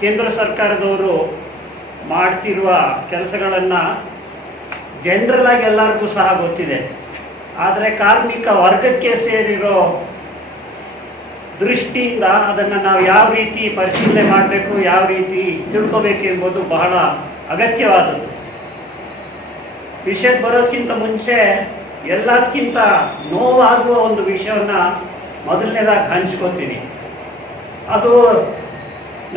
ಕೇಂದ್ರ ಸರ್ಕಾರದವರು ಮಾಡ್ತಿರುವ ಕೆಲಸಗಳನ್ನು ಜನರಲ್ ಆಗಿ ಎಲ್ಲರಿಗೂ ಸಹ ಗೊತ್ತಿದೆ. ಆದರೆ ಕಾರ್ಮಿಕ ವರ್ಗಕ್ಕೆ ಸೇರಿರೋ ದೃಷ್ಟಿಯಿಂದ ಅದನ್ನು ನಾವು ಯಾವ ರೀತಿ ಪರಿಶೀಲನೆ ಮಾಡಬೇಕು, ಯಾವ ರೀತಿ ತಿಳ್ಕೋಬೇಕು ಎಂಬುದು ಬಹಳ ಅಗತ್ಯವಾದದ್ದು. ವಿಷಯಕ್ಕೆ ಬರೋದಕ್ಕಿಂತ ಮುಂಚೆ ಎಲ್ಲದಕ್ಕಿಂತ ನೋವಾಗುವ ಒಂದು ವಿಷಯವನ್ನು ಮೊದಲನೇದಾಗಿ ಹಂಚ್ಕೋತೀನಿ. ಅದು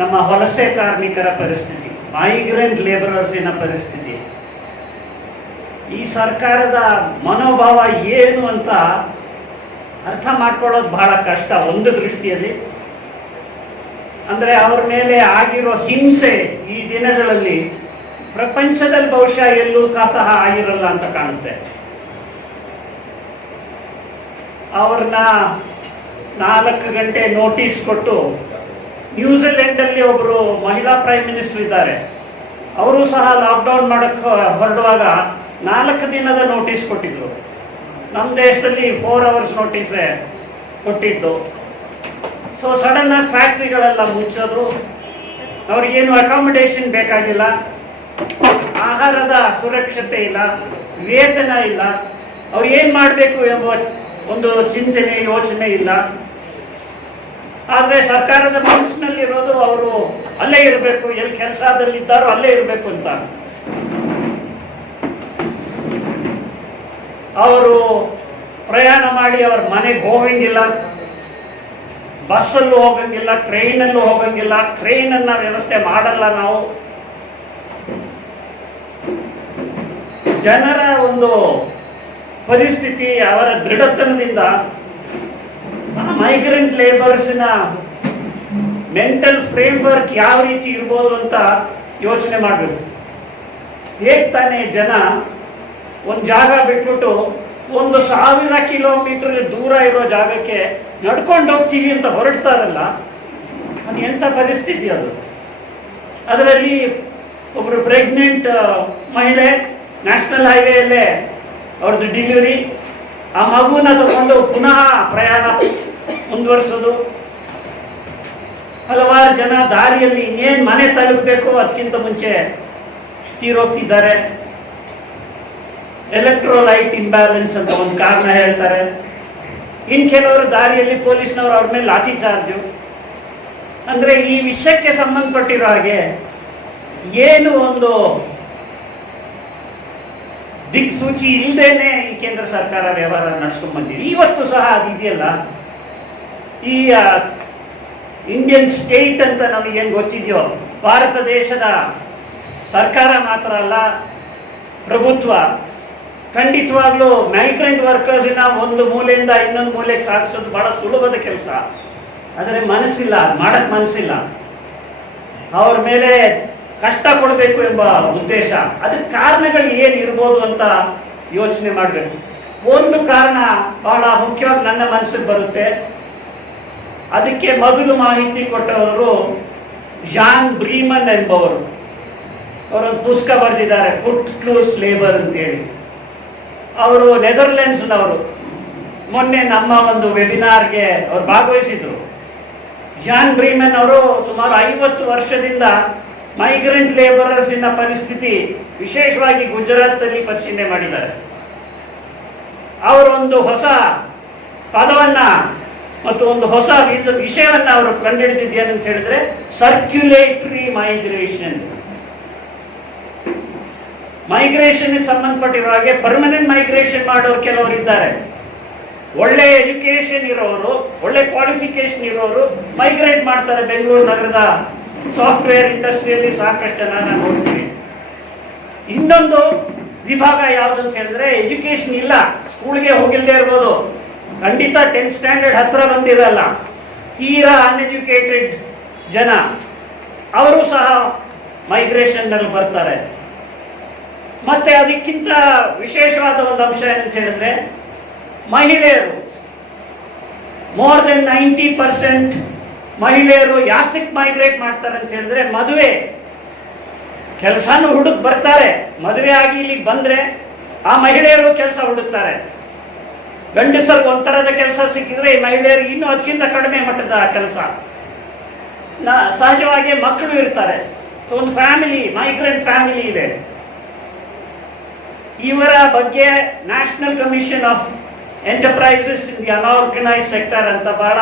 ನಮ್ಮ ವಲಸೆ ಕಾರ್ಮಿಕರ ಪರಿಸ್ಥಿತಿ, ಮೈಗ್ರೆಂಟ್ ಲೇಬರರ್ಸಿನ ಪರಿಸ್ಥಿತಿ. ಈ ಸರ್ಕಾರದ ಮನೋಭಾವ ಏನು ಅಂತ ಅರ್ಥ ಮಾಡ್ಕೊಳ್ಳೋದು ಬಹಳ ಕಷ್ಟ ಒಂದು ದೃಷ್ಟಿಯಲ್ಲಿ. ಅಂದರೆ ಅವ್ರ ಮೇಲೆ ಆಗಿರೋ ಹಿಂಸೆ ಈ ದಿನಗಳಲ್ಲಿ ಪ್ರಪಂಚದಲ್ಲಿ ಬಹುಶಃ ಎಲ್ಲೂ ಸಹ ಆಗಿರಲ್ಲ ಅಂತ ಕಾಣುತ್ತೆ. ಅವ್ರನ್ನ 4 ಗಂಟೆ ನೋಟಿಸ್ ಕೊಟ್ಟು, ನ್ಯೂಜಿಲೆಂಡಲ್ಲಿ ಒಬ್ಬರು ಮಹಿಳಾ ಪ್ರೈಮ್ ಮಿನಿಸ್ಟರ್ ಇದ್ದಾರೆ, ಅವರು ಸಹ ಲಾಕ್ಡೌನ್ ಮಾಡಕ್ಕೆ ಹೊರಡುವಾಗ 4 ದಿನದ ನೋಟಿಸ್ ಕೊಟ್ಟಿದ್ರು. ನಮ್ಮ ದೇಶದಲ್ಲಿ 4 hours ನೋಟಿಸೇ ಕೊಟ್ಟಿದ್ದು. ಸೊ ಸಡನ್ ಆಗಿ ಫ್ಯಾಕ್ಟ್ರಿಗಳೆಲ್ಲ ಮುಚ್ಚೋದು, ಅವ್ರಿಗೇನು ಅಕಾಮಿಡೇಷನ್ ಬೇಕಾಗಿಲ್ಲ, ಆಹಾರದ ಸುರಕ್ಷತೆ ಇಲ್ಲ, ವೇತನ ಇಲ್ಲ, ಅವ್ರು ಏನು ಮಾಡಬೇಕು ಎಂಬ ಒಂದು ಚಿಂತನೆ ಯೋಚನೆ ಇಲ್ಲ. ಆದರೆ ಸರ್ಕಾರದ ಮನಸ್ಸಿನಲ್ಲಿರೋದು ಅವರು ಅಲ್ಲೇ ಇರಬೇಕು, ಎಲ್ಲಿ ಕೆಲಸದಲ್ಲಿದ್ದಾರೋ ಅಲ್ಲೇ ಇರಬೇಕು ಅಂತ. ಅವರು ಪ್ರಯಾಣ ಮಾಡಿ ಅವ್ರ ಮನೆಗೆ ಹೋಗಂಗಿಲ್ಲ, ಬಸ್ಸಲ್ಲೂ ಹೋಗಂಗಿಲ್ಲ, ಟ್ರೈನಲ್ಲೂ ಹೋಗಂಗಿಲ್ಲ, ಟ್ರೈನನ್ನ ವ್ಯವಸ್ಥೆ ಮಾಡಲ್ಲ ನಾವು. ಜನರ ಒಂದು ಪರಿಸ್ಥಿತಿ, ಅವರ ದೃಢತನದಿಂದ ಮೈಗ್ರೆಂಟ್ ಲೇಬರ್ಸ್ನ ಮೆಂಟಲ್ ಫ್ರೇಮ್ವರ್ಕ್ ಯಾವ ರೀತಿ ಇರ್ಬೋದು ಅಂತ ಯೋಚನೆ ಮಾಡಬೇಕು. ಹೇಗೆ ತಾನೇ ಜನ ಒಂದು ಜಾಗ ಬಿಟ್ಬಿಟ್ಟು 1000 ಕಿಲೋಮೀಟರ್ ದೂರ ಇರೋ ಜಾಗಕ್ಕೆ ನಡ್ಕೊಂಡು ಹೋಗ್ತೀವಿ ಅಂತ ಹೊರಡ್ತಾರಲ್ಲ, ಅದು ಎಂಥ ಪರಿಸ್ಥಿತಿ ಅದು. ಅದರಲ್ಲಿ ಒಬ್ಬರು ಪ್ರೆಗ್ನೆಂಟ್ ಮಹಿಳೆ ನ್ಯಾಷನಲ್ ಹೈವೇಯಲ್ಲೇ ಅವ್ರದ್ದು ಡೆಲಿವರಿ, ಆ ಮಗುನ ತಗೊಂಡು ಪುನಃ ಪ್ರಯಾಣ ಮುಂದುವರಿಸೋದು. ಹಲವಾರು ಜನ ದಾರಿಯಲ್ಲಿ ಇನ್ನೇನು ಮನೆ ತಲುಪಬೇಕು ಅದಕ್ಕಿಂತ ಮುಂಚೆ ತೀರೋಗ್ತಿದ್ದಾರೆ. ಎಲೆಕ್ಟ್ರೋಲೈಟ್ ಇಂಬ್ಯಾಲೆನ್ಸ್ ಅಂತ ಒಂದು ಕಾರಣ ಹೇಳ್ತಾರೆ. ಇನ್ನು ಕೆಲವರು ದಾರಿಯಲ್ಲಿ ಪೊಲೀಸ್ನವರು ಅವ್ರ ಮೇಲೆ ಲಾಠಿ ಚಾರ್ಜು. ಅಂದರೆ ಈ ವಿಷಯಕ್ಕೆ ಸಂಬಂಧಪಟ್ಟಿರೋ ಹಾಗೆ ಏನು ಒಂದು ದಿಕ್ಸೂಚಿ ಇಲ್ಲದೇನೆ ಈ ಕೇಂದ್ರ ಸರ್ಕಾರ ವ್ಯವಹಾರ ನಡೆಸ್ಕೊಂಡು ಬಂದಿದೆ. ಇವತ್ತು ಸಹ ಅದಿದೆಯಲ್ಲ, ಈ ಇಂಡಿಯನ್ ಸ್ಟೇಟ್ ಅಂತ ನಮಗೇನು ಗೊತ್ತಿದೆಯೋ, ಭಾರತ ದೇಶದ ಸರ್ಕಾರ ಮಾತ್ರ ಅಲ್ಲ, ಪ್ರಭುತ್ವ ಖಂಡಿತವಾಗ್ಲೂ ಮೈಗ್ರೆಂಟ್ ವರ್ಕರ್ಸ್ನ ಒಂದು ಮೂಲೆಯಿಂದ ಇನ್ನೊಂದು ಮೂಲೆಗೆ ಸಾಗಿಸೋದು ಬಹಳ ಸುಲಭದ ಕೆಲಸ. ಆದರೆ ಮನಸ್ಸಿಲ್ಲ, ಮಾಡಕ್ ಮನಸ್ಸಿಲ್ಲ. ಅವ್ರ ಮೇಲೆ ಕಷ್ಟ ಕೊಡಬೇಕು ಎಂಬ ಉದ್ದೇಶ. ಅದಕ್ಕೆ ಕಾರಣಗಳು ಏನಿರ್ಬೋದು ಅಂತ ಯೋಚನೆ ಮಾಡಬೇಕು. ಒಂದು ಕಾರಣ ಬಹಳ ಮುಖ್ಯವಾಗಿ ನನ್ನ ಮನಸ್ಸಿಗೆ ಬರುತ್ತೆ. ಅದಕ್ಕೆ ಮೊದಲು ಮಾಹಿತಿ ಕೊಟ್ಟವರು ಜಾನ್ ಬ್ರೀಮನ್ ಎಂಬವರು. ಅವರೊಂದು ಪುಸ್ತಕ ಬರೆದಿದ್ದಾರೆ, ಫುಟ್ ಕ್ಲೂಸ್ ಲೇಬರ್ ಅಂತೇಳಿ. ಅವರು ನೆದರ್ಲೆಂಡ್ಸ್ನವರು. ಮೊನ್ನೆ ನಮ್ಮ ಒಂದು ವೆಬಿನಾರ್ಗೆ ಅವರು ಭಾಗವಹಿಸಿದ್ರು. ಜಾನ್ ಬ್ರೀಮನ್ ಅವರು ಸುಮಾರು 50 ವರ್ಷದಿಂದ ಮೈಗ್ರೆಂಟ್ ಲೇಬರರ್ಸಿನ ಪರಿಸ್ಥಿತಿ ವಿಶೇಷವಾಗಿ ಗುಜರಾತಲ್ಲಿ ಪರಿಶೀಲನೆ ಮಾಡಿದ್ದಾರೆ. ಅವರೊಂದು ಹೊಸ ಪದವನ್ನ ಮತ್ತು ಒಂದು ಹೊಸ ವಿಷಯವನ್ನ ಅವರು ಕಂಡುಹಿಡಿದಿದ್ದೇನಂತ ಹೇಳಿದ್ರೆ ಸರ್ಕ್ಯುಲೇಟರಿ ಮೈಗ್ರೇಷನ್. ಮೈಗ್ರೇಷನ್ಗೆ ಸಂಬಂಧಪಟ್ಟಿರೋ ಹಾಗೆ ಪರ್ಮನೆಂಟ್ ಮೈಗ್ರೇಷನ್ ಮಾಡೋರು ಕೆಲವರು ಇದ್ದಾರೆ. ಒಳ್ಳೆ ಎಜುಕೇಶನ್ ಇರೋರು, ಒಳ್ಳೆ ಕ್ವಾಲಿಫಿಕೇಶನ್ ಇರೋರು ಮೈಗ್ರೇಟ್ ಮಾಡ್ತಾರೆ. ಬೆಂಗಳೂರು ನಗರದ ಸಾಫ್ಟ್ವೇರ್ ಇಂಡಸ್ಟ್ರಿಯಲ್ಲಿ ಸಾಕಷ್ಟು ಜನ ನಾನು ನೋಡ್ತೀನಿ. ಇನ್ನೊಂದು ವಿಭಾಗ ಯಾವುದು ಅಂತ ಹೇಳಿದ್ರೆ ಎಜುಕೇಶನ್ ಇಲ್ಲ, ಸ್ಕೂಲ್ಗೆ ಹೋಗಿಲ್ಲದೆ ಇರ್ಬೋದು, ಖಂಡಿತ 10th ಸ್ಟ್ಯಾಂಡರ್ಡ್ ಹತ್ರ ಬಂದಿರಲ್ಲ, ತೀರಾ ಅನ್ಎಜುಕೇಟೆಡ್ ಜನ, ಅವರು ಸಹ ಮೈಗ್ರೇಷನ್ ನಲ್ಲಿ ಬರ್ತಾರೆ. ಮತ್ತೆ ಅದಕ್ಕಿಂತ ವಿಶೇಷವಾದ ಒಂದು ಅಂಶ ಏನಂತ ಹೇಳಿದ್ರೆ ಮಹಿಳೆಯರು, ಮೋರ್ ದೆನ್ 90% ಮಹಿಳೆಯರು ಯಾತಕ್ಕೆ ಮೈಗ್ರೇಟ್ ಮಾಡ್ತಾರೆ ಅಂತ ಹೇಳಿದ್ರೆ ಮದುವೆ ಕೆಲಸನೂ ಹುಡುಕ್ ಬರ್ತಾರೆ. ಮದುವೆ ಆಗಿ ಇಲ್ಲಿಗೆ ಬಂದ್ರೆ ಆ ಮಹಿಳೆಯರು ಕೆಲಸ ಹುಡುಕ್ತಾರೆ. ಗಂಡಸರಿಗೆ ಒಂಥರದ ಕೆಲಸ ಸಿಕ್ಕಿದ್ರೆ ಈ ಮಹಿಳೆಯರಿಗೆ ಇನ್ನೂ ಅದಕ್ಕಿಂತ ಕಡಿಮೆ ಮಟ್ಟದ ಕೆಲಸ. ಸಹಜವಾಗಿ ಮಕ್ಕಳು ಇರ್ತಾರೆ. ಒಂದು ಫ್ಯಾಮಿಲಿ, ಮೈಗ್ರೆಂಟ್ ಫ್ಯಾಮಿಲಿ ಇದೆ. ಇವರ ಬಗ್ಗೆ national commission of enterprises in the unorganised sector ಅಂತ ಬಹಳ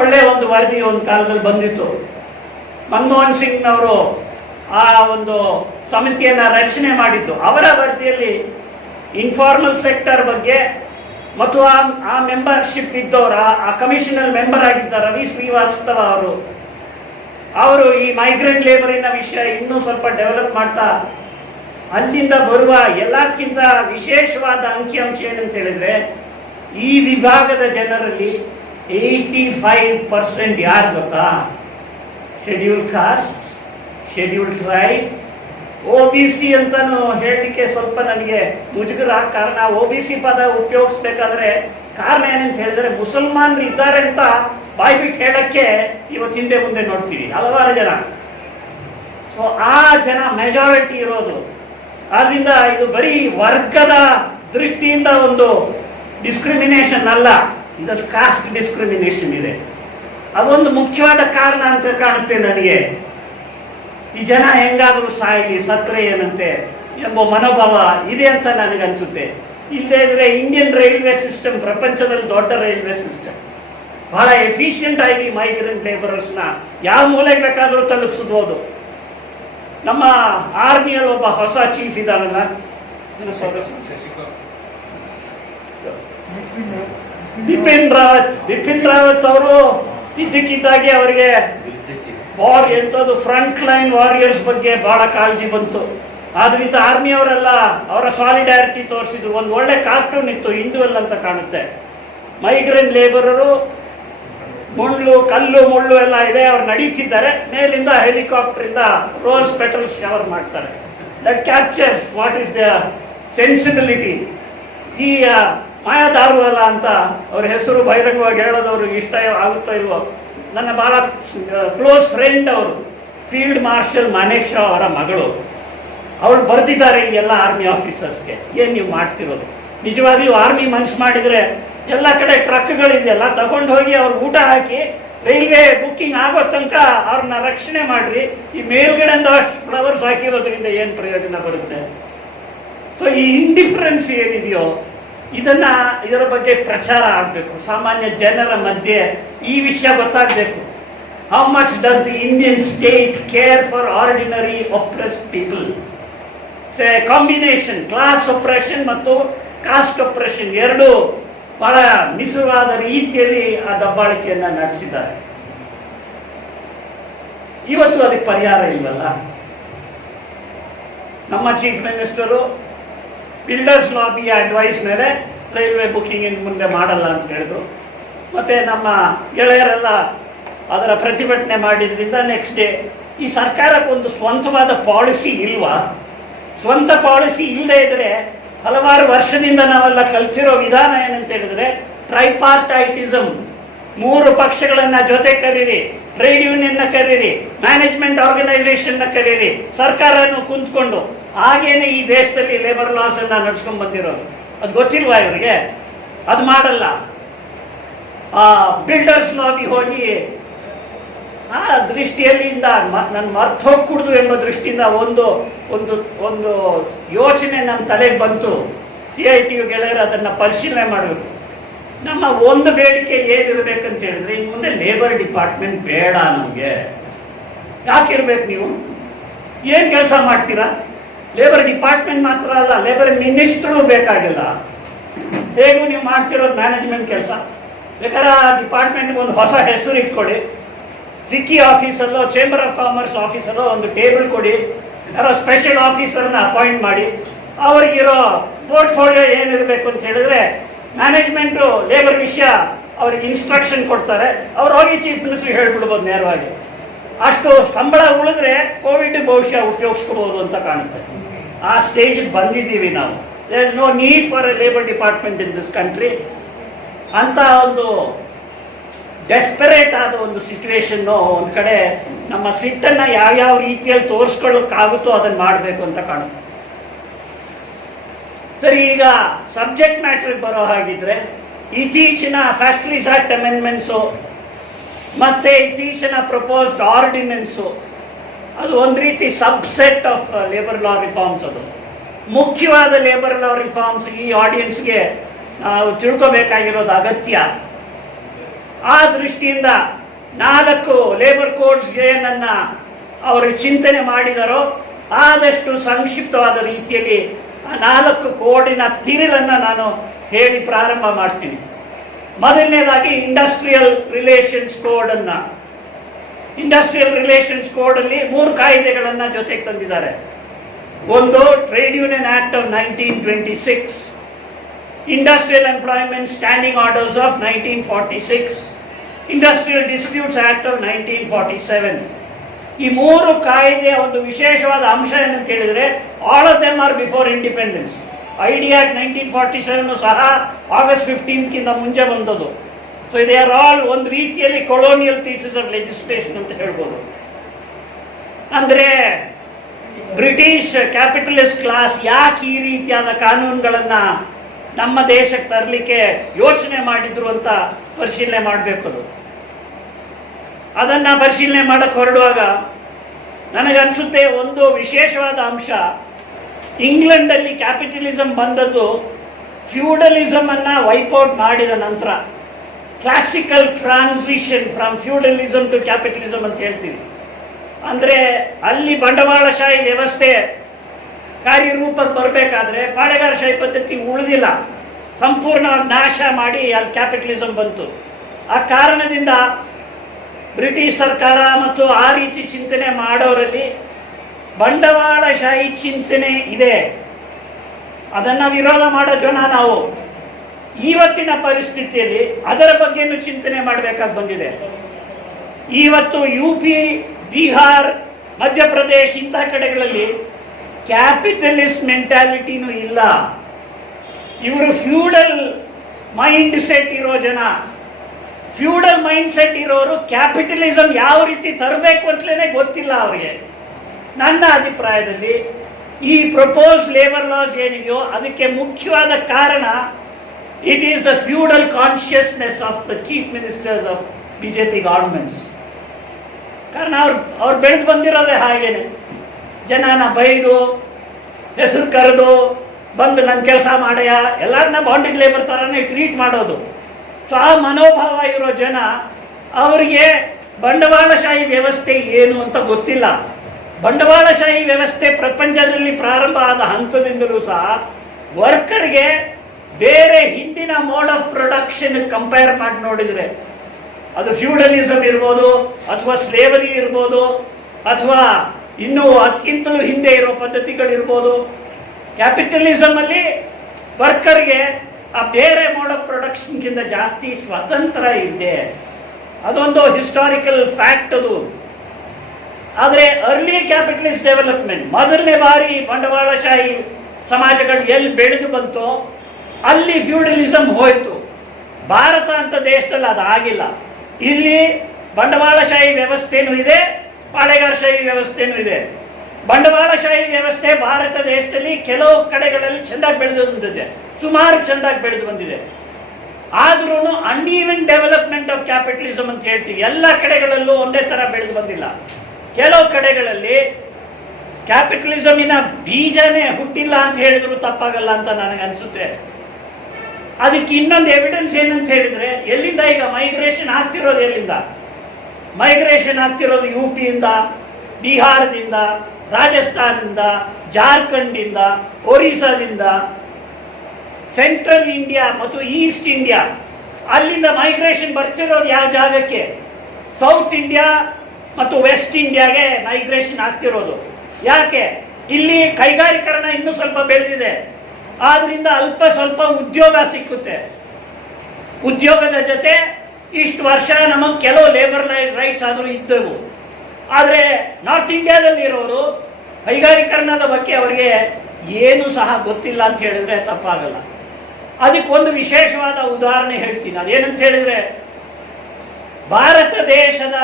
ಒಳ್ಳೆ ಒಂದು ವರದಿ ಒಂದು ಕಾಲದಲ್ಲಿ ಬಂದಿತ್ತು. ಮನಮೋಹನ್ ಸಿಂಗ್ನವರು ಆ ಒಂದು ಸಮಿತಿಯನ್ನು ರಚನೆ ಮಾಡಿದ್ದು. ಅವರ ವರದಿಯಲ್ಲಿ ಇನ್ಫಾರ್ಮಲ್ ಸೆಕ್ಟರ್ ಬಗ್ಗೆ ಮತ್ತು ಆ ಮೆಂಬರ್ಶಿಪ್ ಇದ್ದವರು, ಆ ಕಮಿಷನಲ್ ಮೆಂಬರ್ ಆಗಿದ್ದ ರವಿ ಶ್ರೀವಾಸ್ತವ ಅವರು ಈ ಮೈಗ್ರೆಂಟ್ ಲೇಬರಿನ ವಿಷಯ ಇನ್ನೂ ಸ್ವಲ್ಪ ಡೆವಲಪ್ ಮಾಡ್ತಾ ಅಲ್ಲಿಂದ ಬರುವ ಎಲ್ಲದಕ್ಕಿಂತ ವಿಶೇಷವಾದ ಅಂಕಿಅಂಶ ಏನಂತ ಹೇಳಿದ್ರೆ, ಈ ವಿಭಾಗದ ಜನರಲ್ಲಿ 85% ಯಾರು ಗೊತ್ತಾ? Schedule caste, schedule tribe, OBC ಅಂತಾನು ಹೇಳಲಿಕ್ಕೆ ಸ್ವಲ್ಪ ನನಗೆ ಮುಜುಗರ. ಕಾರಣ OBC ಪದ ಉಪಯೋಗಿಸ್ಬೇಕಾದ್ರೆ ಕಾರಣ ಏನಂತ ಹೇಳಿದ್ರೆ, ಮುಸಲ್ಮಾನರು ಇದ್ದಾರೆ ಅಂತ ಬಾಯ್ಬಿಟ್ಟು ಹೇಳಕ್ಕೆ ಇವತ್ತು ಹಿಂದೆ ಮುಂದೆ ನೋಡ್ತೀವಿ ಹಲವಾರು ಜನ. ಸೊ ಆ ಜನ ಮೆಜಾರಿಟಿ ಇರೋದು. ಆದ್ರಿಂದ ಇದು ಬರೀ ವರ್ಗದ ದೃಷ್ಟಿಯಿಂದ ಒಂದು ಡಿಸ್ಕ್ರಿಮಿನೇಷನ್ ಅಲ್ಲ, ಇದರಲ್ಲಿ ಕಾಸ್ಟ್ ಡಿಸ್ಕ್ರಿಮಿನೇಷನ್ ಇದೆ. ಅದೊಂದು ಮುಖ್ಯವಾದ ಕಾರಣ ಅಂತ ಕಾಣುತ್ತೆ ನನಗೆ. ಈ ಜನ ಹೆಂಗಾದ್ರೂ ಸಾಯಲಿ, ಸತ್ರೆ ಏನಂತೆ ಎಂಬ ಮನೋಭಾವ ಇದೆ ಅಂತ ನನಗನ್ಸುತ್ತೆ. ಇಲ್ಲದೇ ಇದ್ರೆ ಇಂಡಿಯನ್ ರೈಲ್ವೆ ಸಿಸ್ಟಮ್ ಪ್ರಪಂಚದಲ್ಲಿ ದೊಡ್ಡ ರೈಲ್ವೆ ಸಿಸ್ಟಮ್, ಬಹಳ ಎಫಿಷಿಯಂಟ್ ಆಗಿ ಮೈಗ್ರೆಂಟ್ ಲೇಬರರ್ಸ್ನ ಯಾವ ಮೂಲೆಗೆ ಬೇಕಾದರೂ ತಲುಪಿಸಬಹುದು. ನಮ್ಮ ಆರ್ಮಿಯಲ್ಲಿ ಒಬ್ಬ ಹೊಸ ಚೀಫ್ ಇದ್ದಾರಲ್ಲ, ಬಿಪಿನ್ ರಾವತ್ ಅವರು ಇದ್ದಕ್ಕಿದ್ದಾಗೆ ಅವರಿಗೆ ಎಂಥದ್ದು ಫ್ರಂಟ್ ಲೈನ್ ವಾರಿಯರ್ಸ್ ಬಗ್ಗೆ ಬಹಳ ಕಾಳಜಿ ಬಂತು. ಆದ್ರಿಂದ ಆರ್ಮಿಯವರೆಲ್ಲ ಅವರ ಸಾಲಿಡ್ಯಾರಿಟಿ ತೋರಿಸಿದ್ರು. ಒಂದು ಒಳ್ಳೆ ಕಾರ್ಟೂನ್ ಇತ್ತು, ಇಂಡುವಲ್ ಅಂತ ಕಾಣುತ್ತೆ. ಮೈಗ್ರೆಂಟ್ ಲೇಬರರು ಕಲ್ಲು ಮುಳ್ಳು ಎಲ್ಲ ಇದೆ, ಅವ್ರು ನಡೀತಿದ್ದಾರೆ, ಮೇಲಿಂದ ಹೆಲಿಕಾಪ್ಟರ್ ಇಂದ ರೋಸ್ ಪೆಟಲ್ಸ್ ಶವರ್ ಮಾಡ್ತಾರೆ. That captures what is the sensibility. ಈ ಮಾಯಾದಾರುವಲ್ಲ ಅಂತ ಅವ್ರ ಹೆಸರು ಬಹಿರಂಗವಾಗಿ ಹೇಳೋದವ್ರು ಇಷ್ಟ ಆಗುತ್ತೋ ಇಲ್ವೋ. ನನ್ನ ಬಹಳ ಕ್ಲೋಸ್ ಫ್ರೆಂಡ್ ಅವರು, ಫೀಲ್ಡ್ ಮಾರ್ಷಲ್ ಮಾನೇಕ್ ಶಾ ಅವರ ಮಗಳು. ಅವಳು ಬರೆದಿದ್ದಾರೆ ಈ ಎಲ್ಲ ಆರ್ಮಿ ಆಫೀಸರ್ಸ್ಗೆ, ಏನು ನೀವು ಮಾಡ್ತಿರೋದು? ನಿಜವಾಗ್ಲೂ ಆರ್ಮಿ ಮನ್ಸು ಮಾಡಿದರೆ ಎಲ್ಲ ಕಡೆ ಟ್ರಕ್ಗಳಿದೆಯಲ್ಲ, ತಗೊಂಡು ಹೋಗಿ ಅವ್ರಿಗೆ ಊಟ ಹಾಕಿ ರೈಲ್ವೆ ಬುಕ್ಕಿಂಗ್ ಆಗೋ ತನಕ ಅವ್ರನ್ನ ರಕ್ಷಣೆ ಮಾಡ್ರಿ. ಈ ಮೇಲ್ಗಡೆಯಿಂದ ಫ್ಲವರ್ಸ್ ಹಾಕಿರೋದ್ರಿಂದ ಏನು ಪ್ರಯೋಜನ ಬರುತ್ತೆ? ಸೊ ಈ ಇಂಡಿಫರೆನ್ಸ್ ಏನಿದೆಯೋ ಇದರ ಬಗ್ಗೆ ಪ್ರಚಾರ ಆಗಬೇಕು, ಸಾಮಾನ್ಯ ಜನರ ಮಧ್ಯೆ ಈ ವಿಷಯ ಗೊತ್ತಾಗಬೇಕು. How much does the Indian state care for ordinary oppressed people? Combination, class oppression ಮತ್ತು ಕಾಸ್ಟ್ ಒಪ್ರೆಷನ್ ಎರಡು ಬಹಳ ನಿಸುವಾದ ರೀತಿಯಲ್ಲಿ ಆ ದಬ್ಬಾಳಿಕೆಯನ್ನ ನಡೆಸಿದ್ದಾರೆ. ಇವತ್ತು ಅದಕ್ಕೆ ಪರಿಹಾರ ಇಲ್ವಲ್ಲ. ನಮ್ಮ ಚೀಫ್ ಮಿನಿಸ್ಟರು ಬಿಲ್ಡರ್ಸ್ ಲಾಬಿಯ ಅಡ್ವೈಸ್ ಮೇಲೆ ರೈಲ್ವೆ ಬುಕ್ಕಿಂಗ್ ಇನ್ನು ಮುಂದೆ ಮಾಡಲ್ಲ ಅಂತ ಹೇಳಿದ್ರು. ಮತ್ತೆ ನಮ್ಮ ಗೆಳೆಯರೆಲ್ಲ ಅದರ ಪ್ರತಿಭಟನೆ ಮಾಡಿದ್ರಿಂದ ನೆಕ್ಸ್ಟ್ ಡೇ ಈ ಸರ್ಕಾರಕ್ಕೊಂದು ಸ್ವಂತವಾದ ಪಾಲಿಸಿ ಇಲ್ವಾ? ಸ್ವಂತ ಪಾಲಿಸಿ ಇಲ್ಲದೆ ಇದ್ರೆ ಹಲವಾರು ವರ್ಷದಿಂದ ನಾವೆಲ್ಲ ಕಲ್ತಿರೋ ವಿಧಾನ ಏನಂತ ಹೇಳಿದ್ರೆ ಟ್ರೈಪಾರ್ಟೈಟಿಸಮ್. 3 ಪಕ್ಷಗಳನ್ನ ಜೊತೆ ಕರೀರಿ, ಟ್ರೇಡ್ ಯೂನಿಯನ್ ಕರೀರಿ, ಮ್ಯಾನೇಜ್ಮೆಂಟ್ ಆರ್ಗನೈಸೇಷನ್ ಕರೀರಿ, ಸರ್ಕಾರವನ್ನು ಕುಂತ್ಕೊಂಡು. ಹಾಗೇನೆ ಈ ದೇಶದಲ್ಲಿ ಲೇಬರ್ ಲಾಸ್ ಅನ್ನ ನಡ್ಸ್ಕೊಂಡ್ ಬಂದಿರೋದು. ಅದು ಗೊತ್ತಿಲ್ವಾ ಇವರಿಗೆ? ಅದು ಮಾಡಲ್ಲ. ಬಿಲ್ಡರ್ಸ್ ಲಾಬಿ ಹೋಗಿ ಆ ದೃಷ್ಟಿಯಲ್ಲಿಂದ ನನ್ನ ಮರ್ತು ಹೋಗ್ಕೂಡ್ದು ಎಂಬ ದೃಷ್ಟಿಯಿಂದ ಒಂದು ಒಂದು ಒಂದು ಯೋಚನೆ ನನ್ನ ತಲೆಗೆ ಬಂತು. CITU ಗೆಳೆಯರು ಅದನ್ನು ಪರಿಶೀಲನೆ ಮಾಡಬೇಕು. ನಮ್ಮ ಒಂದು ಬೇಡಿಕೆ ಏನಿರಬೇಕಂತ ಹೇಳಿದ್ರೆ, ಇನ್ನು ಮುಂದೆ ಲೇಬರ್ ಡಿಪಾರ್ಟ್ಮೆಂಟ್ ಬೇಡ ನಮಗೆ. ಯಾಕಿರ್ಬೇಕು? ನೀವು ಏನು ಕೆಲಸ ಮಾಡ್ತೀರಾ? ಲೇಬರ್ ಡಿಪಾರ್ಟ್ಮೆಂಟ್ ಮಾತ್ರ ಅಲ್ಲ, ಲೇಬರ್ ಮಿನಿಸ್ಟ್ರು ಬೇಕಾಗಿಲ್ಲ. ಹೇಗೂ ನೀವು ಮಾಡ್ತಿರೋದು ಮ್ಯಾನೇಜ್ಮೆಂಟ್ ಕೆಲಸ. ಬೇಕಾದ್ರೆ ಆ ಡಿಪಾರ್ಟ್ಮೆಂಟ್ಗೆ ಒಂದು ಹೊಸ ಹೆಸರು ಇಟ್ಕೊಡಿ. ಸಿಕ್ಕಿ ಆಫೀಸಲ್ಲೋ ಚೇಂಬರ್ ಆಫ್ ಕಾಮರ್ಸ್ ಆಫೀಸಲ್ಲೋ ಒಂದು ಟೇಬಲ್ ಕೊಡಿ, ಯಾರೋ ಸ್ಪೆಷಲ್ ಆಫೀಸರ್ನ ಅಪಾಯಿಂಟ್ ಮಾಡಿ, ಅವ್ರಿಗಿರೋ ಪೋರ್ಟ್ಫೋಲಿಯೋ ಏನಿರಬೇಕು ಅಂತ ಹೇಳಿದ್ರೆ ಮ್ಯಾನೇಜ್ಮೆಂಟು ಲೇಬರ್ ವಿಷಯ ಅವ್ರಿಗೆ ಇನ್ಸ್ಟ್ರಕ್ಷನ್ ಕೊಡ್ತಾರೆ. ಅವ್ರು ಹೋಗಿ ಚೀಫ್ ಮಿನಿಸ್ಟರ್ ಹೇಳ್ಬಿಡ್ಬೋದು ನೇರವಾಗಿ. ಅಷ್ಟು ಸಂಬಳ ಉಳಿದ್ರೆ ಕೋವಿಡ್ ಬಹುಶಃ ಉಪಯೋಗಿಸ್ಕೋಬಹುದು ಅಂತ ಕಾಣುತ್ತೆ. ಆ ಸ್ಟೇಜಿಗೆ ಬಂದಿದ್ದೀವಿ ನಾವು. There is no need for a labour department in this country ಅಂತ ಒಂದು ಡೆಸ್ಪರೇಟ್ ಆದ ಒಂದು ಸಿಚುವೇಶನ್ನು. ಒಂದು ಕಡೆ ನಮ್ಮ ಸಿಟ್ಟನ್ನು ಯಾವ್ಯಾವ ರೀತಿಯಲ್ಲಿ ತೋರಿಸ್ಕೊಳ್ಳೋಕ್ಕಾಗುತ್ತೋ ಅದನ್ನು ಮಾಡಬೇಕು ಅಂತ ಕಾಣುತ್ತೆ. ಸರಿ, ಈಗ ಸಬ್ಜೆಕ್ಟ್ ಮ್ಯಾಟ್ರಿಗೆ ಬರೋ ಹಾಗಿದ್ರೆ, ಇತ್ತೀಚಿನ ಫ್ಯಾಕ್ಟ್ರೀಸ್ ಆಕ್ಟ್ ಅಮೆಂಡ್ಮೆಂಟ್ಸು ಮತ್ತೆ ಇತ್ತೀಚಿನ ಪ್ರಪೋಸ್ಡ್ ಆರ್ಡಿನೆನ್ಸು, ಅದು ಒಂದು ರೀತಿ subset of labour law reforms. ಅದು ಮುಖ್ಯವಾದ ಲೇಬರ್ ಲಾ ರಿಫಾರ್ಮ್ಸ್ ಈ ಆಡಿಯನ್ಸ್ಗೆ ನಾವು ತಿಳ್ಕೋಬೇಕಾಗಿರೋದು ಅಗತ್ಯ. ಆ ದೃಷ್ಟಿಯಿಂದ 4 ಲೇಬರ್ ಕೋಡ್ಸ್ ಏನನ್ನ ಅವರು ಚಿಂತನೆ ಮಾಡಿದಾರೋ ಆದಷ್ಟು ಸಂಕ್ಷಿಪ್ತವಾದ ರೀತಿಯಲ್ಲಿ ಆ 4 ಕೋಡಿನ ತಿರುಳನ್ನು ನಾನು ಹೇಳಿ ಪ್ರಾರಂಭ ಮಾಡ್ತೀನಿ. ಮೊದಲನೇದಾಗಿ ಇಂಡಸ್ಟ್ರಿಯಲ್ ರಿಲೇಷನ್ಸ್ ಕೋಡ್ ಅನ್ನ. ಇಂಡಸ್ಟ್ರಿಯಲ್ ರಿಲೇಷನ್ಸ್ ಕೋಡ್ ಅಲ್ಲಿ 3 ಕಾಯ್ದೆಗಳನ್ನ ಜೊತೆಗೆ ತಂದಿದ್ದಾರೆ. ಒಂದು trade union act of 1926, industrial employment standing orders of 1946, industrial disputes act of 1947. ಈ 3 ಕಾಯ್ದೆಯ ಒಂದು ವಿಶೇಷವಾದ ಅಂಶ ಏನಂತ ಹೇಳಿದ್ರೆ, all of them are before independence. ID act 1947 ಸಹ August 15th ಮುಂಚೆ ಬಂದದ್ದು. ಸೊ ದೇ ಆರ್ ಆಲ್ ಒಂದು ರೀತಿಯಲ್ಲಿ ಕೊಲೋನಿಯಲ್ ಪೀಸಸ್ ಆಫ್ ಲೆಜಿಸ್ಲೇಷನ್ ಅಂತ ಹೇಳ್ಬೋದು. ಅಂದ್ರೆ ಬ್ರಿಟಿಷ್ ಕ್ಯಾಪಿಟಲಿಸ್ಟ್ ಕ್ಲಾಸ್ ಯಾಕೆ ಈ ರೀತಿಯಾದ ಕಾನೂನುಗಳನ್ನ ನಮ್ಮ ದೇಶಕ್ಕೆ ತರಲಿಕ್ಕೆ ಯೋಚನೆ ಮಾಡಿದ್ರು ಅಂತ ಪರಿಶೀಲನೆ ಮಾಡಬೇಕು. ಅದನ್ನ ಪರಿಶೀಲನೆ ಮಾಡಕ್ಕೆ ಹೊರಡುವಾಗ ನನಗನ್ಸುತ್ತೆ ಒಂದು ವಿಶೇಷವಾದ ಅಂಶ, ಇಂಗ್ಲೆಂಡಲ್ಲಿ ಕ್ಯಾಪಿಟಲಿಸಮ್ ಬಂದದ್ದು ಫ್ಯೂಡಲಿಸಮ್ ಅನ್ನ ವೈಪೌಟ್ ಮಾಡಿದ ನಂತರ. Classical transition from feudalism to capitalism ಅಂತ ಹೇಳ್ತೀವಿ. ಅಂದ್ರೆ ಅಲ್ಲಿ ಬಂಡವಾಳಶಾಹಿ ವ್ಯವಸ್ಥೆ ಕಾರ್ಯರೂಪಕ್ಕೆ ಬರಬೇಕಾದ್ರೆ ಪಾಳೆಗಾರಶಾಹಿ ಪದ್ಧತಿ ಉಳಿದಿಲ್ಲ, ಸಂಪೂರ್ಣವಾಗಿ ನಾಶ ಮಾಡಿ ಅಲ್ಲಿ ಕ್ಯಾಪಿಟಲಿಸಮ್ ಬಂತು. ಆ ಕಾರಣದಿಂದ ಬ್ರಿಟಿಷ್ ಸರ್ಕಾರ ಮತ್ತು ಆ ರೀತಿ ಚಿಂತನೆ ಮಾಡೋರಲ್ಲಿ ಬಂಡವಾಳಶಾಹಿ ಚಿಂತನೆ ಇದೆ, ಅದನ್ನ ವಿರೋಧ ಮಾಡೋ ಜನ ನಾವು. ಇವತ್ತಿನ ಪರಿಸ್ಥಿತಿಯಲ್ಲಿ ಅದರ ಬಗ್ಗೆನೂ ಚಿಂತನೆ ಮಾಡಬೇಕಾಗಿ ಬಂದಿದೆ. ಇವತ್ತು UP, ಬಿಹಾರ್, ಮಧ್ಯಪ್ರದೇಶ್ ಇಂತಹ ಕಡೆಗಳಲ್ಲಿ ಕ್ಯಾಪಿಟಲಿಸ್ಟ್ ಮೆಂಟಾಲಿಟಿನೂ ಇಲ್ಲ. ಇವರು ಫ್ಯೂಡಲ್ ಮೈಂಡ್ ಸೆಟ್ ಇರೋ ಜನ. ಫ್ಯೂಡಲ್ ಮೈಂಡ್ ಸೆಟ್ ಇರೋರು ಕ್ಯಾಪಿಟಲಿಸಮ್ ಯಾವ ರೀತಿ ತರಬೇಕು ಅಂತಲೇ ಗೊತ್ತಿಲ್ಲ ಅವರಿಗೆ. ನನ್ನ ಅಭಿಪ್ರಾಯದಲ್ಲಿ ಈ ಪ್ರಪೋಸ್ ಲೇಬರ್ ಲಾಸ್ ಏನಿದೆಯೋ ಅದಕ್ಕೆ ಮುಖ್ಯವಾದ ಕಾರಣ it is the feudal consciousness of the chief ministers of BJP governments. ಕಾರಣ ಅವ್ರು ಬೆಳೆದು ಬಂದಿರೋದೇ ಹಾಗೇನೆ, ಜನನ ಬೈದು ಹೆಸರು ಕರೆದು ಬಂದು ನನ್ನ ಕೆಲಸ ಮಾಡಯ್ಯ, ಎಲ್ಲರನ್ನ ಬಾಂಡಿಂಗ್ ಲೇಬರ್ ಥರನೇ ಟ್ರೀಟ್ ಮಾಡೋದು. ಸೊ ಆ ಮನೋಭಾವ ಇರೋ ಜನ, ಅವರಿಗೆ ಬಂಡವಾಳಶಾಹಿ ವ್ಯವಸ್ಥೆ ಏನು ಅಂತ ಗೊತ್ತಿಲ್ಲ. ಬಂಡವಾಳಶಾಹಿ ವ್ಯವಸ್ಥೆ ಪ್ರಪಂಚದಲ್ಲಿ ಪ್ರಾರಂಭ ಆದ ಹಂತದಿಂದಲೂ ಸಹ ವರ್ಕರ್ಗೆ ಬೇರೆ ಹಿಂದಿನ ಮೋಡ್ ಆಫ್ ಪ್ರೊಡಕ್ಷನ್ ಕಂಪೇರ್ ಮಾಡಿ ನೋಡಿದ್ರೆ, ಅದು ಫ್ಯೂಡಲಿಸಮ್ ಇರ್ಬೋದು, ಅಥವಾ ಸ್ಲೇವರಿ ಇರ್ಬೋದು, ಅಥವಾ ಇನ್ನೂ ಅದಕ್ಕಿಂತಲೂ ಹಿಂದೆ ಇರೋ ಪದ್ಧತಿಗಳಿರ್ಬೋದು, ಕ್ಯಾಪಿಟಲಿಸಮ್ ಅಲ್ಲಿ ವರ್ಕರ್ಗೆ ಆ ಬೇರೆ ಮೋಡ್ ಆಫ್ ಪ್ರೊಡಕ್ಷನ್ಗಿಂತ ಜಾಸ್ತಿ ಸ್ವತಂತ್ರ ಇದೆ. ಅದೊಂದು ಹಿಸ್ಟಾರಿಕಲ್ ಫ್ಯಾಕ್ಟ್ ಅದು. ಆದರೆ ಅರ್ಲಿ ಕ್ಯಾಪಿಟಲಿಸ್ಟ್ ಡೆವಲಪ್ಮೆಂಟ್, ಮೊದಲನೇ ಬಾರಿ ಬಂಡವಾಳಶಾಹಿ ಸಮಾಜಗಳು ಎಲ್ಲಿ ಬೆಳೆದು ಬಂತೋ ಅಲ್ಲಿ ಫ್ಯೂಡಲಿಸಮ್ ಹೋಯ್ತು. ಭಾರತ ಅಂತ ದೇಶದಲ್ಲಿ ಅದಾಗಿಲ್ಲ. ಇಲ್ಲಿ ಬಂಡವಾಳಶಾಹಿ ವ್ಯವಸ್ಥೆನೂ ಇದೆ, ಪಾಳೆಗಾರಶಾಹಿ ವ್ಯವಸ್ಥೆನೂ ಇದೆ. ಬಂಡವಾಳಶಾಹಿ ವ್ಯವಸ್ಥೆ ಭಾರತ ದೇಶದಲ್ಲಿ ಕೆಲವು ಕಡೆಗಳಲ್ಲಿ ಚೆಂದಾಗಿ ಬೆಳೆದು ಬಂದಿದೆ, ಸುಮಾರು ಚೆಂದಾಗಿ ಬೆಳೆದು ಬಂದಿದೆ. ಆದ್ರೂ ಅನ್ಈವನ್ ಡೆವಲಪ್ಮೆಂಟ್ ಆಫ್ ಕ್ಯಾಪಿಟಲಿಸಮ್ ಅಂತ ಹೇಳ್ತೀವಿ. ಎಲ್ಲ ಕಡೆಗಳಲ್ಲೂ ಒಂದೇ ತರ ಬೆಳೆದು ಬಂದಿಲ್ಲ. ಕೆಲವು ಕಡೆಗಳಲ್ಲಿ ಕ್ಯಾಪಿಟಲಿಸಮಿನ ಬೀಜನೇ ಹುಟ್ಟಿಲ್ಲ ಅಂತ ಹೇಳಿದ್ರು ತಪ್ಪಾಗಲ್ಲ ಅಂತ ನನಗೆ ಅನ್ಸುತ್ತೆ. ಅದಕ್ಕೆ ಇನ್ನೊಂದು ಎವಿಡೆನ್ಸ್ ಏನಂತ ಹೇಳಿದ್ರೆ, ಎಲ್ಲಿಂದ ಈಗ ಮೈಗ್ರೇಷನ್ ಆಗ್ತಿರೋದು, ಎಲ್ಲಿಂದ ಮೈಗ್ರೇಷನ್ ಆಗ್ತಿರೋದು? UPಯಿಂದ, ಬಿಹಾರದಿಂದ, ರಾಜಸ್ಥಾನದಿಂದ, ಜಾರ್ಖಂಡಿಂದ, ಒರಿಸ್ಸಾದಿಂದ, ಸೆಂಟ್ರಲ್ ಇಂಡಿಯಾ ಮತ್ತು ಈಸ್ಟ್ ಇಂಡಿಯಾ, ಅಲ್ಲಿಂದ ಮೈಗ್ರೇಷನ್ ಬರ್ತಿರೋದು ಯಾವ ಜಾಗಕ್ಕೆ? ಸೌತ್ ಇಂಡಿಯಾ ಮತ್ತು ವೆಸ್ಟ್ ಇಂಡಿಯಾಗೆ ಮೈಗ್ರೇಷನ್ ಆಗ್ತಿರೋದು. ಯಾಕೆ? ಇಲ್ಲಿ ಕೈಗಾರೀಕರಣ ಇನ್ನೂ ಸ್ವಲ್ಪ ಬೆಳೆದಿದೆ, ಆದ್ರಿಂದ ಅಲ್ಪ ಸ್ವಲ್ಪ ಉದ್ಯೋಗ ಸಿಕ್ಕುತ್ತೆ. ಉದ್ಯೋಗದ ಜೊತೆ ಇಷ್ಟು ವರ್ಷ ನಮಗೆ ಕೆಲವು ಲೇಬರ್ ರೈಟ್ಸ್ ಆದರೂ ಇದ್ದವು. ಆದರೆ ನಾರ್ತ್ ಇಂಡಿಯಾದಲ್ಲಿ ಇರೋರು ಕೈಗಾರೀಕರಣದ ಬಗ್ಗೆ ಅವರಿಗೆ ಏನು ಸಹ ಗೊತ್ತಿಲ್ಲ ಅಂತ ಹೇಳಿದ್ರೆ ತಪ್ಪಾಗಲ್ಲ. ಅದಕ್ಕೆ ಒಂದು ವಿಶೇಷವಾದ ಉದಾಹರಣೆ ಹೇಳ್ತೀನಿ. ಅದೇನಂತ ಹೇಳಿದ್ರೆ, ಭಾರತ ದೇಶದ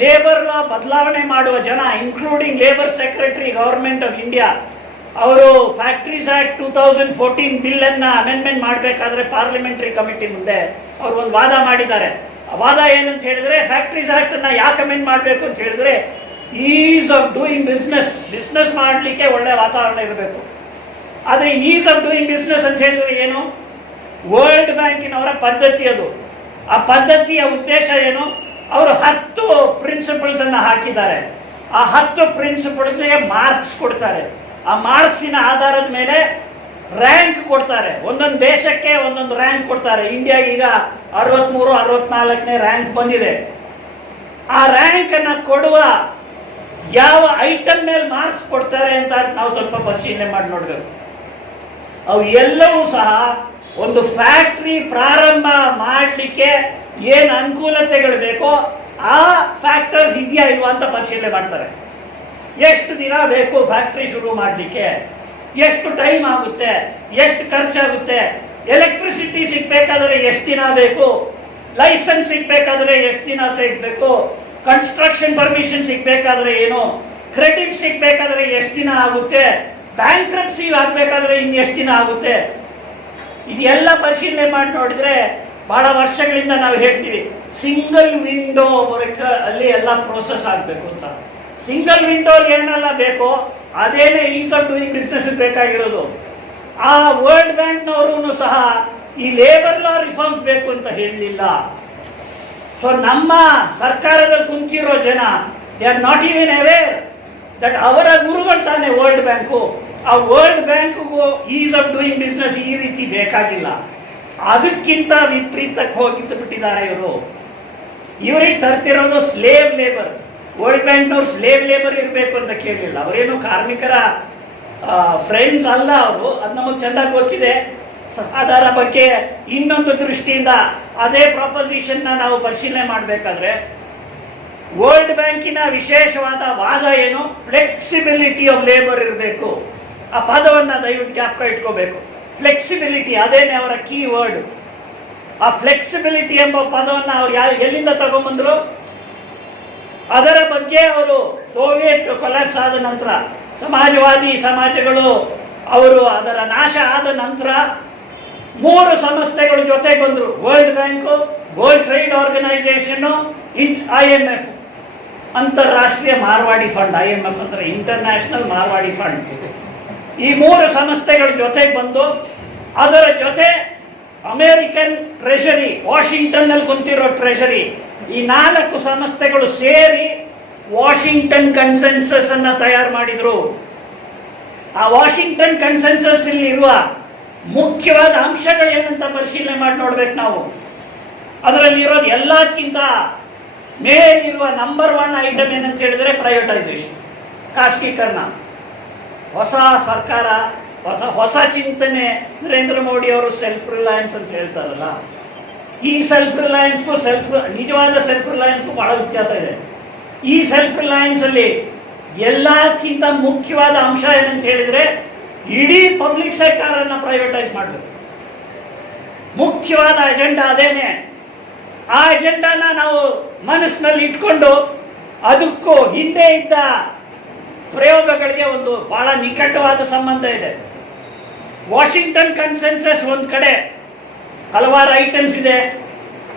ಲೇಬರ್ ಲಾ ಬದಲಾವಣೆ ಮಾಡುವ ಜನ, including labour secretary government of India, ಅವರು ಫ್ಯಾಕ್ಟರೀಸ್ ಆಕ್ಟ್ 2014 ಬಿಲ್ ಅನ್ನ ಅಮೆಂಡ್ಮೆಂಟ್ ಮಾಡಬೇಕಾದ್ರೆ ಪಾರ್ಲಿಮೆಂಟರಿ ಕಮಿಟಿ ಮುಂದೆ ಅವರು ಒಂದು ವಾದ ಮಾಡಿದ್ದಾರೆ. ಆ ವಾದ ಏನಂತ ಹೇಳಿದ್ರೆ, ಫ್ಯಾಕ್ಟ್ರೀಸ್ ಆಕ್ಟ್ ಅನ್ನ ಯಾಕೆ ಅಮೆಂಡ್ ಮಾಡಬೇಕು ಅಂತ ಹೇಳಿದ್ರೆ, ಈಸ್ ಆಫ್ ಡೂಯಿಂಗ್ ಬಿಸ್ನೆಸ್ ಮಾಡಲಿಕ್ಕೆ ಒಳ್ಳೆ ವಾತಾವರಣ ಇರಬೇಕು. ಆದರೆ ಈಸ್ ಆಫ್ ಡೂಯಿಂಗ್ ಬಿಸ್ನೆಸ್ ಅಂತ ಹೇಳಿದ್ರೆ ಏನು? ವರ್ಲ್ಡ್ ಬ್ಯಾಂಕಿನವರ ಪದ್ಧತಿ ಅದು. ಆ ಪದ್ಧತಿಯ ಉದ್ದೇಶ ಏನು? ಅವರು 10 ಪ್ರಿನ್ಸಿಪಲ್ಸ್ ಅನ್ನ ಹಾಕಿದ್ದಾರೆ. ಆ 10 ಪ್ರಿನ್ಸಿಪಲ್ಸ್ಗೆ ಮಾರ್ಕ್ಸ್ ಕೊಡ್ತಾರೆ. ಆ ಮಾರ್ಕ್ಸಿನ ಆಧಾರದ ಮೇಲೆ ರ್ಯಾಂಕ್ ಕೊಡ್ತಾರೆ. ಒಂದೊಂದು ದೇಶಕ್ಕೆ ಒಂದೊಂದು ರ್ಯಾಂಕ್ ಕೊಡ್ತಾರೆ. ಇಂಡಿಯಾಗೆ ಈಗ 63, 64ನೇ ರ್ಯಾಂಕ್ ಬಂದಿದೆ. ಆ ರ್ಯಾಂಕ್ ಅನ್ನ ಕೊಡುವ ಯಾವ ಐಟಮ್ ಮೇಲೆ ಮಾರ್ಕ್ಸ್ ಕೊಡ್ತಾರೆ ಅಂತ ನಾವು ಸ್ವಲ್ಪ ಪರಿಶೀಲನೆ ಮಾಡಿ ನೋಡಬೇಕು. ಅವು ಎಲ್ಲವೂ ಸಹ ಒಂದು ಫ್ಯಾಕ್ಟ್ರಿ ಪ್ರಾರಂಭ ಮಾಡಲಿಕ್ಕೆ ಏನು ಅನುಕೂಲತೆಗಳು ಬೇಕೋ ಆ ಫ್ಯಾಕ್ಟರ್ಸ್ ಇದೆಯಾ ಇಲ್ವಾ ಅಂತ ಪರಿಶೀಲನೆ ಮಾಡ್ತಾರೆ. ಎಷ್ಟು ದಿನ ಬೇಕು ಫ್ಯಾಕ್ಟ್ರಿ ಶುರು ಮಾಡಲಿಕ್ಕೆ, ಎಷ್ಟು ಟೈಮ್ ಆಗುತ್ತೆ, ಎಷ್ಟು ಖರ್ಚಾಗುತ್ತೆ, ಎಲೆಕ್ಟ್ರಿಸಿಟಿ ಸಿಗ್ಬೇಕಾದ್ರೆ ಎಷ್ಟು ದಿನ ಬೇಕು, ಲೈಸೆನ್ಸ್ ಸಿಗ್ಬೇಕಾದ್ರೆ ಎಷ್ಟು ದಿನ ಸಿಗ್ಬೇಕು, ಕನ್ಸ್ಟ್ರಕ್ಷನ್ ಪರ್ಮಿಷನ್ ಸಿಗ್ಬೇಕಾದ್ರೆ ಏನು, ಕ್ರೆಡಿಟ್ ಸಿಗ್ಬೇಕಾದ್ರೆ ಎಷ್ಟು ದಿನ ಆಗುತ್ತೆ, ಬ್ಯಾಂಕ್ರಪ್ಸಿ ಆಗ್ಬೇಕಾದ್ರೆ ಇನ್ನು ಎಷ್ಟು ದಿನ ಆಗುತ್ತೆ. ಇದೆಲ್ಲ ಪರಿಶೀಲನೆ ಮಾಡಿ ನೋಡಿದ್ರೆ ಬಹಳ ವರ್ಷಗಳಿಂದ ನಾವು ಹೇಳ್ತೀವಿ ಸಿಂಗಲ್ ವಿಂಡೋ ಅಲ್ಲಿ ಎಲ್ಲ ಪ್ರೋಸೆಸ್ ಆಗಬೇಕು ಅಂತ. ಸಿಂಗಲ್ ವಿಂಡೋ ಏನೆಲ್ಲ ಬೇಕೋ ಅದೇನೇ ಈಸ್ ಆಫ್ ಡೂಯಿಂಗ್ ಬಿಸ್ನೆಸ್ ಬೇಕಾಗಿರೋದು. ಆ ವರ್ಲ್ಡ್ ಬ್ಯಾಂಕ್ನವರು ಸಹ ಈ ಲೇಬರ್ ಲಾ ರಿಫಾರ್ಮ್ಸ್ ಬೇಕು ಅಂತ ಹೇಳಲಿಲ್ಲ. ಸೊ ನಮ್ಮ ಸರ್ಕಾರದಲ್ಲಿ ಕುಂತಿರೋ ಜನ they are not even aware that ಅವರ ಗುರುಗಳು ತಾನೇ ವರ್ಲ್ಡ್ ಬ್ಯಾಂಕು. ಆ ವರ್ಲ್ಡ್ ಬ್ಯಾಂಕ್ಗೂ ಈಸ್ ಆಫ್ ಡೂಯಿಂಗ್ ಬಿಸ್ನೆಸ್ ಈ ರೀತಿ ಬೇಕಾಗಿಲ್ಲ. ಅದಕ್ಕಿಂತ ವಿಪರೀತಕ್ಕೆ ಹೋಗಿದ್ದು ಬಿಟ್ಟಿದ್ದಾರೆ ಇವರು. ಇವರಿಗೆ ತರ್ತಿರೋದು ಸ್ಲೇವ್ ಲೇಬರ್. ವರ್ಲ್ಡ್ ಬ್ಯಾಂಕ್ನವ್ರು ಸ್ಲೇವ್ ಲೇಬರ್ ಇರಬೇಕು ಅಂತ ಕೇಳಲಿಲ್ಲ. ಅವರೇನು ಕಾರ್ಮಿಕರ ಫ್ರೆಂಡ್ಸ್ ಅಲ್ಲ ಅವರು, ಅದು ನಮಗೆ ಚೆನ್ನಾಗಿ ಗೊತ್ತಿದೆ. ಅದರ ಬಗ್ಗೆ ಇನ್ನೊಂದು ದೃಷ್ಟಿಯಿಂದ ಅದೇ ಪ್ರಪೋಸಿಷನ್ ನಾವು ಪರಿಶೀಲನೆ ಮಾಡಬೇಕಾದ್ರೆ ವರ್ಲ್ಡ್ ಬ್ಯಾಂಕಿನ ವಿಶೇಷವಾದ ವಾದ ಏನು? ಫ್ಲೆಕ್ಸಿಬಿಲಿಟಿ ಆಫ್ ಲೇಬರ್ ಇರಬೇಕು. ಆ ಪದವನ್ನ ದಯವಿಟ್ಟು ಜ್ಞಾಪಕ ಇಟ್ಕೋಬೇಕು. ಫ್ಲೆಕ್ಸಿಬಿಲಿಟಿ ಅದೇನೆ ಅವರ ಕೀ ವರ್ಡ್. ಆ ಫ್ಲೆಕ್ಸಿಬಿಲಿಟಿ ಎಂಬ ಪದವನ್ನು ಅವರು ಎಲ್ಲಿಂದ ತಗೊಂಡ್ಬಂದ್ರು? ಅದರ ಬಗ್ಗೆ ಅವರು ಸೋವಿಯತ್ ಕೊಲಾಪ್ಸ್ ಆದ ನಂತರ, ಸಮಾಜವಾದಿ ಸಮಾಜಗಳು ಅವರು ಅದರ ನಾಶ ಆದ ನಂತರ 3 ಸಂಸ್ಥೆಗಳು ಜೊತೆಗೆ ಬಂದರು. World bank, world trade organisation, IMF, ಅಂತಾರಾಷ್ಟ್ರೀಯ ಮಾರ್ವಾಡಿ ಫಂಡ್. IMF ಅಂದ್ರೆ ಇಂಟರ್ನ್ಯಾಷನಲ್ ಮಾರ್ವಾಡಿ ಫಂಡ್. ಈ 3 ಸಂಸ್ಥೆಗಳ ಜೊತೆಗೆ ಬಂದು ಅದರ ಜೊತೆ ಅಮೆರಿಕನ್ ಟ್ರೆಷರಿ, ವಾಷಿಂಗ್ಟನ್ ನಲ್ಲಿ ಕುಂತಿರೋ ಟ್ರೆಷರಿ, ಈ 4 ಸಂಸ್ಥೆಗಳು ಸೇರಿ ವಾಷಿಂಗ್ಟನ್ ಕನ್ಸೆನ್ಸಸ್ ಅನ್ನ ತಯಾರು ಮಾಡಿದ್ರು. ಆ ವಾಷಿಂಗ್ಟನ್ ಕನ್ಸೆನ್ಸಸ್ ಇಲ್ಲಿ ಇರುವ ಮುಖ್ಯವಾದ ಅಂಶಗಳು ಏನಂತ ಪರಿಶೀಲನೆ ಮಾಡಿ ನೋಡ್ಬೇಕು ನಾವು. ಅದರಲ್ಲಿ ಇರೋದು ಎಲ್ಲಕ್ಕಿಂತ ಮೇಲಿರುವ ನಂಬರ್ 1 ಐಟಮ್ ಏನಂತ ಹೇಳಿದ್ರೆ ಪ್ರೈವೇಟೈಸೇಷನ್, ಖಾಸಗೀಕರಣ. ಹೊಸ ಸರ್ಕಾರ, ಹೊಸ ಚಿಂತನೆ. ನರೇಂದ್ರ ಮೋದಿ ಅವರು ಸೆಲ್ಫ್ ರಿಲಯನ್ಸ್ ಅಂತ ಹೇಳ್ತಾರಲ್ಲ, ಈ ಸೆಲ್ಫ್ ರಿಲಯನ್ಸ್ಗೂ ನಿಜವಾದ ಸೆಲ್ಫ್ ರಿಲಯನ್ಸ್ಗೂ ಬಹಳ ವ್ಯತ್ಯಾಸ ಇದೆ. ಈ ಸೆಲ್ಫ್ ರಿಲಯನ್ಸ್ ಅಲ್ಲಿ ಎಲ್ಲಕ್ಕಿಂತ ಮುಖ್ಯವಾದ ಅಂಶ ಏನಂತ ಹೇಳಿದ್ರೆ ಇಡೀ ಪಬ್ಲಿಕ್ ಸೆಕ್ಟರ್ ಅನ್ನ ಪ್ರೈವೇಟೈಸ್ ಮಾಡಬೇಕು. ಮುಖ್ಯವಾದ ಅಜೆಂಡಾ ಅದೇನೆ. ಆ ಅಜೆಂಡಾನ ನಾವು ಮನಸ್ಸಿನಲ್ಲಿ ಇಟ್ಕೊಂಡು ಅದಕ್ಕೂ ಹಿಂದೆ ಇದ್ದ ಪ್ರಯೋಗಗಳಿಗೆ ಒಂದು ಬಹಳ ನಿಕಟವಾದ ಸಂಬಂಧ ಇದೆ. ವಾಷಿಂಗ್ಟನ್ ಕನ್ಸೆನ್ಸಸ್ ಒಂದು ಕಡೆ ಹಲವಾರು ಐಟಮ್ಸ್ ಇದೆ.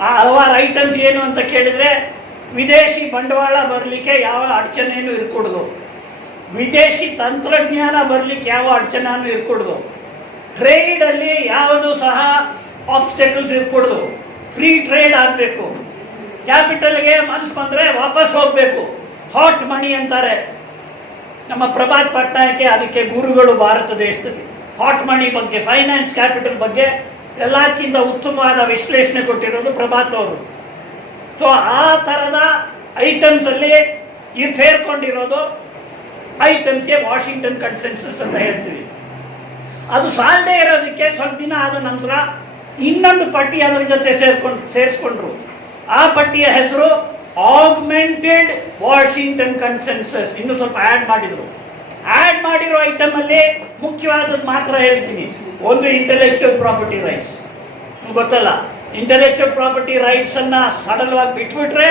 ಆ ಹಲವಾರು ಐಟಮ್ಸ್ ಏನು ಅಂತ ಕೇಳಿದ್ರೆ, ವಿದೇಶಿ ಬಂಡವಾಳ ಬರಲಿಕ್ಕೆ ಯಾವ ಅಡಚಣೆಯೂ ಇರ್ಕೂಡ್ದು, ವಿದೇಶಿ ತಂತ್ರಜ್ಞಾನ ಬರಲಿಕ್ಕೆ ಯಾವ ಅಡಚಣೆನೂ ಇರ್ಕೂಡ್ದು, ಟ್ರೇಡ್ ಅಲ್ಲಿ ಯಾವುದು ಸಹ ಆಬ್ಸ್ಟೆಕಲ್ಸ್ ಇರ್ಕೂಡ್ದು, ಫ್ರೀ ಟ್ರೇಡ್ ಆಗಬೇಕು, ಕ್ಯಾಪಿಟಲ್ಗೆ ಮನಸ್ಸು ಬಂದರೆ ವಾಪಸ್ ಹೋಗಬೇಕು, ಹಾಟ್ ಮನಿ ಅಂತಾರೆ. ನಮ್ಮ ಪ್ರಭಾತ್ ಪಟ್ನಾಯಕ್ಕೆ ಅದಕ್ಕೆ ಗುರುಗಳು ಭಾರತ ದೇಶದಲ್ಲಿ. ಹಾಟ್ ಮನಿ ಬಗ್ಗೆ, ಫೈನಾನ್ಸ್ ಕ್ಯಾಪಿಟಲ್ ಬಗ್ಗೆ ಎಲ್ಲಕ್ಕಿಂತ ಉತ್ತಮವಾದ ವಿಶ್ಲೇಷಣೆ ಕೊಟ್ಟಿರೋದು ಪ್ರಭಾತ್ ಅವರು. ಸೊ ಆ ಥರದ ಐಟಮ್ಸ್ ಅಲ್ಲಿ ಇದು ಸೇರ್ಕೊಂಡಿರೋದು ಐಟಮ್ಸ್ಗೆ ವಾಷಿಂಗ್ಟನ್ ಕನ್ಸೆನ್ಸಸ್ ಅಂತ ಹೇಳ್ತೀವಿ. ಅದು ಸಾಲದೇ ಇರೋದಕ್ಕೆ ಸ್ವಲ್ಪ ದಿನ ಆದ ನಂತರ ಇನ್ನೊಂದು ಪಟ್ಟಿ ಅದರ ಜೊತೆ ಸೇರಿಸ್ಕೊಂಡ್ರು. ಆ ಪಟ್ಟಿಯ ಹೆಸರು ಆಗ್ಮೆಂಟೆಡ್ ವಾಷಿಂಗ್ಟನ್ ಕನ್ಸೆನ್ಸಸ್. ಇನ್ನು ಸ್ವಲ್ಪ ಆಡ್ ಮಾಡಿದ್ರು. ಆಡ್ ಮಾಡಿರೋ ಐಟಮ್ ಅಲ್ಲಿ ಮುಖ್ಯವಾದದ್ದು ಮಾತ್ರ ಹೇಳ್ತೀನಿ. ಒಂದು ಇಂಟೆಲೆಕ್ಚುಯಲ್ ಪ್ರಾಪರ್ಟಿ ರೈಟ್ಸ್. ಗೊತ್ತಲ್ಲ, ಇಂಟೆಲೆಕ್ಚುಯಲ್ ಪ್ರಾಪರ್ಟಿ ರೈಟ್ಸ್ ಅನ್ನ ಸಡಲವಾಗಿ ಬಿಟ್ಬಿಟ್ರೆ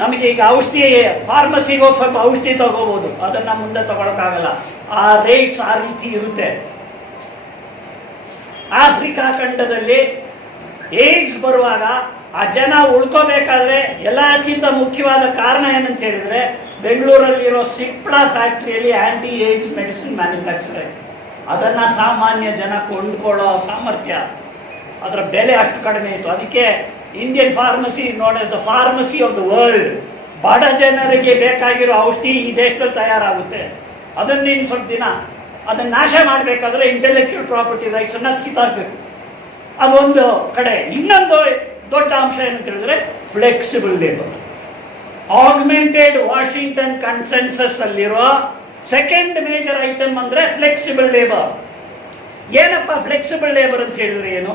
ನಮಗೆ ಈಗ ಔಷಧಿ, ಫಾರ್ಮಸಿಗೆ ಹೋಗಿ ಸ್ವಲ್ಪ ಔಷಧಿ ತಗೋಬಹುದು, ಅದನ್ನ ಮುಂದೆ ತಗೊಳಕ್ಕಾಗಲ್ಲ. ಆ ರೈಟ್ಸ್ ಆ ರೀತಿ ಇರುತ್ತೆ. ಆಫ್ರಿಕಾ ಖಂಡದಲ್ಲಿ ಏಡ್ಸ್ ಬರುವಾಗ ಆ ಜನ ಉಳ್ಕೋಬೇಕಾದ್ರೆ ಎಲ್ಲಕ್ಕಿಂತ ಮುಖ್ಯವಾದ ಕಾರಣ ಏನಂತ ಹೇಳಿದ್ರೆ, ಬೆಂಗಳೂರಲ್ಲಿರೋ ಸಿಪ್ಲಾ ಫ್ಯಾಕ್ಟ್ರಿಯಲ್ಲಿ ಆಂಟಿ ಏಡ್ಸ್ ಮೆಡಿಸಿನ್ ಮ್ಯಾನುಫ್ಯಾಕ್ಚರ್ ಆಯ್ತು. ಅದನ್ನ ಸಾಮಾನ್ಯ ಜನ ಕೊಂಡ್ಕೊಳ್ಳೋ ಸಾಮರ್ಥ್ಯ, ಅದರ ಬೆಲೆ ಅಷ್ಟು ಕಡಿಮೆ ಇತ್ತು. ಅದಕ್ಕೆ ಇಂಡಿಯನ್ ಫಾರ್ಮಸಿ ನೋಡ್ as the pharmacy of the world. ಬಡ ಜನರಿಗೆ ಬೇಕಾಗಿರೋ ಔಷಧಿ ಈ ದೇಶದಲ್ಲಿ ತಯಾರಾಗುತ್ತೆ. ಅದನ್ನ ಇನ್ನು ಸ್ವಲ್ಪ ದಿನ ಅದನ್ನ ನಾಶ ಮಾಡಬೇಕಾದ್ರೆ ಇಂಟೆಲೆಕ್ಚುಯಲ್ ಪ್ರಾಪರ್ಟಿ ರೈಟ್ಸ್ ಅನ್ನ ಕಿತ್ತಾಕ್ಬೇಕು. ಅದೊಂದು ಕಡೆ. ಇನ್ನೊಂದು ದೊಡ್ಡ ಅಂಶ ಏನಂತ ಹೇಳಿದ್ರೆ flexible labour. Augmented Washington consensus ಅಲ್ಲಿರೋ ಸೆಕೆಂಡ್ ಮೇಜರ್ ಐಟಮ್ ಅಂದ್ರೆ ಫ್ಲೆಕ್ಸಿಬಲ್ ಲೇಬರ್. ಏನಪ್ಪ ಫ್ಲೆಕ್ಸಿಬಲ್ ಲೇಬರ್ ಅಂತ ಹೇಳಿದ್ರೆ ಏನು?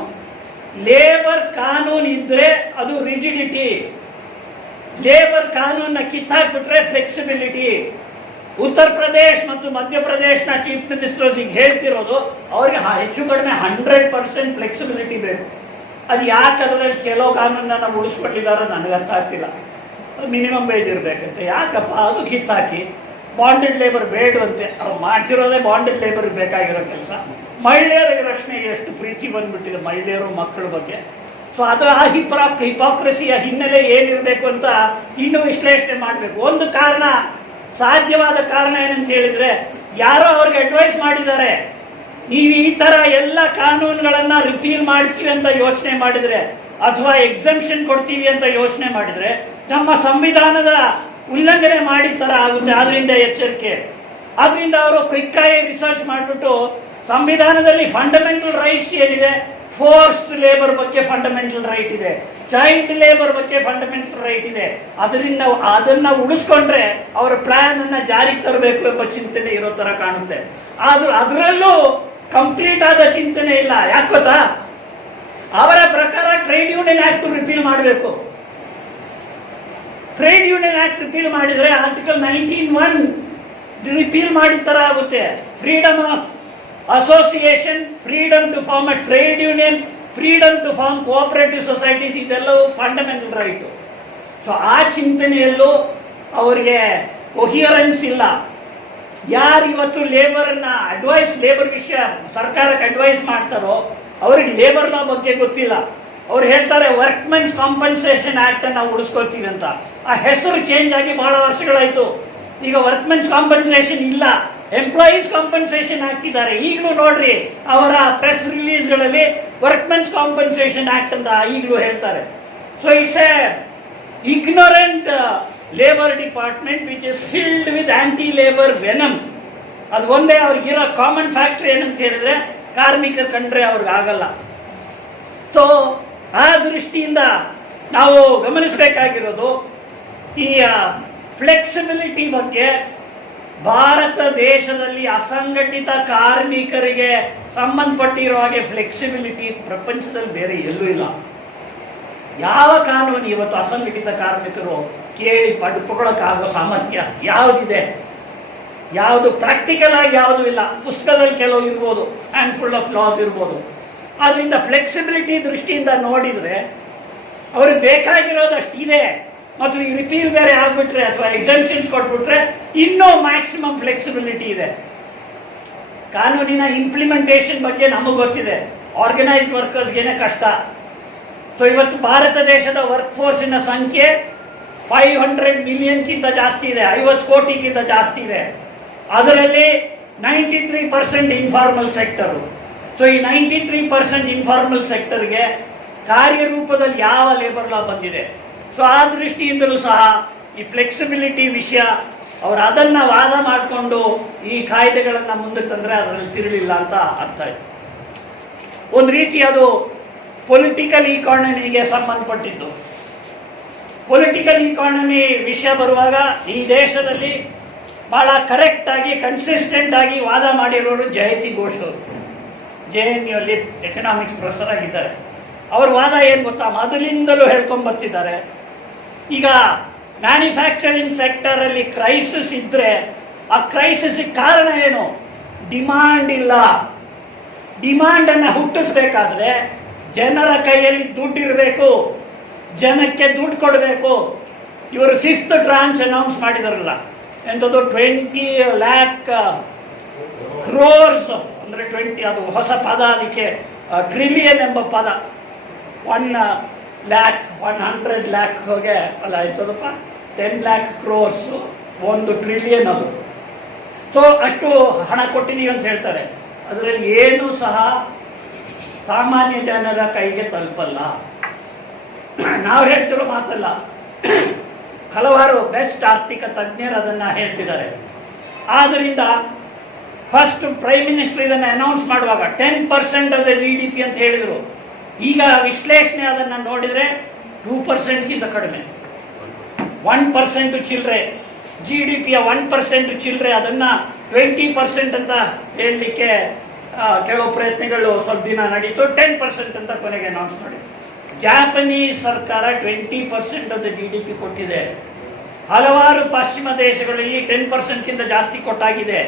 ಲೇಬರ್ ಕಾನೂನು ಇದ್ರೆ ಅದು ರಿಜಿಡಿಟಿ, ಲೇಬರ್ ಕಾನೂನನ್ನ ಕಿತ್ತಾಕ್ಬಿಟ್ರೆ ಫ್ಲೆಕ್ಸಿಬಿಲಿಟಿ. ಉತ್ತರ ಪ್ರದೇಶ್ ಮತ್ತು ಮಧ್ಯಪ್ರದೇಶನ ಚೀಫ್ ಮಿನಿಸ್ಟರ್ಸ್ ಈಗ ಹೇಳ್ತಿರೋದು ಅವ್ರಿಗೆ ಹೆಚ್ಚು ಕಡಿಮೆ 100% ಫ್ಲೆಕ್ಸಿಬಿಲಿಟಿ ಬೇಕು. ಅದು ಯಾಕೆ ಅದರಲ್ಲಿ ಕೆಲವು ಕಾನೂನನ್ನ ಉಳಿಸ್ಕೊಟ್ಟಿದ್ದಾರೋ ನನಗೆ ಅರ್ಥ ಆಗ್ತಿಲ್ಲ. ಮಿನಿಮಮ್ ವೇಜ್ ಇರಬೇಕಂತೆ. ಯಾಕಪ್ಪ ಅದು ಕಿತ್ತಾಕಿ ಬಾಂಡೆಡ್ ಲೇಬರ್ ಬೇಡವಂತೆ. ಅವ್ರು ಮಾಡ್ತಿರೋದೇ ಬಾಂಡೆಡ್ ಲೇಬರ್ ಬೇಕಾಗಿರೋ ಕೆಲಸ. ಮಹಿಳೆಯರ ರಕ್ಷಣೆಗೆ ಎಷ್ಟು ಪ್ರೀತಿ ಬಂದ್ಬಿಟ್ಟಿದೆ ಮಹಿಳೆಯರು ಮಕ್ಕಳ ಬಗ್ಗೆ. ಸೊ ಅದು ಆ ಹಿಪಾಕ್ರಸಿಯ ಹಿನ್ನೆಲೆ ಏನಿರಬೇಕು ಅಂತ ಇನ್ನೂ ವಿಶ್ಲೇಷಣೆ ಮಾಡಬೇಕು. ಒಂದು ಕಾರಣ, ಸಾಧ್ಯವಾದ ಕಾರಣ ಏನಂತ ಹೇಳಿದ್ರೆ, ಯಾರೋ ಅವ್ರಿಗೆ ಅಡ್ವೈಸ್ ಮಾಡಿದ್ದಾರೆ, ನೀವು ಈ ತರ ಎಲ್ಲ ಕಾನೂನುಗಳನ್ನ ರಿಪೀಲ್ ಮಾಡ್ತೀವಿ ಅಂತ ಯೋಚನೆ ಮಾಡಿದ್ರೆ, ಅಥವಾ ಎಕ್ಸಂಪ್ಷನ್ ಕೊಡ್ತೀವಿ ಅಂತ ಯೋಚನೆ ಮಾಡಿದ್ರೆ ನಮ್ಮ ಸಂವಿಧಾನದ ಉಲ್ಲಂಘನೆ ಮಾಡಿದ ತರ ಆಗುತ್ತೆ. ಆದ್ರಿಂದ ಎಚ್ಚರಿಕೆ. ಆದ್ರಿಂದ ಅವರು ಕ್ವಿಕ್ ಆಗಿ ರಿಸರ್ಚ್ ಮಾಡಿಬಿಟ್ಟು ಸಂವಿಧಾನದಲ್ಲಿ ಫಂಡಮೆಂಟಲ್ ರೈಟ್ಸ್ ಏನಿದೆ, ಫೋರ್ಸ್ಡ್ ಲೇಬರ್ ಬಗ್ಗೆ ಫಂಡಮೆಂಟಲ್ ರೈಟ್ ಇದೆ, ಚೈಲ್ಡ್ ಲೇಬರ್ ಬಗ್ಗೆ ಫಂಡಮೆಂಟಲ್ ರೈಟ್ ಇದೆ. ಅದರಿಂದ ಅದನ್ನ ಉಳಿಸ್ಕೊಂಡ್ರೆ ಅವರ ಪ್ಲಾನ್ ಅನ್ನ ಜಾರಿಗೆ ತರಬೇಕು ಎಂಬ ಚಿಂತನೆ ಇರೋ ತರ ಕಾಣುತ್ತೆ. ಆದ್ರೂ ಅದರಲ್ಲೂ ಕಂಪ್ಲೀಟ್ ಆದ ಚಿಂತನೆ ಇಲ್ಲ. ಯಾಕೆ ಗೊತ್ತಾ? ಅವರ ಪ್ರಕಾರ ಟ್ರೇಡ್ ಯೂನಿಯನ್ ಆಕ್ಟ್ ರಿಪೀಲ್ ಮಾಡಬೇಕು. ಟ್ರೇಡ್ ಯೂನಿಯನ್ ಆಕ್ಟ್ ರಿಪೀಲ್ ಮಾಡಿದ್ರೆ ಆರ್ಟಿಕಲ್ 19(1) ರಿಪೀಲ್ ಮಾಡಿದ ತರ ಆಗುತ್ತೆ. Freedom of association, freedom to form a trade union, freedom to form cooperative societies, ಇದೆಲ್ಲವೂ ಫಂಡಮೆಂಟಲ್ ರೈಟ್. ಸೊ ಆ ಚಿಂತನೆಯಲ್ಲೂ ಅವರಿಗೆ ಕೊಹಿಯರೆನ್ಸ್ ಇಲ್ಲ. ಯಾರು ಇವತ್ತು ಲೇಬರ್ನ ಲೇಬರ್ ವಿಷಯ ಸರ್ಕಾರಕ್ಕೆ ಅಡ್ವೈಸ್ ಮಾಡ್ತಾರೋ ಅವ್ರಿಗೆ ಲೇಬರ್ ಲಾ ಬಗ್ಗೆ ಗೊತ್ತಿಲ್ಲ. ಅವ್ರು ಹೇಳ್ತಾರೆ ವರ್ಕ್ಮೆನ್ಸ್ ಕಾಂಪನ್ಸೇಷನ್ ಆಕ್ಟ್ ಅನ್ನ ಉಳಿಸ್ಕೊಳ್ತೀವಿ ಅಂತ. ಆ ಹೆಸರು ಚೇಂಜ್ ಆಗಿ ಬಹಳ ವರ್ಷಗಳಾಯ್ತು. ಈಗ ವರ್ಕ್ಮೆನ್ಸ್ ಕಾಂಪನ್ಸೇಷನ್ ಇಲ್ಲ, ಎಂಪ್ಲಾಯೀಸ್ ಕಾಂಪನ್ಸೇಷನ್ ಆಕ್ಟ್ ಇದ್ದಾರೆ. ಈಗಲೂ ನೋಡ್ರಿ ಅವರ ಪ್ರೆಸ್ ರಿಲೀಸ್ಗಳಲ್ಲಿ ವರ್ಕ್ಮೆನ್ಸ್ ಕಾಂಪನ್ಸೇಷನ್ ಆಕ್ಟ್ ಅಂತ ಈಗಲೂ ಹೇಳ್ತಾರೆ. So it's a ignorant labour department which is filled with anti labour venom. ಅದು ಒಂದೇ ಅವ್ರಿಗಿರೋ ಕಾಮನ್ ಫ್ಯಾಕ್ಟರ್ ಏನಂತ ಹೇಳಿದ್ರೆ ಕಾರ್ಮಿಕರು ಕಂಡ್ರೆ ಅವ್ರಿಗೆ ಆಗಲ್ಲ. ಸೊ ಆ ದೃಷ್ಟಿಯಿಂದ ನಾವು ಗಮನಿಸಬೇಕಾಗಿರೋದು ಈ ಫ್ಲೆಕ್ಸಿಬಿಲಿಟಿ ಬಗ್ಗೆ. ಭಾರತ ದೇಶದಲ್ಲಿ ಅಸಂಘಟಿತ ಕಾರ್ಮಿಕರಿಗೆ ಸಂಬಂಧಪಟ್ಟಿರೋ ಹಾಗೆ ಫ್ಲೆಕ್ಸಿಬಿಲಿಟಿ ಪ್ರಪಂಚದಲ್ಲಿ ಬೇರೆ ಎಲ್ಲೂ ಇಲ್ಲ. ಯಾವ ಕಾನೂನು ಇವತ್ತು ಅಸಂಘಟಿತ ಕಾರ್ಮಿಕರು ಕೇಳಿ ಪಡ್ಕೊಳ್ಳೋಕ್ಕಾಗೋ ಸಾಮರ್ಥ್ಯ ಯಾವುದಿದೆ? ಯಾವುದು ಪ್ರಾಕ್ಟಿಕಲ್ ಆಗಿ ಯಾವುದೂ ಇಲ್ಲ. ಪುಸ್ತಕದಲ್ಲಿ ಕೆಲವು ಇರ್ಬೋದು, ಹ್ಯಾಂಡ್ ಫುಲ್ ಆಫ್ ಲಾಸ್ ಇರ್ಬೋದು. ಆದ್ರಿಂದ ಫ್ಲೆಕ್ಸಿಬಿಲಿಟಿ ದೃಷ್ಟಿಯಿಂದ ನೋಡಿದ್ರೆ ಅವ್ರಿಗೆ ಬೇಕಾಗಿರೋದಷ್ಟು ಇದೆ. ಮತ್ತು ಈ ರಿಪೀಲ್ ಬೇರೆ ಆಗ್ಬಿಟ್ರೆ ಅಥವಾ ಎಕ್ಸಂಪ್ಷನ್ಸ್ ಕೊಟ್ಬಿಟ್ರೆ ಇನ್ನೂ ಮ್ಯಾಕ್ಸಿಮಮ್ ಫ್ಲೆಕ್ಸಿಬಿಲಿಟಿ ಇದೆ. ಕಾನೂನಿನ ಇಂಪ್ಲಿಮೆಂಟೇಷನ್ ಬಗ್ಗೆ ನಮಗೆ ಗೊತ್ತಿದೆ, ಆರ್ಗನೈಸ್ಡ್ ವರ್ಕರ್ಸ್ಗೇನೆ ಕಷ್ಟ. ಸೊ ಇವತ್ತು ಭಾರತ ದೇಶದ ವರ್ಕ್ ಫೋರ್ಸಿನ ಸಂಖ್ಯೆ 500 ಮಿಲಿಯನ್ಗಿಂತ ಜಾಸ್ತಿ ಇದೆ, 50 ಕೋಟಿಗಿಂತ ಜಾಸ್ತಿ ಇದೆ. ಅದರಲ್ಲಿ 93% ಇನ್ಫಾರ್ಮಲ್ ಸೆಕ್ಟರ್. ಸೊ ಈ 93% ಇನ್ಫಾರ್ಮಲ್ ಸೆಕ್ಟರ್ಗೆ ಕಾರ್ಯರೂಪದಲ್ಲಿ ಯಾವ ಲೇಬರ್ ಲಾ ಬಂದಿದೆ? ಸೊ ಆ ದೃಷ್ಟಿಯಿಂದಲೂ ಸಹ ಈ ಫ್ಲೆಕ್ಸಿಬಿಲಿಟಿ ವಿಷಯ ಅವರು ಅದನ್ನ ವಾದ ಮಾಡಿಕೊಂಡು ಈ ಕಾಯ್ದೆಗಳನ್ನ ಮುಂದೆ ತಂದ್ರೆ ಅದರಲ್ಲಿ ತಿರುಳಿಲ್ಲ ಅಂತ ಅರ್ಥ ಇದೆ. ಒಂದು ರೀತಿ ಅದು ಪೊಲಿಟಿಕಲ್ ಇಕಾನಮಿಗೆ ಸಂಬಂಧಪಟ್ಟಿದ್ದು. ಪೊಲಿಟಿಕಲ್ ಇಕಾನಮಿ ವಿಷಯ ಬರುವಾಗ ಈ ದೇಶದಲ್ಲಿ ಬಹಳ ಕರೆಕ್ಟ್ ಆಗಿ ಕನ್ಸಿಸ್ಟೆಂಟ್ ಆಗಿ ವಾದ ಮಾಡಿರೋರು ಜಯತಿ ಘೋಷ್ ಅವರು. JNU ಅಲ್ಲಿ ಎಕನಾಮಿಕ್ಸ್ ಪ್ರೊಫೆಸರ್ ಆಗಿದ್ದಾರೆ. ಅವ್ರ ವಾದ ಏನು ಗೊತ್ತಾ? ಮೊದಲಿಂದಲೂ ಹೇಳ್ಕೊಂಡ್ ಬರ್ತಿದ್ದಾರೆ, ಈಗ ಮ್ಯಾನುಫ್ಯಾಕ್ಚರಿಂಗ್ ಸೆಕ್ಟರ್ ಅಲ್ಲಿ ಕ್ರೈಸಿಸ್ ಇದ್ರೆ ಆ ಕ್ರೈಸಿಸ್ ಕಾರಣ ಏನು? ಡಿಮಾಂಡ್ ಇಲ್ಲ. ಡಿಮಾಂಡ್ ಅನ್ನ ಹುಟ್ಟಿಸ್ಬೇಕಾದ್ರೆ ಜನರ ಕೈಯಲ್ಲಿ ದುಡ್ಡಿರಬೇಕು, ಜನಕ್ಕೆ ದುಡ್ಡು ಕೊಡಬೇಕು. ಇವರು 5th ಟ್ರಾನ್ಚ್ ಅನೌನ್ಸ್ ಮಾಡಿದಾರಲ್ಲ, ಎಂಥದ್ದು 20 lakh crores ಅಂದ್ರೆ 20, ಅದು ಹೊಸ ಪದ, ಅದಕ್ಕೆ ಟ್ರಿಲಿಯನ್ ಎಂಬ ಪದ. ಲ್ಯಾಕ್ 100 ಲ್ಯಾಕ್ಗೆ ಅಲ್ಲ ಆಯ್ತದಪ್ಪ 10 ಲ್ಯಾಕ್ ಕ್ರೋರ್ಸು 1 ಟ್ರಿಲಿಯನ್ ಅದು. ಸೊ ಅಷ್ಟು ಹಣ ಕೊಟ್ಟಿದ್ದೀವಿ ಅಂತ ಹೇಳ್ತಾರೆ. ಅದರಲ್ಲಿ ಏನೂ ಸಹ ಸಾಮಾನ್ಯ ಜನರ ಕೈಗೆ ತಲುಪಲ್ಲ. ನಾವು ಹೇಳ್ತಿರೋ ಮಾತಲ್ಲ, ಹಲವಾರು ಬೆಸ್ಟ್ ಆರ್ಥಿಕ ತಜ್ಞರು ಅದನ್ನು ಹೇಳ್ತಿದ್ದಾರೆ. ಆದ್ದರಿಂದ ಫಸ್ಟ್ ಪ್ರೈಮ್ ಮಿನಿಸ್ಟರ್ ಇದನ್ನು ಅನೌನ್ಸ್ ಮಾಡುವಾಗ 10% ಆಫ್ ದ GDP ಅಂತ ಹೇಳಿದರು. ಈಗ ವಿಶ್ಲೇಷಣೆ ಅದನ್ನು ನೋಡಿದರೆ 2%ಗಿಂತ ಕಡಿಮೆ, 1% ಚಿಲ್ಲರೆ. GDPಯ 1% ಚಿಲ್ಲರೆ, ಅದನ್ನು 20% ಅಂತ ಹೇಳಲಿಕ್ಕೆ ಕೆಲವು ಪ್ರಯತ್ನಗಳು ಸ್ವಲ್ಪ ದಿನ ನಡೀತು. 10% ಅಂತ ಕೊನೆಗೆ ಅನೌನ್ಸ್ ಮಾಡಿ. ಜಾಪನೀಸ್ ಸರ್ಕಾರ 20% ಆಫ್ ದ GDP ಕೊಟ್ಟಿದೆ. ಹಲವಾರು ಪಶ್ಚಿಮ ದೇಶಗಳಲ್ಲಿ 10%ಗಿಂತ ಜಾಸ್ತಿ ಕೊಟ್ಟಾಗಿದೆ.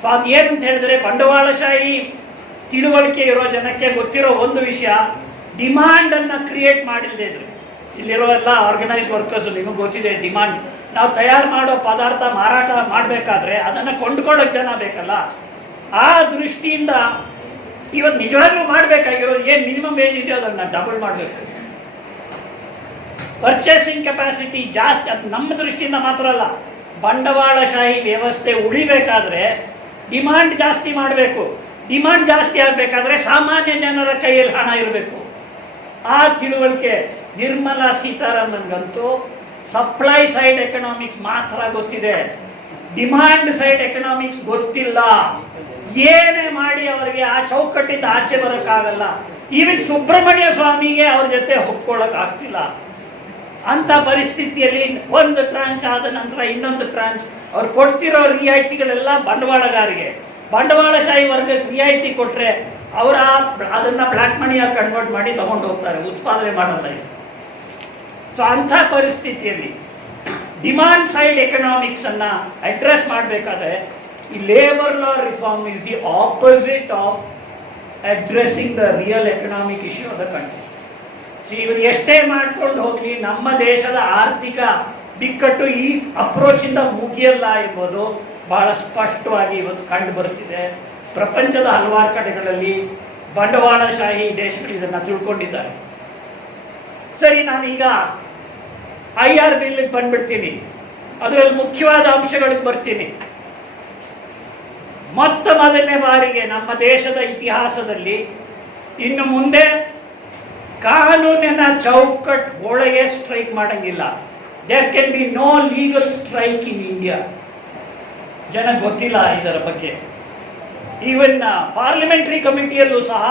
ಸೊ ಅದೇನಂತ ಹೇಳಿದ್ರೆ, ಬಂಡವಾಳಶಾಹಿ ತಿಳುವಳಿಕೆ ಇರೋ ಜನಕ್ಕೆ ಗೊತ್ತಿರೋ ಒಂದು ವಿಷಯ, ಡಿಮಾಂಡನ್ನು ಕ್ರಿಯೇಟ್ ಮಾಡಿಲ್ಲದೆ ಇದ್ರು. ಇಲ್ಲಿರೋ ಎಲ್ಲ ಆರ್ಗನೈಸ್ ವರ್ಕರ್ಸ್ ನಿಮಗೆ ಗೊತ್ತಿದೆ, ಡಿಮಾಂಡ್. ನಾವು ತಯಾರು ಮಾಡೋ ಪದಾರ್ಥ ಮಾರಾಟ ಮಾಡಬೇಕಾದ್ರೆ ಅದನ್ನು ಕೊಂಡ್ಕೊಳ್ಳೋಕೆ ಜನ ಬೇಕಲ್ಲ. ಆ ದೃಷ್ಟಿಯಿಂದ ಇವತ್ತು ನಿಜವಾಗ್ಲೂ ಮಾಡಬೇಕಾಗಿರೋದು ಏನು ಮಿನಿಮಮ್ ಏನಿದೆ ಅದನ್ನು ಡಬಲ್ ಮಾಡಬೇಕು. ಪರ್ಚೇಸಿಂಗ್ ಕೆಪಾಸಿಟಿ ಜಾಸ್ತಿ, ಅದು ನಮ್ಮ ದೃಷ್ಟಿಯಿಂದ ಮಾತ್ರ ಅಲ್ಲ, ಬಂಡವಾಳಶಾಹಿ ವ್ಯವಸ್ಥೆ ಉಳಿಬೇಕಾದ್ರೆ ಡಿಮಾಂಡ್ ಜಾಸ್ತಿ ಮಾಡಬೇಕು. ಡಿಮಾಂಡ್ ಜಾಸ್ತಿ ಆಗಬೇಕಾದ್ರೆ ಸಾಮಾನ್ಯ ಜನರ ಕೈಯಲ್ಲಿ ಹಣ ಇರಬೇಕು. ಆ ತಿಳುವಳಿಕೆ ನಿರ್ಮಲಾ ಸೀತಾರಾಮನ್ಗಂತೂ ಸಪ್ಲೈ ಸೈಡ್ ಎಕನಾಮಿಕ್ಸ್ ಮಾತ್ರ ಗೊತ್ತಿದೆ, ಡಿಮಾಂಡ್ ಸೈಡ್ ಎಕನಾಮಿಕ್ಸ್ ಗೊತ್ತಿಲ್ಲ. ಏನೇ ಮಾಡಿ ಅವರಿಗೆ ಆ ಚೌಕಟ್ಟಿಂದ ಆಚೆ ಬರೋಕ್ಕಾಗಲ್ಲ. ಈವನ್ ಸುಬ್ರಹ್ಮಣ್ಯ ಸ್ವಾಮಿಗೆ ಅವ್ರ ಜೊತೆ ಒಪ್ಕೊಳ್ಳೋಕೆ ಆಗ್ತಿಲ್ಲ. ಅಂತ ಪರಿಸ್ಥಿತಿಯಲ್ಲಿ ಒಂದು ಟ್ರಾನ್ಚ್ ಆದ ನಂತರ ಇನ್ನೊಂದು ಟ್ರಾನ್ಚ್, ಅವ್ರು ಕೊಡ್ತಿರೋ ರಿಯಾಯಿತಿಗಳೆಲ್ಲ ಬಂಡವಾಳಗಾರಿಗೆ, ಬಂಡವಾಳಶಾಹಿ ವರ್ಗಕ್ಕೆ ರಿಯಾಯಿತಿ ಕೊಟ್ಟರೆ ಅವರ ಅದನ್ನು ಬ್ಲ್ಯಾಕ್ ಮನಿಯಾಗಿ ಕನ್ವರ್ಟ್ ಮಾಡಿ ತಗೊಂಡು ಹೋಗ್ತಾರೆ, ಉತ್ಪಾದನೆ ಮಾಡಲ್ಲ. ಸೊ ಅಂಥ ಪರಿಸ್ಥಿತಿಯಲ್ಲಿ ಡಿಮಾಂಡ್ ಸೈಡ್ ಎಕನಾಮಿಕ್ಸ್ ಅನ್ನ ಅಡ್ರೆಸ್ ಮಾಡಬೇಕಾದ್ರೆ ಈ labour law reform is the opposite of addressing the real economic issue of the country. ಇವರು ಎಷ್ಟೇ ಮಾಡ್ಕೊಂಡು ಹೋಗ್ಲಿ, ನಮ್ಮ ದೇಶದ ಆರ್ಥಿಕ ಬಿಕ್ಕಟ್ಟು ಈ ಅಪ್ರೋಚ್ ಇಂದ ಮುಗಿಯಲ್ಲ ಎಂಬುದು ಬಹಳ ಸ್ಪಷ್ಟವಾಗಿ ಇವತ್ತು ಕಂಡು ಬರುತ್ತಿದೆ. ಪ್ರಪಂಚದ ಹಲವಾರು ಕಡೆಗಳಲ್ಲಿ ಬಂಡವಾಳಶಾಹಿ ದೇಶಗಳು ಇದನ್ನು ತಿಳ್ಕೊಂಡಿದ್ದಾರೆ. ಸರಿ, ನಾನೀಗ IR ಬಿಲ್ಗೆ ಬಂದ್ಬಿಡ್ತೀನಿ. ಅದರಲ್ಲಿ ಮುಖ್ಯವಾದ ಅಂಶಗಳಿಗೆ ಬರ್ತೀನಿ. ಮೊದಲನೇ ಬಾರಿಗೆ ನಮ್ಮ ದೇಶದ ಇತಿಹಾಸದಲ್ಲಿ ಇನ್ನು ಮುಂದೆ ಕಾನೂನಿನ ಚೌಕಟ್ಟು ಒಳಗೆ ಸ್ಟ್ರೈಕ್ ಮಾಡಂಗಿಲ್ಲ. There can be no legal strike in India. ಜನ ಗೊತ್ತಿಲ್ಲ ಇದರ ಬಗ್ಗೆ. ಈವನ್ ಪಾರ್ಲಿಮೆಂಟರಿ ಕಮಿಟಿಯಲ್ಲೂ ಸಹ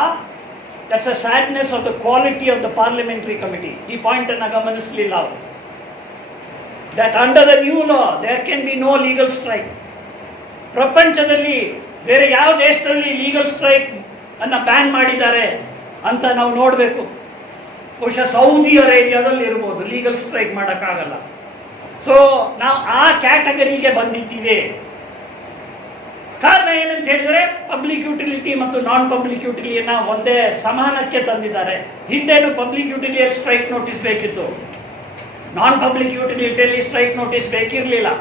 that's a sadness of the quality of the parliamentary committee. ಈ ಪಾಯಿಂಟ್ ಅನ್ನು ಗಮನಿಸಲಿಲ್ಲ ಅವರು. That under the new law there can be no legal strike. ಪ್ರಪಂಚದಲ್ಲಿ ಬೇರೆ ಯಾವ ದೇಶದಲ್ಲಿ ಲೀಗಲ್ ಸ್ಟ್ರೈಕ್ ಅನ್ನ ಬ್ಯಾನ್ ಮಾಡಿದ್ದಾರೆ ಅಂತ ನಾವು ನೋಡಬೇಕು. ಬಹುಶಃ ಸೌದಿ ಅರೇಬಿಯಾದಲ್ಲಿ ಇರ್ಬೋದು, ಲೀಗಲ್ ಸ್ಟ್ರೈಕ್ ಮಾಡೋಕ್ಕಾಗಲ್ಲ. ಸೊ ನಾವು ಆ ಕ್ಯಾಟಗರಿಗೆ ಬಂದಿದ್ದೀವಿ. ಕಾರಣ ಏನಂತ ಹೇಳಿದ್ರೆ, ಪಬ್ಲಿಕ್ ಯುಟಿಲಿಟಿ ಮತ್ತು ನಾನ್ ಪಬ್ಲಿಕ್ ಯುಟಿಲಿಟಿಯನ್ನ ಒಂದೇ ಸಮಾನಕ್ಕೆ ತಂದಿದ್ದಾರೆ. ಹಿಂದೇನು ಪಬ್ಲಿಕ್ ಯುಟಿಲಿಟಿಯಲ್ಲಿ ಸ್ಟ್ರೈಕ್ ನೋಟಿಸ್ ಬೇಕಿತ್ತು, ನಾನ್ ಪಬ್ಲಿಕ್ ಯುಟಿಲಿಟಿಯಲ್ಲಿ ಸ್ಟ್ರೈಕ್ ನೋಟಿಸ್ ಬೇಕಿರಲಿಲ್ಲ.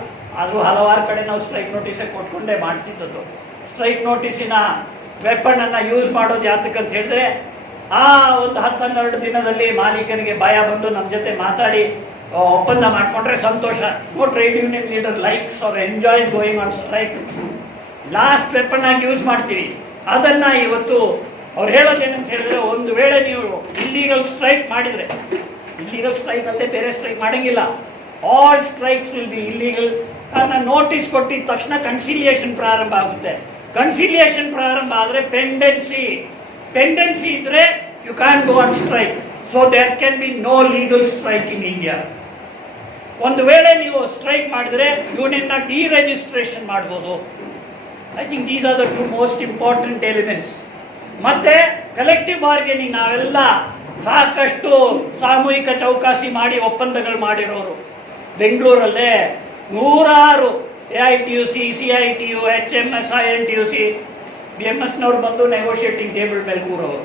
ಆದರೂ ಹಲವಾರು ಕಡೆ ನಾವು ಸ್ಟ್ರೈಕ್ ನೋಟಿಸ್ ಕೊಟ್ಕೊಂಡೇ ಮಾಡ್ತಿದ್ದದ್ದು. ಸ್ಟ್ರೈಕ್ ನೋಟಿಸಿನ ವೆಪನ್ ಅನ್ನ ಯೂಸ್ ಮಾಡೋದು ಯಾತಕ್ಕಂತ ಹೇಳಿದ್ರೆ, ಆ ಒಂದು 10-12 ದಿನದಲ್ಲಿ ಮಾಲೀಕರಿಗೆ ಭಯ ಬಂದು ನಮ್ಮ ಜೊತೆ ಮಾತಾಡಿ ಒಪ್ಪಂದ ಮಾಡ್ಕೊಂಡ್ರೆ ಸಂತೋಷ. No trade union leader likes or enjoys going on strike. Last weapon ಆಗಿ ಯೂಸ್ ಮಾಡ್ತೀವಿ. ಅದನ್ನ ಇವತ್ತು ಅವ್ರು ಹೇಳೋದೇನಂತ ಹೇಳಿದ್ರೆ, ಒಂದು ವೇಳೆ ನೀವು ಇಲ್ಲೀಗಲ್ ಸ್ಟ್ರೈಕ್ ಮಾಡಿದ್ರೆ, ಇಲ್ಲೀಗಲ್ ಸ್ಟ್ರೈಕ್ ಅಲ್ಲದೆ ಬೇರೆ ಸ್ಟ್ರೈಕ್ ಮಾಡಂಗಿಲ್ಲ, all strikes will be illegal. ಕಾರಣ ನೋಟಿಸ್ ಕೊಟ್ಟಿದ ತಕ್ಷಣ ಕನ್ಸಿಲಿಯೇಷನ್ ಪ್ರಾರಂಭ ಆಗುತ್ತೆ. ಕನ್ಸಿಲಿಯೇಷನ್ ಪ್ರಾರಂಭ ಆದರೆ ಪೆಂಡೆನ್ಸಿ ಇದ್ರೆ you can go on strike. So there can be no legal strike in India. ಒಂದು ವೇಳೆ ನೀವು ಸ್ಟ್ರೈಕ್ ಮಾಡಿದ್ರೆ ಯೂನಿಯನ್ನ ಡಿರಿಜಿಸ್ಟ್ರೇಷನ್ ಮಾಡ್ಬೋದು. I think these are the 2 most important elements. ಮತ್ತೆ ಕಲೆಕ್ಟಿವ್ ಬಾರ್ಗೇನಿಂಗ್, ನಾವೆಲ್ಲ ಸಾಕಷ್ಟು ಸಾಮೂಹಿಕ ಚೌಕಾಸಿ ಮಾಡಿ ಒಪ್ಪಂದಗಳು ಮಾಡಿರೋರು. ಬೆಂಗಳೂರಲ್ಲೇ ನೂರಾರು AITUC, CITU, HMS, INTUC, BMSನವ್ರು ಬಂದು ನೆಗೋಷಿಯೇಟಿಂಗ್ ಟೇಬಲ್ ಮೇಲೆ ಕೂರೋರು.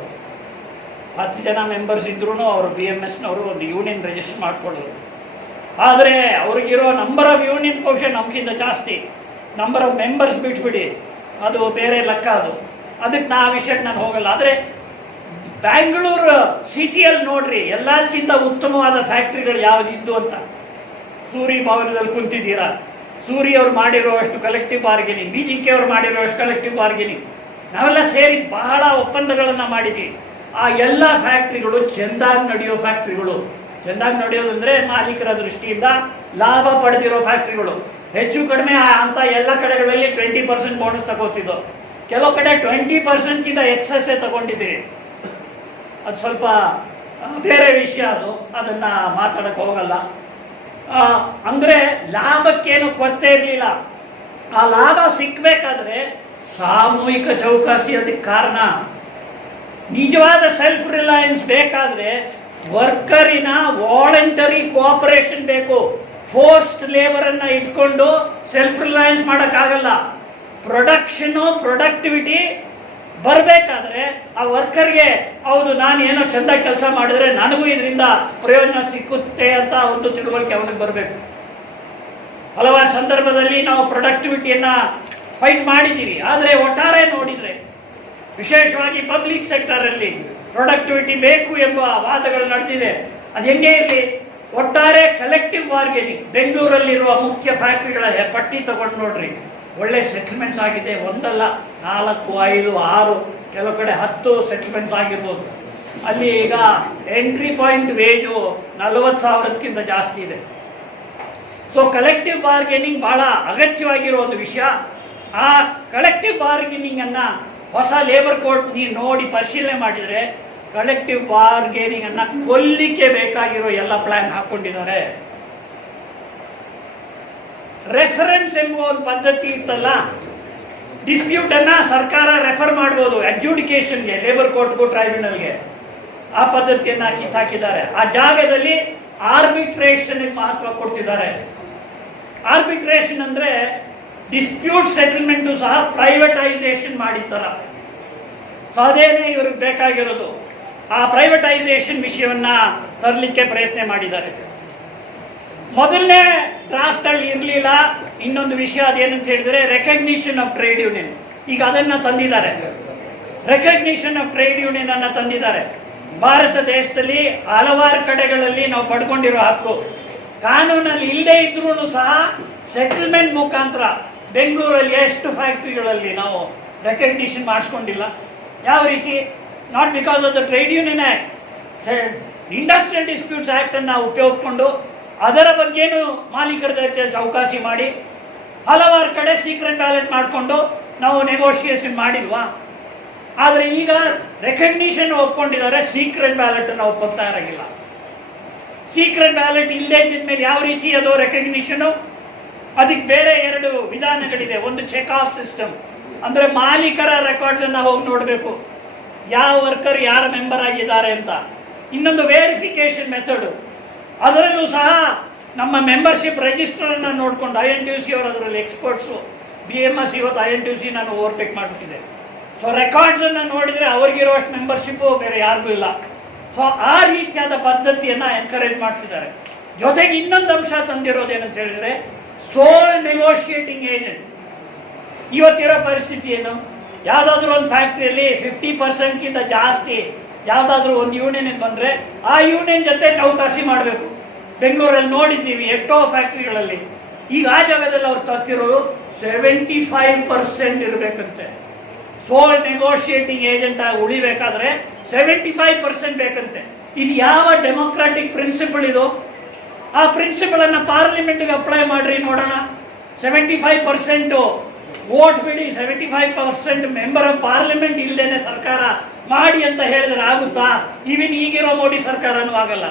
10 ಜನ ಮೆಂಬರ್ಸ್ ಇದ್ರೂ ಅವರು BMSನವರು ಒಂದು ಯೂನಿಯನ್ ರಿಜಿಸ್ಟರ್ ಮಾಡ್ಕೊಳ್ಳೋರು. ಆದರೆ ಅವ್ರಿಗಿರೋ ನಂಬರ್ ಆಫ್ ಯೂನಿಯನ್ ಬಹುಶಃ ನಮಗಿಂತ ಜಾಸ್ತಿ. ನಂಬರ್ ಆಫ್ ಮೆಂಬರ್ಸ್ ಬಿಟ್ಬಿಡಿ, ಅದು ಬೇರೆ ಲೆಕ್ಕ. ಅದಕ್ಕೆ ನಾ ವಿಷಯಕ್ಕೆ ನಾನು ಹೋಗಲ್ಲ. ಆದರೆ ಬ್ಯಾಂಗ್ಳೂರು ಸಿಟಿಯಲ್ಲಿ ನೋಡ್ರಿ ಎಲ್ಲಕ್ಕಿಂತ ಉತ್ತಮವಾದ ಫ್ಯಾಕ್ಟ್ರಿಗಳು ಯಾವುದಿದ್ದು ಅಂತ. ಸೂರಿ ಭವನದಲ್ಲಿ ಕುಂತಿದ್ದೀರಾ, ಸೂರಿ ಅವ್ರು ಮಾಡಿರುವಷ್ಟು ಕಲೆಕ್ಟಿವ್ ಬಾರ್ಗೇನಿಂಗ್, BJK ಅವ್ರು ಮಾಡಿರುವಷ್ಟು ಕಲೆಕ್ಟಿವ್ ಬಾರ್ಗೇನಿಂಗ್, ನಾವೆಲ್ಲ ಸೇರಿ ಬಹಳ ಒಪ್ಪಂದಗಳನ್ನು ಮಾಡಿದ್ದೀವಿ. ಆ ಎಲ್ಲ ಫ್ಯಾಕ್ಟ್ರಿಗಳು ಚೆಂದಾಗಿ ನಡೆಯೋ ಫ್ಯಾಕ್ಟ್ರಿಗಳು. ಚೆಂದಾಗಿ ನಡೆಯೋದಂದ್ರೆ ಮಾಲೀಕರ ದೃಷ್ಟಿಯಿಂದ ಲಾಭ ಪಡೆದಿರೋ ಫ್ಯಾಕ್ಟ್ರಿಗಳು. ಹೆಚ್ಚು ಕಡಿಮೆ ಅಂತ ಎಲ್ಲ ಕಡೆಗಳಲ್ಲಿ 20% ಬೋನಸ್ ತಗೋತಿದ್ದು, ಕೆಲವು ಕಡೆ 20%ಗಿಂತ ಎಕ್ಸಸ್ಸೇ ತಗೊಂಡಿದ್ದೀರಿ. ಅದು ಸ್ವಲ್ಪ ಬೇರೆ ವಿಷಯ, ಅದನ್ನ ಮಾತಾಡಕ್ಕೆ ಹೋಗಲ್ಲ. ಅಂದ್ರೆ ಲಾಭಕ್ಕೇನು ಕೊರತೆ ಇರಲಿಲ್ಲ. ಆ ಲಾಭ ಸಿಕ್ಬೇಕಾದ್ರೆ ಸಾಮೂಹಿಕ ಚೌಕಾಸಿ ಅದಕ್ಕೆ ಕಾರಣ. ನಿಜವಾದ ಸೆಲ್ಫ್ ರಿಲಯನ್ಸ್ ಬೇಕಾದ್ರೆ ವರ್ಕರಿನ ವಾಲಂಟರಿ ಕೋಆಪರೇಷನ್ ಬೇಕು. ಫೋರ್ಸ್ಡ್ ಲೇಬರ್ ಅನ್ನ ಇಟ್ಕೊಂಡು ಸೆಲ್ಫ್ ರಿಲಯನ್ಸ್ ಮಾಡೋಕ್ಕಾಗಲ್ಲ. ಪ್ರೊಡಕ್ಟಿವಿಟಿ ಬರಬೇಕಾದ್ರೆ ಆ ವರ್ಕರ್ಗೆ ಹೌದು ನಾನು ಏನೋ ಚಂದ ಕೆಲಸ ಮಾಡಿದ್ರೆ ನನಗೂ ಇದರಿಂದ ಪ್ರಯೋಜನ ಸಿಕ್ಕುತ್ತೆ ಅಂತ ಒಂದು ತಿಳುವಳಿಕೆ ಅವನಿಗೆ ಬರಬೇಕು. ಹಲವಾರು ಸಂದರ್ಭದಲ್ಲಿ ನಾವು ಪ್ರೊಡಕ್ಟಿವಿಟಿಯನ್ನ ಫೈಟ್ ಮಾಡಿದ್ದೀವಿ. ಆದರೆ ಒಟ್ಟಾರೆ ನೋಡಿದ್ರೆ ವಿಶೇಷವಾಗಿ ಪಬ್ಲಿಕ್ ಸೆಕ್ಟರ್ ಅಲ್ಲಿ ಪ್ರೊಡಕ್ಟಿವಿಟಿ ಬೇಕು ಎಂಬ ವಾದಗಳು ನಡೆದಿದೆ. ಅದು ಹೆಂಗೆ ಇರಲಿ, ಒಟ್ಟಾರೆ ಕಲೆಕ್ಟಿವ್ ಬಾರ್ಗೇನಿಂಗ್ ಬೆಂಗಳೂರಲ್ಲಿರುವ ಮುಖ್ಯ ಫ್ಯಾಕ್ಟರಿಗಳ ಪಟ್ಟಿ ತಗೊಂಡು ನೋಡ್ರಿ, ಒಳ್ಳೆ ಸೆಟಲ್ಮೆಂಟ್ಸ್ ಆಗಿದೆ. ಒಂದಲ್ಲ, 4, 5, 6, ಕೆಲವು ಕಡೆ 10 ಸೆಟಲ್ಮೆಂಟ್ಸ್ ಆಗಿರ್ಬೋದು. ಅಲ್ಲಿ ಈಗ ಎಂಟ್ರಿ ಪಾಯಿಂಟ್ ವೇಜು 40,000ಕ್ಕಿಂತ ಜಾಸ್ತಿ ಇದೆ. ಸೊ ಕಲೆಕ್ಟಿವ್ ಬಾರ್ಗೇನಿಂಗ್ ಬಹಳ ಅಗತ್ಯವಾಗಿರೋ ಒಂದು ವಿಷಯ. ಆ ಕಲೆಕ್ಟಿವ್ ಬಾರ್ಗೇನಿಂಗ್ ಅನ್ನ ಹೊಸ ಲೇಬರ್ ಕೋಡ್ ನೀವು ನೋಡಿ ಪರಿಶೀಲನೆ ಮಾಡಿದರೆ ಕಲೆಕ್ಟಿವ್ ಬಾರ್ಗೇನಿಂಗ್ ಅನ್ನ ಕೊಲ್ಲಿಕ್ಕೆ ಬೇಕಾಗಿರೋ ಎಲ್ಲ ಪ್ಲಾನ್ ಹಾಕೊಂಡಿದ್ದಾರೆ. ರೆಫರೆನ್ಸ್ ಎಂಬ ಒಂದು ಪದ್ಧತಿ ಇತ್ತಲ್ಲ, ಡಿಸ್ಪ್ಯೂಟ್ ಅನ್ನ ಸರ್ಕಾರ ರೆಫರ್ ಮಾಡಬಹುದು ಅಡ್ಜುಡಿಕೇಶನ್ಗೆ, ಲೇಬರ್ ಕೋರ್ಟ್ಗೂ ಟ್ರೈಬ್ಯುನಲ್ಗೆ. ಆ ಪದ್ಧತಿಯನ್ನ ಕಿತ್ತಾಕಿದ್ದಾರೆ. ಆ ಜಾಗದಲ್ಲಿ ಆರ್ಬಿಟ್ರೇಷನ್ ಮಹತ್ವ ಕೊಡ್ತಿದ್ದಾರೆ. ಆರ್ಬಿಟ್ರೇಷನ್ ಅಂದ್ರೆ ಡಿಸ್ಪ್ಯೂಟ್ ಸೆಟಲ್ಮೆಂಟ್ ಸಹ ಪ್ರೈವೇಟೈಸೇಷನ್ ಮಾಡಿರ್ತಾರ. ಸೊ ಅದೇನೆ ಇವ್ರಿಗೆ ಬೇಕಾಗಿರೋದು. ಆ ಪ್ರೈವೇಟೈಸೇಷನ್ ವಿಷಯವನ್ನ ತರಲಿಕ್ಕೆ ಪ್ರಯತ್ನ ಮಾಡಿದ್ದಾರೆ. ಮೊದಲನೇ ಡ್ರಾಫ್ಟ್ ಅಲ್ಲಿ ಇರಲಿಲ್ಲ ಇನ್ನೊಂದು ವಿಷಯ, ಅದೇನಂತ ಹೇಳಿದ್ರೆ ರೆಕಗ್ನಿಷನ್ ಆಫ್ ಟ್ರೇಡ್ ಯೂನಿಯನ್. ಈಗ ಅದನ್ನ ತಂದಿದ್ದಾರೆ, ರೆಕಗ್ನಿಷನ್ ಆಫ್ ಟ್ರೇಡ್ ಯೂನಿಯನ್ ಅನ್ನ ತಂದಿದ್ದಾರೆ. ಭಾರತ ದೇಶದಲ್ಲಿ ಹಲವಾರು ಕಡೆಗಳಲ್ಲಿ ನಾವು ಪಡ್ಕೊಂಡಿರೋ ಹಕ್ಕು ಕಾನೂನಲ್ಲಿ ಇಲ್ಲದೆ ಇದ್ರೂ ಸಹ ಸೆಟಲ್ಮೆಂಟ್ ಮುಖಾಂತರ ಬೆಂಗಳೂರಲ್ಲಿ ಎಷ್ಟು ಫ್ಯಾಕ್ಟ್ರಿಗಳಲ್ಲಿ ನಾವು ರೆಕಗ್ನಿಷನ್ ಮಾಡಿಸ್ಕೊಂಡಿಲ್ಲ. ಯಾವ ರೀತಿ? Not because of the trade union act, industrial disputes act ಅನ್ನ ಉಪಯೋಗಿಸ್ಕೊಂಡು ಅದರ ಬಗ್ಗೆನೂ ಮಾಲೀಕರ ಚೌಕಾಸಿ ಮಾಡಿ ಹಲವಾರು ಕಡೆ ಸೀಕ್ರೆಟ್ ಬ್ಯಾಲೆಟ್ ಮಾಡಿಕೊಂಡು ನಾವು ನೆಗೋಷಿಯೇಷನ್ ಮಾಡಿಲ್ವಾ? ಆದರೆ ಈಗ ರೆಕಗ್ನಿಷನ್ ಒಪ್ಕೊಂಡಿದ್ದಾರೆ, ಸೀಕ್ರೆಟ್ ಬ್ಯಾಲೆಟ್ ಅನ್ನು ಒಪ್ಪುತ್ತಾ ಇರಲಿಲ್ಲ. ಸೀಕ್ರೆಟ್ ಬ್ಯಾಲೆಟ್ ಇಲ್ಲದೆ ಇದ್ಮೇಲೆ ಯಾವ ರೀತಿ ಅದು ರೆಕಗ್ನಿಷನು? ಅದಕ್ಕೆ ಬೇರೆ 2 ವಿಧಾನಗಳಿದೆ. ಒಂದು ಚೆಕ್ ಆಫ್ ಸಿಸ್ಟಮ್, ಅಂದ್ರೆ ಮಾಲೀಕರ ರೆಕಾರ್ಡ್ಸ್ ಅನ್ನ ಹೋಗಿ ನೋಡಬೇಕು, ಯಾವ ವರ್ಕರ್ ಯಾರ ಮೆಂಬರ್ ಆಗಿದ್ದಾರೆ ಅಂತ. ಇನ್ನೊಂದು ವೆರಿಫಿಕೇಶನ್ ಮೆಥಡ್, ಅದರಲ್ಲೂ ಸಹ ನಮ್ಮ ಮೆಂಬರ್ಶಿಪ್ ರಿಜಿಸ್ಟರ್ ಅನ್ನ ನೋಡ್ಕೊಂಡು INTUC ಅವರು ಅದರಲ್ಲಿ ಎಕ್ಸ್ಪರ್ಟ್ಸು, BMS ಇವತ್ತು INTUC ನಾನು ಓವರ್ಟೇಕ್ ಮಾಡಿಬಿಟ್ಟಿದೆ. ಸೊ ರೆಕಾರ್ಡ್ಸ್ ಅನ್ನ ನೋಡಿದ್ರೆ ಅವ್ರಿಗಿರುವಷ್ಟು ಮೆಂಬರ್ಶಿಪ್ ಬೇರೆ ಯಾರಿಗೂ ಇಲ್ಲ. ಸೊ ಆ ರೀತಿಯಾದ ಪದ್ಧತಿಯನ್ನ ಎನ್ಕರೇಜ್ ಮಾಡ್ತಿದ್ದಾರೆ. ಜೊತೆಗೆ ಇನ್ನೊಂದು ಅಂಶ ತಂದಿರೋದೇನಂತ ಹೇಳಿದ್ರೆ ಸೋಲ್ ನೆಗೋಷಿಯೇಟಿಂಗ್ ಏಜೆಂಟ್. ಇವತ್ತಿರೋ ಪರಿಸ್ಥಿತಿ ಏನು? ಯಾವ್ದಾದ್ರು ಒಂದು ಫ್ಯಾಕ್ಟ್ರಿಯಲ್ಲಿ 50%ಗಿಂತ ಜಾಸ್ತಿ ಯಾವ್ದಾದ್ರು ಒಂದು ಯೂನಿಯನ್ ಬಂದ್ರೆ ಆ ಯೂನಿಯನ್ ಜೊತೆ ಚೌಕಾಸಿ ಮಾಡಬೇಕು. ಬೆಂಗಳೂರಲ್ಲಿ ನೋಡಿದ್ದೀವಿ ಎಷ್ಟೋ ಫ್ಯಾಕ್ಟ್ರಿಗಳಲ್ಲಿ. ಈಗ ಆ ಜಾಗದಲ್ಲಿ ಅವ್ರು ತರ್ತಿರೋದು 75% ಇರಬೇಕಂತೆ. ಸೋಲ್ ನೆಗೋಷಿಯೇಟಿಂಗ್ ಏಜೆಂಟ್ ಆಗಿ ಉಳಿಬೇಕಾದ್ರೆ 75% ಬೇಕಂತೆ. ಇದು ಯಾವ ಡೆಮೊಕ್ರಾಟಿಕ್ ಪ್ರಿನ್ಸಿಪಲ್ ಇದು? ಆ ಪ್ರಿನ್ಸಿಪಲ್ ಅನ್ನ ಪಾರ್ಲಿಮೆಂಟ್ಗೆ ಅಪ್ಲೈ ಮಾಡ್ರಿ ನೋಡೋಣ. 75% ವೋಟ್ ಬಿಡಿ, 75% ಮೆಂಬರ್ ಆಫ್ ಪಾರ್ಲಿಮೆಂಟ್ ಇಲ್ಲದೇನೆ ಸರ್ಕಾರ ಮಾಡಿ ಅಂತ ಹೇಳಿದ್ರೆ ಆಗುತ್ತಾ? ಈವನ್ ಈಗಿರೋ ಮೋದಿ ಸರ್ಕಾರನೂ ಆಗಲ್ಲ.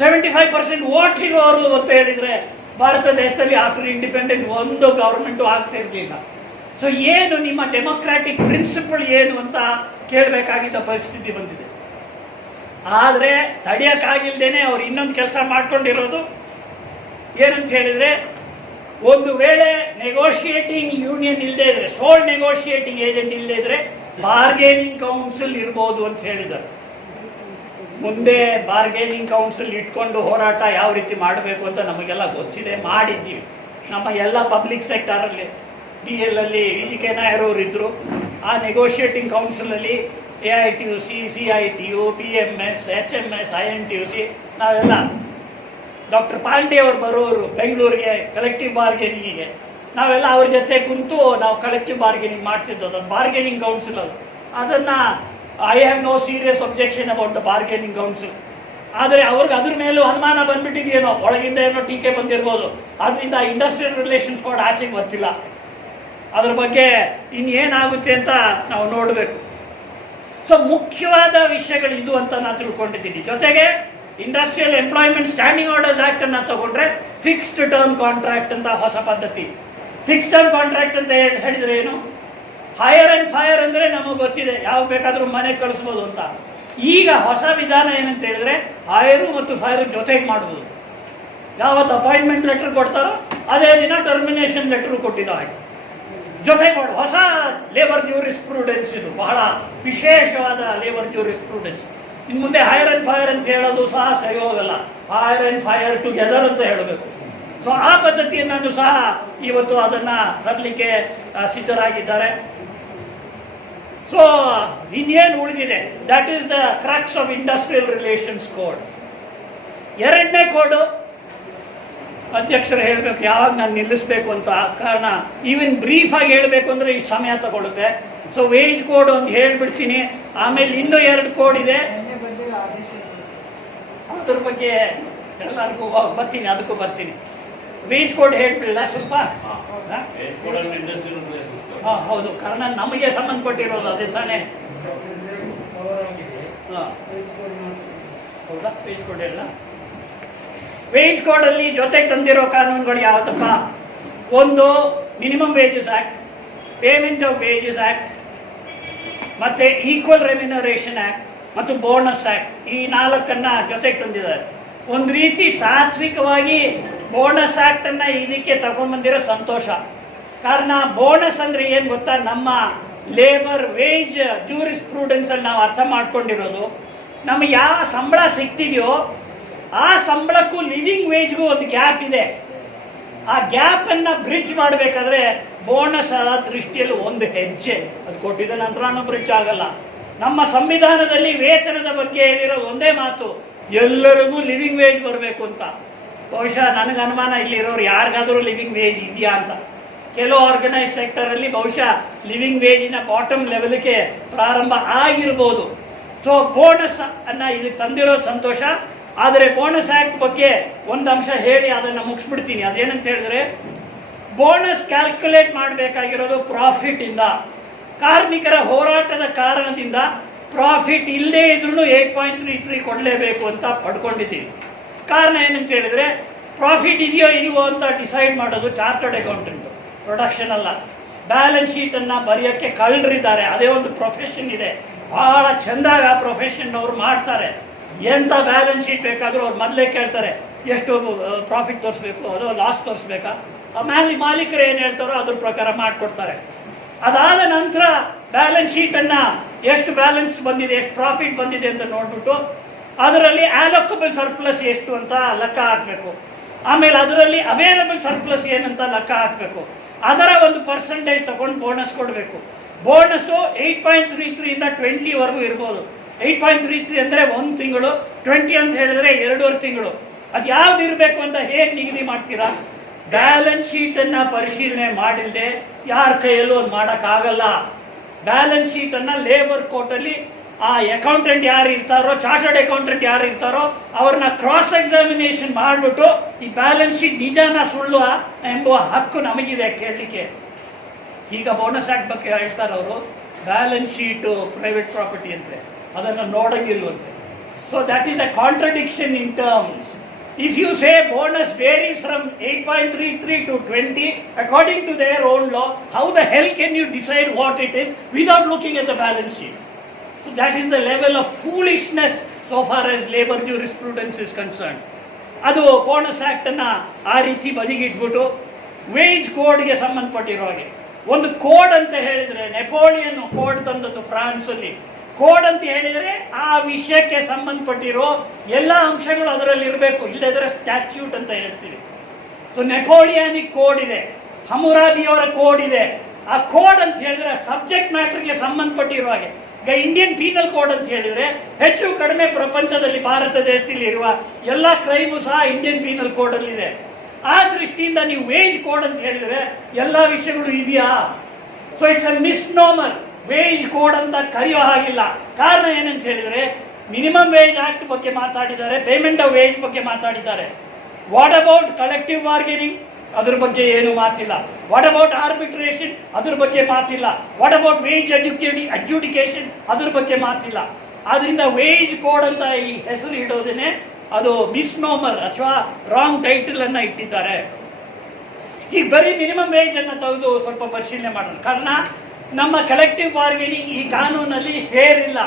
75% ವೋಟ್ ಇರುವವರು ಅಂತ ಹೇಳಿದ್ರೆ ಭಾರತ ದೇಶದಲ್ಲಿ ಆಫ್ಟರ್ ಇಂಡಿಪೆಂಡೆಂಟ್ ಒಂದು ಗವರ್ಮೆಂಟು ಆಗ್ತಾ ಇರಲಿಲ್ಲ. ಸೊ ಏನು ನಿಮ್ಮ ಡೆಮೊಕ್ರಾಟಿಕ್ ಪ್ರಿನ್ಸಿಪಲ್ ಏನು ಅಂತ ಕೇಳಬೇಕಾಗಿದ್ದ ಪರಿಸ್ಥಿತಿ ಬಂದಿದೆ. ಆದರೆ ತಡೆಯಕ್ಕಾಗಿಲ್ದೇನೆ ಅವ್ರು ಇನ್ನೊಂದು ಕೆಲಸ ಮಾಡ್ಕೊಂಡಿರೋದು ಏನಂತ ಹೇಳಿದ್ರೆ, ಒಂದು ವೇಳೆ ನೆಗೋಷಿಯೇಟಿಂಗ್ ಯೂನಿಯನ್ ಇಲ್ಲದೆ ಇದ್ರೆ, ಸೋಲ್ ನೆಗೋಷಿಯೇಟಿಂಗ್ ಏಜೆಂಟ್ ಇಲ್ಲದೆ ಇದ್ರೆ ಬಾರ್ಗೇನಿಂಗ್ ಕೌನ್ಸಿಲ್ ಇರ್ಬೋದು ಅಂತ ಹೇಳಿದ್ದಾರೆ. ಮುಂದೆ ಬಾರ್ಗೇನಿಂಗ್ ಕೌನ್ಸಿಲ್ ಇಟ್ಕೊಂಡು ಹೋರಾಟ ಯಾವ ರೀತಿ ಮಾಡಬೇಕು ಅಂತ ನಮಗೆಲ್ಲ ಗೊತ್ತಿದೆ, ಮಾಡಿದ್ದೀವಿ. ನಮ್ಮ ಎಲ್ಲ ಪಬ್ಲಿಕ್ ಸೆಕ್ಟರಲ್ಲಿ DL ಅಲ್ಲಿ VGK ನಾಯರ್ ಅವರು ಇದ್ರು. ಆ ನೆಗೋಷಿಯೇಟಿಂಗ್ ಕೌನ್ಸಿಲ್ ಅಲ್ಲಿ AITUC, CITU, PMS, HMS, INTUC ನಾವೆಲ್ಲ ಡಾಕ್ಟರ್ ಪಾಂಡೆ ಅವರು ಬರೋರು ಬೆಂಗಳೂರಿಗೆ ಕಲೆಕ್ಟಿವ್ ಬಾರ್ಗೇನಿಂಗಿಗೆ, ನಾವೆಲ್ಲ ಅವ್ರ ಜೊತೆ ಕುಂತು ನಾವು ಕಲೆಕ್ಟಿವ್ ಬಾರ್ಗೇನಿಂಗ್ ಮಾಡ್ತಿದ್ದೋ. ಅದು ಬಾರ್ಗೇನಿಂಗ್ ಕೌನ್ಸಿಲ್ ಅದು. ಅದನ್ನು I have no serious objection about the bargaining council. ಆದರೆ ಅವ್ರಿಗೆ ಅದ್ರ ಮೇಲೂ ಅನುಮಾನ ಬಂದ್ಬಿಟ್ಟಿದೆಯೇನೋ, ಒಳಗಿಂದ ಏನೋ ಟೀಕೆ ಬಂದಿರ್ಬೋದು. ಅದರಿಂದ ಇಂಡಸ್ಟ್ರಿಯಲ್ ರಿಲೇಷನ್ಸ್ ಕೋಡ್ ಆಚೆಗೆ ಬರ್ತಿಲ್ಲ. ಅದ್ರ ಬಗ್ಗೆ ಇನ್ನೇನಾಗುತ್ತೆ ಅಂತ ನಾವು ನೋಡಬೇಕು. ಸೊ ಮುಖ್ಯವಾದ ವಿಷಯಗಳು ಇದು ಅಂತ ನಾನು ತಿಳ್ಕೊಂಡಿದ್ದೀನಿ. ಜೊತೆಗೆ industrial employment standing orders act ಅನ್ನ ತಗೊಂಡ್ರೆ ಫಿಕ್ಸ್ಡ್ ಟರ್ಮ್ ಕಾಂಟ್ರಾಕ್ಟ್ ಅಂತ ಹೊಸ ಪದ್ಧತಿ. ಫಿಕ್ಸ್ಡ್ ಟರ್ಮ್ ಕಾಂಟ್ರಾಕ್ಟ್ ಅಂತ ಹೇಳಿದ್ರೆ ಏನು? ಹೈಯರ್ ಅಂಡ್ ಫೈರ್ ಅಂದ್ರೆ ನಮಗೆ ಗೊತ್ತಿದೆ, ಯಾವ ಬೇಕಾದ್ರೂ ಮನೆಗೆ ಕಳಿಸ್ಬೋದು ಅಂತ. ಈಗ ಹೊಸ ವಿಧಾನ ಏನಂತ ಹೇಳಿದ್ರೆ ಹೈರು ಮತ್ತು ಫೈರ್ ಜೊತೆಗೆ ಮಾಡುವುದು. ಯಾವತ್ತು ಅಪಾಯಿಂಟ್ಮೆಂಟ್ ಲೆಟರ್ ಕೊಡ್ತಾರೋ ಅದೇ ದಿನ ಟರ್ಮಿನೇಷನ್ ಲೆಟರ್ ಕೊಟ್ಟಿದ್ದ ಹಾಗೆ ಜೊತೆಗೆ ಮಾಡು. ಹೊಸ ಲೇಬರ್ ಜ್ಯೂರಿಸ್ಪ್ರೂಡೆನ್ಸ್ ಇದು, ಬಹಳ ವಿಶೇಷವಾದ ಲೇಬರ್ ಜ್ಯೂರಿಸ್ಪ್ರೂಡೆನ್ಸ್. ಇನ್ನು ಮುಂದೆ ಹೈರ್ ಅಂಡ್ ಫೈರ್ ಅಂತ ಹೇಳೋದು ಸಹ ಸರಿ ಹೋಗಲ್ಲ, ಹೈರ್ ಅಂಡ್ ಫೈರ್ ಟುಗೆದರ್ ಅಂತ ಹೇಳಬೇಕು. ಸೊ ಆ ಪದ್ಧತಿಯನ್ನು ಸಹ ಇವತ್ತು ಅದನ್ನ ತರಲಿಕ್ಕೆ ಸಿದ್ಧರಾಗಿದ್ದಾರೆ. ಸೊ ಇನ್ನೇನು ಉಳಿದಿದೆ, that is the crux of industrial relations code. ಎರಡನೇ ಕೋಡು ಅಧ್ಯಕ್ಷರು ಹೇಳಬೇಕು ಯಾವಾಗ ನಾನು ನಿಲ್ಲಿಸಬೇಕು ಅಂತ, ಕಾರಣ ಈವನ್ ಬ್ರೀಫ್ ಆಗಿ ಹೇಳಬೇಕು ಅಂದರೆ ಈ ಸಮಯ ತಗೊಳುತ್ತೆ. ಸೊ ವೇಜ್ ಕೋಡ್ ಒಂದು ಹೇಳ್ಬಿಡ್ತೀನಿ, ಆಮೇಲೆ ಇನ್ನೂ 2 ಕೋಡ್ ಇದೆ, ಅದ್ರ ಬಗ್ಗೆ ಎಲ್ಲರಿಗೂ ಬರ್ತೀನಿ, ಅದಕ್ಕೂ ಬರ್ತೀನಿ. ವೇಜ್ ಕೋಡ್ ಹೇಳ್ಬಿಡಲ್ಲ ಸ್ವಲ್ಪ. ಹಾಂ ಹೌದು, ಕಾರಣ ನಮಗೆ ಸಂಬಂಧಪಟ್ಟಿರೋದು ಅದೇ ತಾನೇ. ಹೌದಾ, ವೇಜ್ ಕೋಡ್ ಹೇಳ. ವೇಜ್ ಕೋಡ್ ಅಲ್ಲಿ ಜೊತೆಗೆ ತಂದಿರೋ ಕಾನೂನುಗಳು ಯಾವತ್ತಪ್ಪ? ಒಂದು minimum wages act, payment of wages act, ಮತ್ತೆ ಈಕ್ವಲ್ ರೆಮ್ಯುನರೇಷನ್ ಆಕ್ಟ್ ಮತ್ತು ಬೋನಸ್ ಆಕ್ಟ್. ಈ 4 ಜೊತೆಗೆ ತಂದಿದ್ದಾರೆ. ಒಂದು ರೀತಿ ತಾತ್ವಿಕವಾಗಿ ಬೋನಸ್ ಆಕ್ಟ್ ಅನ್ನ ಇದಕ್ಕೆ ತಗೊಂಡ್ಬಂದಿರೋ ಸಂತೋಷ. ಕಾರಣ ಬೋನಸ್ ಅಂದ್ರೆ ಏನ್ ಗೊತ್ತಾ, ನಮ್ಮ ಲೇಬರ್ ವೇಜ್ ಜ್ಯೂರಿಸ್ಪ್ರೂಡೆನ್ಸ್ ಅಲ್ಲಿ ನಾವು ಅರ್ಥ ಮಾಡ್ಕೊಂಡಿರೋದು, ನಮಗೆ ಯಾವ ಸಂಬಳ ಸಿಗ್ತಿದೆಯೋ ಆ ಸಂಬಳಕ್ಕೂ ಲಿವಿಂಗ್ ವೇಜ್ಗೂ ಒಂದು ಗ್ಯಾಪ್ ಇದೆ. ಆ ಗ್ಯಾಪ್ ಅನ್ನ ಬ್ರಿಡ್ಜ್ ಮಾಡಬೇಕಾದ್ರೆ ಬೋನಸ್ ಆ ದೃಷ್ಟಿಯಲ್ಲಿ ಒಂದು ಹೆಜ್ಜೆ. ಅದು ಕೊಟ್ಟಿದ ನಂತರ ಬ್ರಿಡ್ಜ್ ಆಗಲ್ಲ. ನಮ್ಮ ಸಂವಿಧಾನದಲ್ಲಿ ವೇತನದ ಬಗ್ಗೆ ಹೇಳಿರೋದು ಒಂದೇ ಮಾತು, ಎಲ್ಲರಿಗೂ ಲಿವಿಂಗ್ ವೇಜ್ ಬರಬೇಕು ಅಂತ. ಬಹುಶಃ ನನಗೆ ಅನುಮಾನ ಇಲ್ಲಿರೋರು ಯಾರಿಗಾದರೂ ಲಿವಿಂಗ್ ವೇಜ್ ಇದೆಯಾ ಅಂತ. ಕೆಲವು ಆರ್ಗನೈಸ್ ಸೆಕ್ಟರ್ ಅಲ್ಲಿ ಬಹುಶಃ ಲಿವಿಂಗ್ ವೇಜಿನ ಬಾಟಮ್ ಲೆವೆಲ್ಗೆ ಪ್ರಾರಂಭ ಆಗಿರ್ಬೋದು. ಸೊ ಬೋನಸ್ ಅನ್ನ ಇದಕ್ಕೆ ತಂದಿರೋದು ಸಂತೋಷ. ಆದರೆ ಬೋನಸ್ ಆಕ್ಟ್ ಬಗ್ಗೆ ಒಂದು ಅಂಶ ಹೇಳಿ ಅದನ್ನು ಮುಗಿಸ್ಬಿಡ್ತೀನಿ. ಅದೇನಂತ ಹೇಳಿದ್ರೆ, ಬೋನಸ್ ಕ್ಯಾಲ್ಕುಲೇಟ್ ಮಾಡಬೇಕಾಗಿರೋದು ಪ್ರಾಫಿಟ್ ಇಂದ. ಕಾರ್ಮಿಕರ ಹೋರಾಟದ ಕಾರಣದಿಂದ ಪ್ರಾಫಿಟ್ ಇಲ್ಲದೇ ಇದ್ರೂ 8.33 ಕೊಡಲೇಬೇಕು ಅಂತ ಪಡ್ಕೊಂಡಿದ್ದೀವಿ. ಕಾರಣ ಏನಂತ ಹೇಳಿದ್ರೆ, ಪ್ರಾಫಿಟ್ ಇದೆಯೋ ಇಲ್ವೋ ಅಂತ ಡಿಸೈಡ್ ಮಾಡೋದು ಚಾರ್ಟರ್ಡ್ ಅಕೌಂಟೆಂಟ್, ಪ್ರೊಡಕ್ಷನ್ ಅಲ್ಲ. ಬ್ಯಾಲೆನ್ಸ್ ಶೀಟ್ ಅನ್ನ ಬರೆಯೋಕ್ಕೆ ಕಳ್ಳರಿದ್ದಾರೆ, ಅದೇ ಒಂದು ಪ್ರೊಫೆಷನ್ ಇದೆ. ಬಹಳ ಚೆಂದಾಗಿ ಆ ಪ್ರೊಫೆಷನ್ ಅವರು ಮಾಡ್ತಾರೆ. ಎಂಥ ಬ್ಯಾಲೆನ್ಸ್ ಶೀಟ್ ಬೇಕಾದರೂ ಅವ್ರು ಮೊದಲೇ ಕೇಳ್ತಾರೆ, ಎಷ್ಟು ಪ್ರಾಫಿಟ್ ತೋರಿಸ್ಬೇಕು, ಅದು ಲಾಸ್ ತೋರಿಸ್ಬೇಕಾ. ಮಾಲೀಕರು ಏನು ಹೇಳ್ತಾರೋ ಅದ್ರ ಪ್ರಕಾರ ಮಾಡಿಕೊಡ್ತಾರೆ. ಅದಾದ ನಂತರ ಬ್ಯಾಲೆನ್ಸ್ ಶೀಟನ್ನು ಎಷ್ಟು ಬ್ಯಾಲೆನ್ಸ್ ಬಂದಿದೆ, ಎಷ್ಟು ಪ್ರಾಫಿಟ್ ಬಂದಿದೆ ಅಂತ ನೋಡ್ಬಿಟ್ಟು ಅದರಲ್ಲಿ ಆಲೋಕಬಲ್ ಸರ್ಪ್ಲಸ್ ಎಷ್ಟು ಅಂತ ಲೆಕ್ಕ ಹಾಕಬೇಕು. ಆಮೇಲೆ ಅದರಲ್ಲಿ ಅವೈಲಬಲ್ ಸರ್ಪ್ಲಸ್ ಏನಂತ ಲೆಕ್ಕ ಹಾಕಬೇಕು. ಅದರ ಒಂದು ಪರ್ಸೆಂಟೇಜ್ ತಗೊಂಡು ಬೋನಸ್ ಕೊಡಬೇಕು. ಬೋನಸ್ಸು 8.33 ಇಂದ 20ವರೆಗೂ ಇರ್ಬೋದು. 8.33 ಅಂದರೆ 1 ತಿಂಗಳು, 20 ಅಂತ ಹೇಳಿದ್ರೆ 2.5 ತಿಂಗಳು. ಅದು ಯಾವ್ದು ಇರಬೇಕು ಅಂತ ಹೇಗೆ ನಿಗದಿ ಮಾಡ್ತೀರಾ? ಬ್ಯಾಲೆನ್ಸ್ ಶೀಟ್ ಅನ್ನ ಪರಿಶೀಲನೆ ಮಾಡಿಲ್ಲದೆ ಯಾರ ಕೈಯಲ್ಲೂ ಅದು ಮಾಡೋಕ್ಕಾಗಲ್ಲ. ಬ್ಯಾಲೆನ್ಸ್ ಶೀಟ್ ಅನ್ನ ಲೇಬರ್ ಕೋರ್ಟ್ ಅಲ್ಲಿ ಆ ಅಕೌಂಟೆಂಟ್ ಯಾರು ಇರ್ತಾರೋ, ಚಾರ್ಟರ್ಡ್ ಅಕೌಂಟೆಂಟ್ ಯಾರು ಇರ್ತಾರೋ ಅವ್ರನ್ನ ಕ್ರಾಸ್ ಎಕ್ಸಾಮಿನೇಷನ್ ಮಾಡಿಬಿಟ್ಟು ಈ ಬ್ಯಾಲೆನ್ಸ್ ಶೀಟ್ ನಿಜಾನ ಸುಳ್ಳು ಎಂಬುವ ಹಕ್ಕು ನಮಗಿದೆ ಕೇಳಲಿಕ್ಕೆ. ಈಗ ಬೋನಸ್ ಆಕ್ಟ್ ಬಗ್ಗೆ ಹೇಳ್ತಾರೆ ಅವರು, ಬ್ಯಾಲೆನ್ಸ್ ಶೀಟು ಪ್ರೈವೇಟ್ ಪ್ರಾಪರ್ಟಿ ಅಂತೆ, ಅದನ್ನು ನೋಡಂಗಿಲ್ವಂತೆ. So that is a contradiction in terms. If you say bonus varies from 8.33 to 20 according to their own law, how the hell can you decide what it is without looking at the balance sheet? So that is the level of foolishness so far as labor jurisprudence is concerned. ಅದು bonus act ಅನ್ನ ಆ ರೀತಿ ಬದಿಗಿಟ್ಬಿಟ್ಟು wage ಕೋಡ್ಗೆ ಸಂಬಂಧಪಟ್ಟಿರೋ ಹಾಗೆ ಒಂದು code ಅಂತ ಹೇಳಿದ್ರೆ, Napoleon code ತಂದದ್ದು ಫ್ರಾನ್ಸ್ ಅಲ್ಲಿ. ಕೋಡ್ ಅಂತ ಹೇಳಿದರೆ ಆ ವಿಷಯಕ್ಕೆ ಸಂಬಂಧಪಟ್ಟಿರೋ ಎಲ್ಲ ಅಂಶಗಳು ಅದರಲ್ಲಿ ಇರಬೇಕು, ಇಲ್ಲದ್ರೆ ಸ್ಟ್ಯಾಚ್ಯೂಟ್ ಅಂತ ಹೇಳ್ತೀವಿ. ಸೊ ನೆಪೋಲಿಯಾನಿಕ್ ಕೋಡ್ ಇದೆ, ಹಮುರಾಬಿಯವರ ಕೋಡ್ ಇದೆ. ಆ ಕೋಡ್ ಅಂತ ಹೇಳಿದ್ರೆ ಸಬ್ಜೆಕ್ಟ್ ಮ್ಯಾಟರ್ಗೆ ಸಂಬಂಧಪಟ್ಟಿರೋ ಹಾಗೆ ಈಗ ಇಂಡಿಯನ್ ಪೀನಲ್ ಕೋಡ್ ಅಂತ ಹೇಳಿದ್ರೆ ಹೆಚ್ಚು ಕಡಿಮೆ ಪ್ರಪಂಚದಲ್ಲಿ ಭಾರತ ದೇಶದಲ್ಲಿ ಇರುವ ಎಲ್ಲ ಕ್ರೈಮು ಸಹ ಇಂಡಿಯನ್ ಪೀನಲ್ ಕೋಡ್ ಅಲ್ಲಿ ಇದೆ. ಆ ದೃಷ್ಟಿಯಿಂದ ನೀವು ವೇಜ್ ಕೋಡ್ ಅಂತ ಹೇಳಿದ್ರೆ ಎಲ್ಲ ವಿಷಯಗಳು ಇದೆಯಾ? So it's a misnomer. Wage code ಅಂತ ಕರೆಯೋ ಹಾಗಿಲ್ಲ. ಕಾರಣ ಏನಂತ ಹೇಳಿದ್ರೆ ಮಿನಿಮಮ್ ವೇಜ್ ಆಕ್ಟ್ ಬಗ್ಗೆ ಮಾತಾಡಿದ್ದಾರೆ, ಪೇಮೆಂಟ್ ಆಫ್ ವೇಜ್ ಬಗ್ಗೆ ಮಾತಾಡಿದ್ದಾರೆ. What about collective bargaining? ಅದ್ರ ಬಗ್ಗೆ ಏನು ಮಾತಿಲ್ಲ. What about arbitration? ಅದ್ರ ಬಗ್ಗೆ ಮಾತಿಲ್ಲ. What about wage adjudication? ಅದ್ರ ಬಗ್ಗೆ ಮಾತಿಲ್ಲ. ಆದ್ರಿಂದ ವೇಜ್ ಕೋಡ್ ಅಂತ ಈ ಹೆಸರು ಇಡೋದೇನೆ ಅದು ಮಿಸ್ನೋಮರ್ ಅಥವಾ ರಾಂಗ್ ಟೈಟಲ್ ಅನ್ನ ಇಟ್ಟಿದ್ದಾರೆ. ಈಗ ಬರೀ ಮಿನಿಮಮ್ ವೇಜ್ ಅನ್ನ ತೆಗೆದು ಸ್ವಲ್ಪ ಪರಿಶೀಲನೆ ಮಾಡೋಣ. ಕಾರಣ ನಮ್ಮ ಕಲೆಕ್ಟಿವ್ ಬಾರ್ಗೇನಿಂಗ್ ಈ ಕಾನೂನಲ್ಲಿ ಸೇರಿಲ್ಲ.